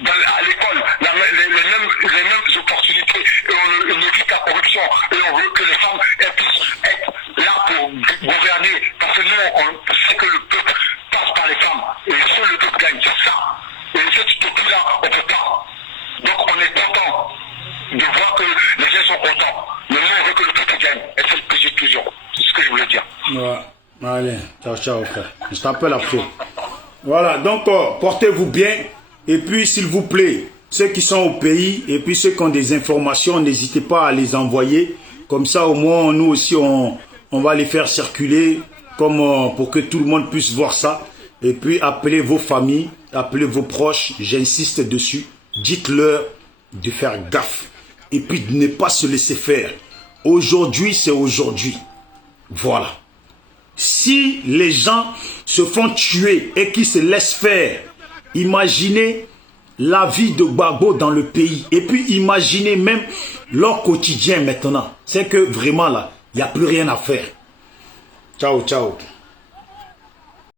à l'école, les mêmes opportunités, et on évite la corruption, et on veut que les femmes puissent être là pour gouverner, parce que nous, on sait que le peuple passe par les femmes, et seul le peuple gagne, c'est ça. Et cette utopie-là, on ne peut pas. Donc on est content de voir que les gens sont contents, mais nous, on veut que le peuple gagne, et c'est le PG toujours. C'est ce que je voulais dire. Ouais. Allez, ciao, ciao, frère. Je t'appelle après. Voilà, donc portez-vous bien. Et puis, s'il vous plaît, ceux qui sont au pays et puis ceux qui ont des informations, n'hésitez pas à les envoyer. Comme ça, au moins, nous aussi, on va les faire circuler comme, pour que tout le monde puisse voir ça. Et puis, appelez vos familles, appelez vos proches. J'insiste dessus. Dites-leur de faire gaffe. Et puis, de ne pas se laisser faire. Aujourd'hui, c'est aujourd'hui. Voilà. Si les gens se font tuer et qu'ils se laissent faire, imaginez la vie de Gbagbo dans le pays. Et puis imaginez même leur quotidien maintenant. C'est que vraiment là, il n'y a plus rien à faire. Ciao, ciao.